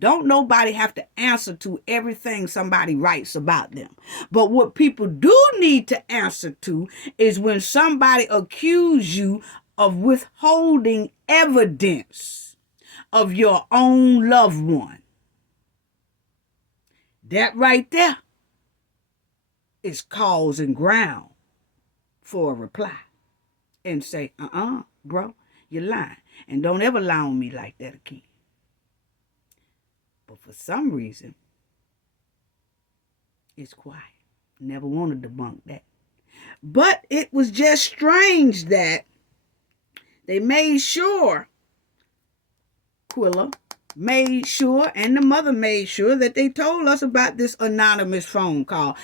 Don't nobody have to answer to everything somebody writes about them. But what people do need to answer to is when somebody accuses you of withholding evidence of your own loved one. That right there is cause and ground for a reply. And say, bro, you're lying. And don't ever lie on me like that again. But for some reason, it's quiet. Never wanted to debunk that. But it was just strange that they made sure, Quilla made sure, and the mother made sure that they told us about this anonymous phone call.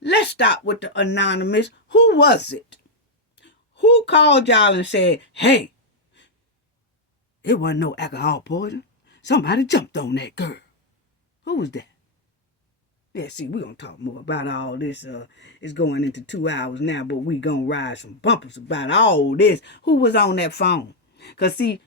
Let's stop with the anonymous. Who was it? Who called y'all and said, hey, it wasn't no alcohol poison. Somebody jumped on that girl. Who was that? Yeah, see, we're going to talk more about all this. It's going into 2 hours now, but we going to ride some bumpers about all this. Who was on that phone? Because, see,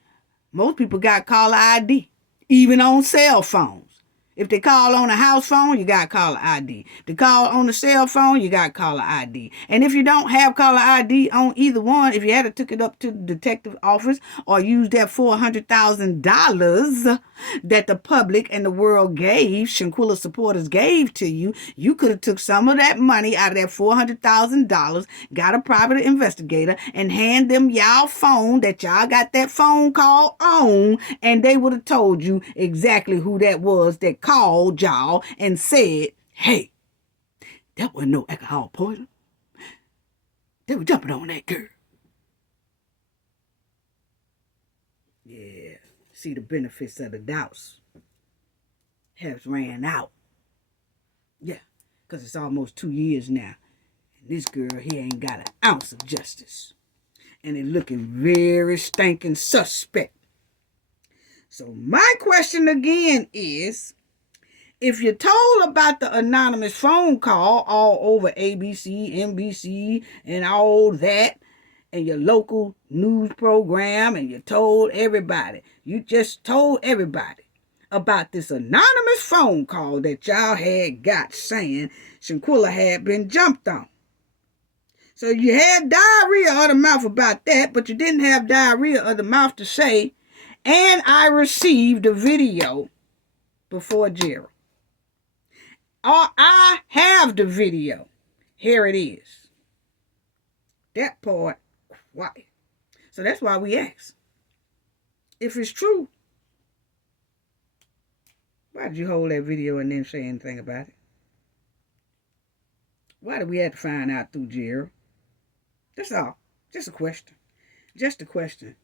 most people got caller ID, even on cell phones. If they call on a house phone, you got to call an ID. To call on the cell phone, you got to call an ID. And if you don't have caller ID on either one, if you had to took it up to the detective office or used that $400,000 that the public and the world gave, Shanquilla supporters gave to you, you could have took some of that money out of that $400,000, got a private investigator, and hand them y'all phone that y'all got that phone call on, and they would have told you exactly who that was that called y'all and said, hey, that wasn't no alcohol poison. They were jumping on that girl. Yeah, see, the benefits of the doubts has ran out. Yeah, because it's almost 2 years now. And this girl here ain't got an ounce of justice. And it looking very stinking suspect. So my question again is, if you're told about the anonymous phone call all over ABC, NBC, and all that, and your local news program, and you told everybody, you just told everybody about this anonymous phone call that y'all had got saying Shanquilla had been jumped on. So you had diarrhea of the mouth about that, but you didn't have diarrhea of the mouth to say, and I received a video before Gerald. Or I have the video. Here it is. That part, quiet. So that's why we ask. If it's true, why did you hold that video and then say anything about it? Why did we have to find out through Gerald? That's all. Just a question. Just a question.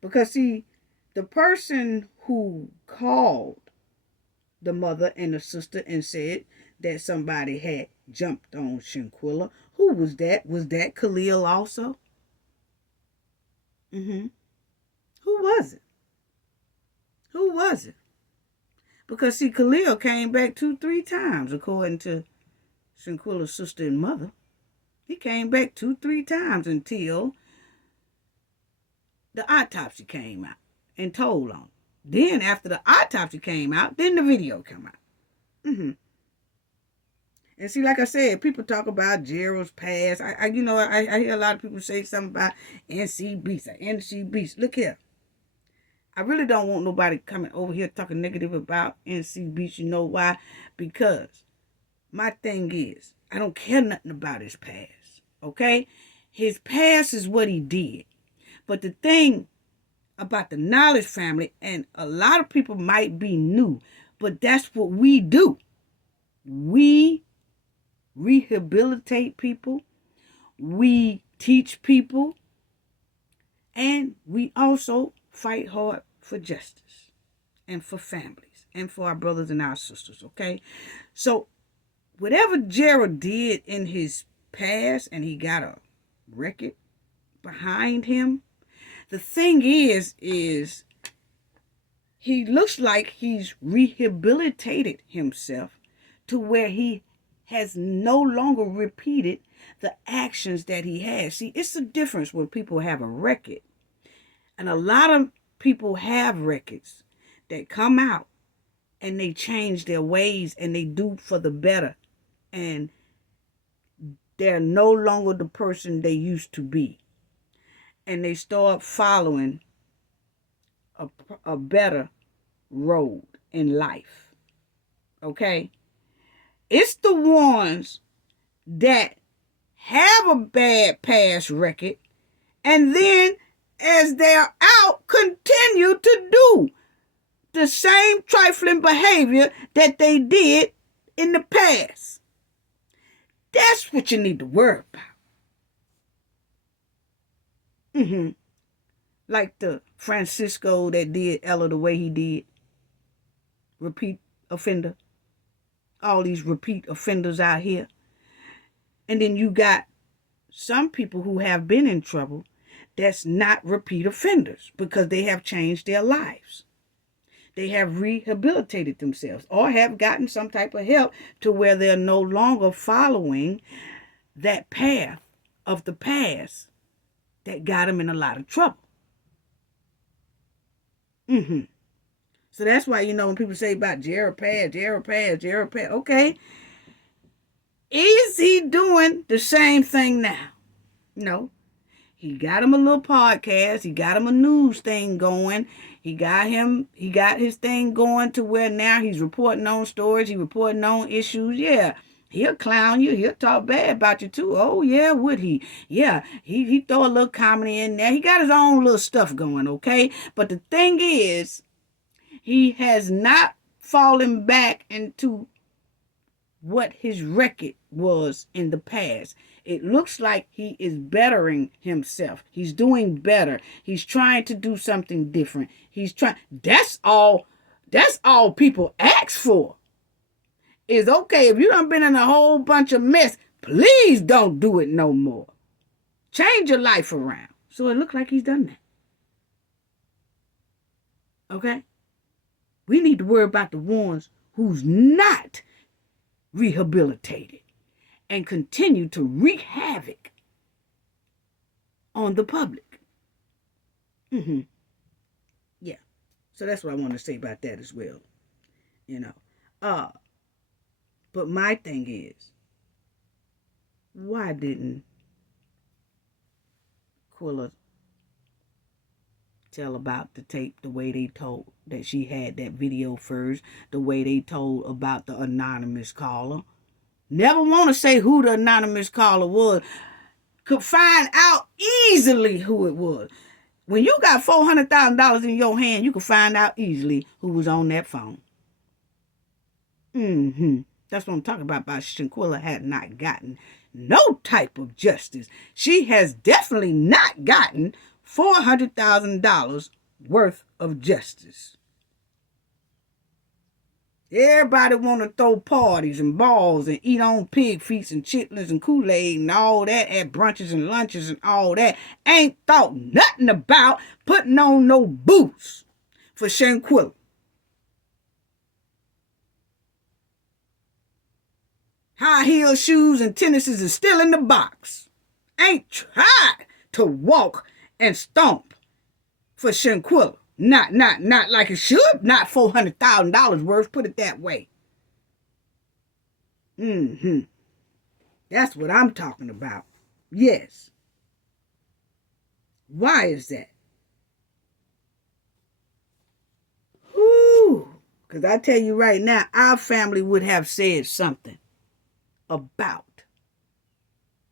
Because, see, the person who called the mother and the sister and said that somebody had jumped on Shanquilla, who was that? Was that Khalil also? Who was it? Who was it? Because, see, Khalil came back 2-3 times, according to Shanquilla's sister and mother. He came back 2-3 times until the autopsy came out and told on him. Then after the autopsy came out, then the video came out. And see, like I said, people talk about Gerald's past. I hear a lot of people say something about NC Beast. Look here. I really don't want nobody coming over here talking negative about NC Beast. You know why? Because my thing is, I don't care nothing about his past. Okay? His past is what he did. But the thing about the Knowledge family, and a lot of people might be new, but that's what we do. We rehabilitate people. We teach people. And we also fight hard for justice and for families and for our brothers and our sisters, okay? So whatever Gerald did in his past, and he got a record behind him, the thing is he looks like he's rehabilitated himself to where he has no longer repeated the actions that he has. See, it's the difference when people have a record. And a lot of people have records that come out and they change their ways and they do for the better. And they're no longer the person they used to be. And they start following a better road in life. Okay? It's the ones that have a bad past record and then as they're out continue to do the same trifling behavior that they did in the past. That's what you need to worry about. Like the Francisco that did Ella the way he did. Repeat offender. All these repeat offenders out here. And then you got some people who have been in trouble that's not repeat offenders because they have changed their lives. They have rehabilitated themselves or have gotten some type of help to where they're no longer following that path of the past that got them in a lot of trouble. So that's why, when people say about Jared Pass, okay. Is he doing the same thing now? No. He got him a little podcast. He got him a news thing going. He got his thing going to where now he's reporting on stories. He's reporting on issues. Yeah. He'll clown you. He'll talk bad about you too. Oh, yeah, would he? Yeah, he throw a little comedy in there. He got his own little stuff going, okay? But the thing is, he has not fallen back into what his record was in the past. It looks like he is bettering himself. He's doing better. He's trying to do something different. That's all people ask for. Is okay, if you done been in a whole bunch of mess, please don't do it no more. Change your life around. So it looks like he's done that. Okay? We need to worry about the ones who's not rehabilitated and continue to wreak havoc on the public. Yeah. So that's what I want to say about that as well. But my thing is, why didn't Quilla tell about the tape the way they told that she had that video first, the way they told about the anonymous caller? Never want to say who the anonymous caller was. Could find out easily who it was. When you got $400,000 in your hand, you can find out easily who was on that phone. That's what I'm talking about. Shanquilla had not gotten no type of justice. She has definitely not gotten $400,000 worth of justice. Everybody want to throw parties and balls and eat on pig feet and chitlins and Kool-Aid and all that at brunches and lunches and all that. Ain't thought nothing about putting on no boots for Shanquilla. High heel shoes and tennises are still in the box. Ain't tried to walk and stomp for Shanquilla. Not like it should. Not $400,000 worth. Put it that way. That's what I'm talking about. Yes. Why is that? Because I tell you right now, our family would have said something about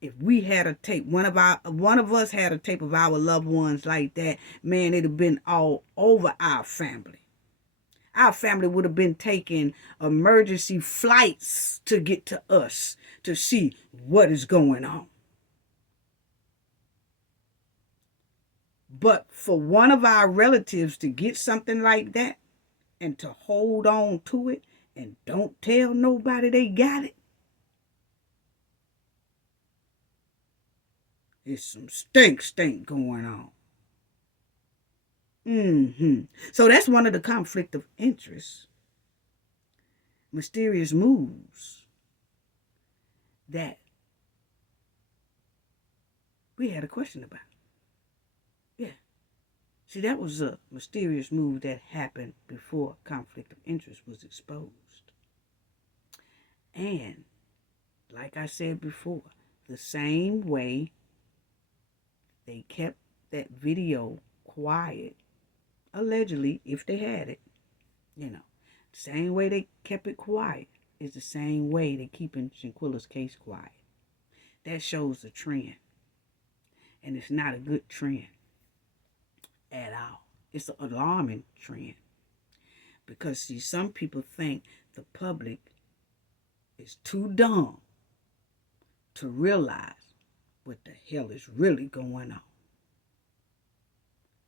if we had a tape, one of us had a tape of our loved ones like that, man, it'd have been all over our family. Our family would have been taking emergency flights to get to us to see what is going on. But for one of our relatives to get something like that and to hold on to it and don't tell nobody they got it, there's some stink going on. So that's one of the conflict of interest, mysterious moves that we had a question about. Yeah. See, that was a mysterious move that happened before conflict of interest was exposed. And like I said before, the same way they kept that video quiet, allegedly, if they had it, the same way they kept it quiet is the same way they're keeping Shanquilla's case quiet. That shows a trend. And it's not a good trend at all. It's an alarming trend. Because, see, some people think the public is too dumb to realize what the hell is really going on.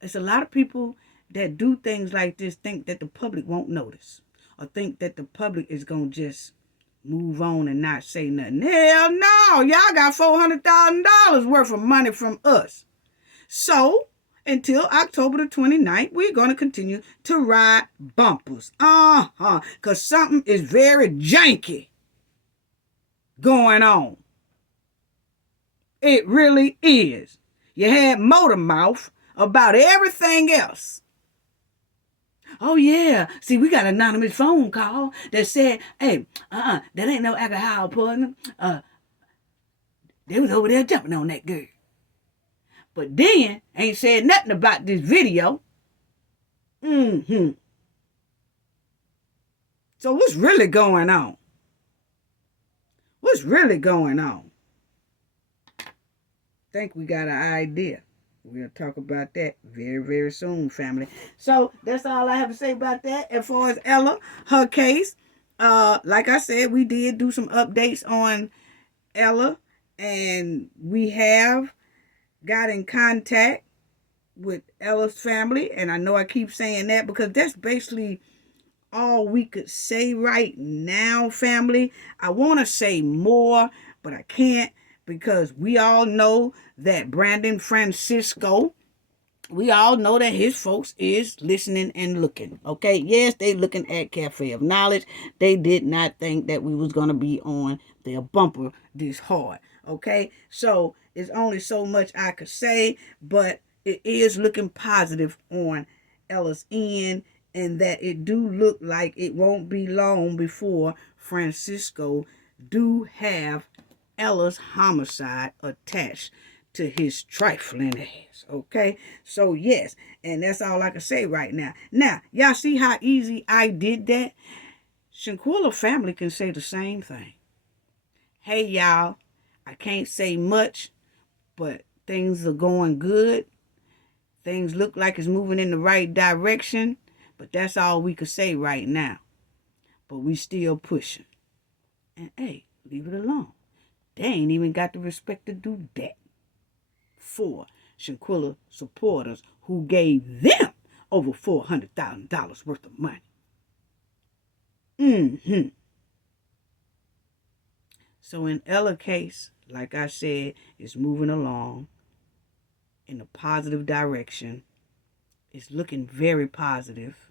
It's a lot of people that do things like this think that the public won't notice or think that the public is going to just move on and not say nothing. Hell no, y'all got $400,000 worth of money from us. So, until October the 29th, we're going to continue to ride bumpers. Because something is very janky going on. It really is. You had motor mouth about everything else. Oh, yeah. See, we got an anonymous phone call that said, hey, that ain't no alcohol poisoning. They was over there jumping on that girl. But then, ain't said nothing about this video. So what's really going on? What's really going on? Think we got an idea. We'll talk about that very, very soon, family. So that's all I have to say about that. As far as Ella, her case, like I said, we did do some updates on Ella, and we have got in contact with Ella's family. And I know I keep saying that because that's basically all we could say right now, family. I want to say more, but I can't, because we all know that Brandon Francisco, we all know that his folks is listening and looking. Okay, yes, they looking at Cafe of Knowledge. They did not think that we was going to be on their bumper this hard. Okay, so it's only so much I could say, but it is looking positive on Ella's end, and that it do look like it won't be long before Francisco do have Ella's homicide attached to his trifling ass. Okay, so yes, and that's all I can say right now. Now, y'all see how easy I did that? Shanquilla family can say the same thing. Hey, y'all, I can't say much, but things are going good. Things look like it's moving in the right direction, but that's all we could say right now. But we still pushing. And hey, leave it alone. They ain't even got the respect to do that for Shanquilla supporters who gave them over $400,000 worth of money. So in Ella's case, like I said, it's moving along in a positive direction. It's looking very positive,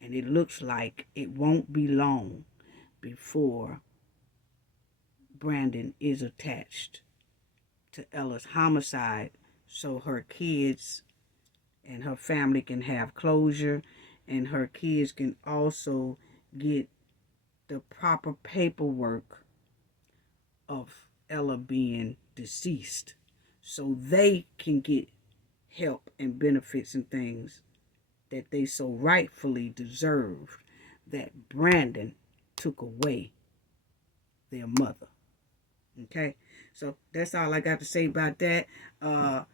and it looks like it won't be long before Brandon is attached to Ella's homicide, so her kids and her family can have closure, and her kids can also get the proper paperwork of Ella being deceased, so they can get help and benefits and things that they so rightfully deserved that Brandon took away their mother. Okay, so that's all I got to say about that. Y'all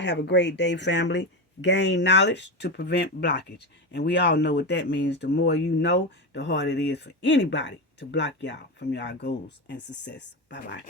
have a great day, family. Gain knowledge to prevent blockage. And we all know what that means. The more you know, the harder it is for anybody to block y'all from y'all goals and success. Bye-bye.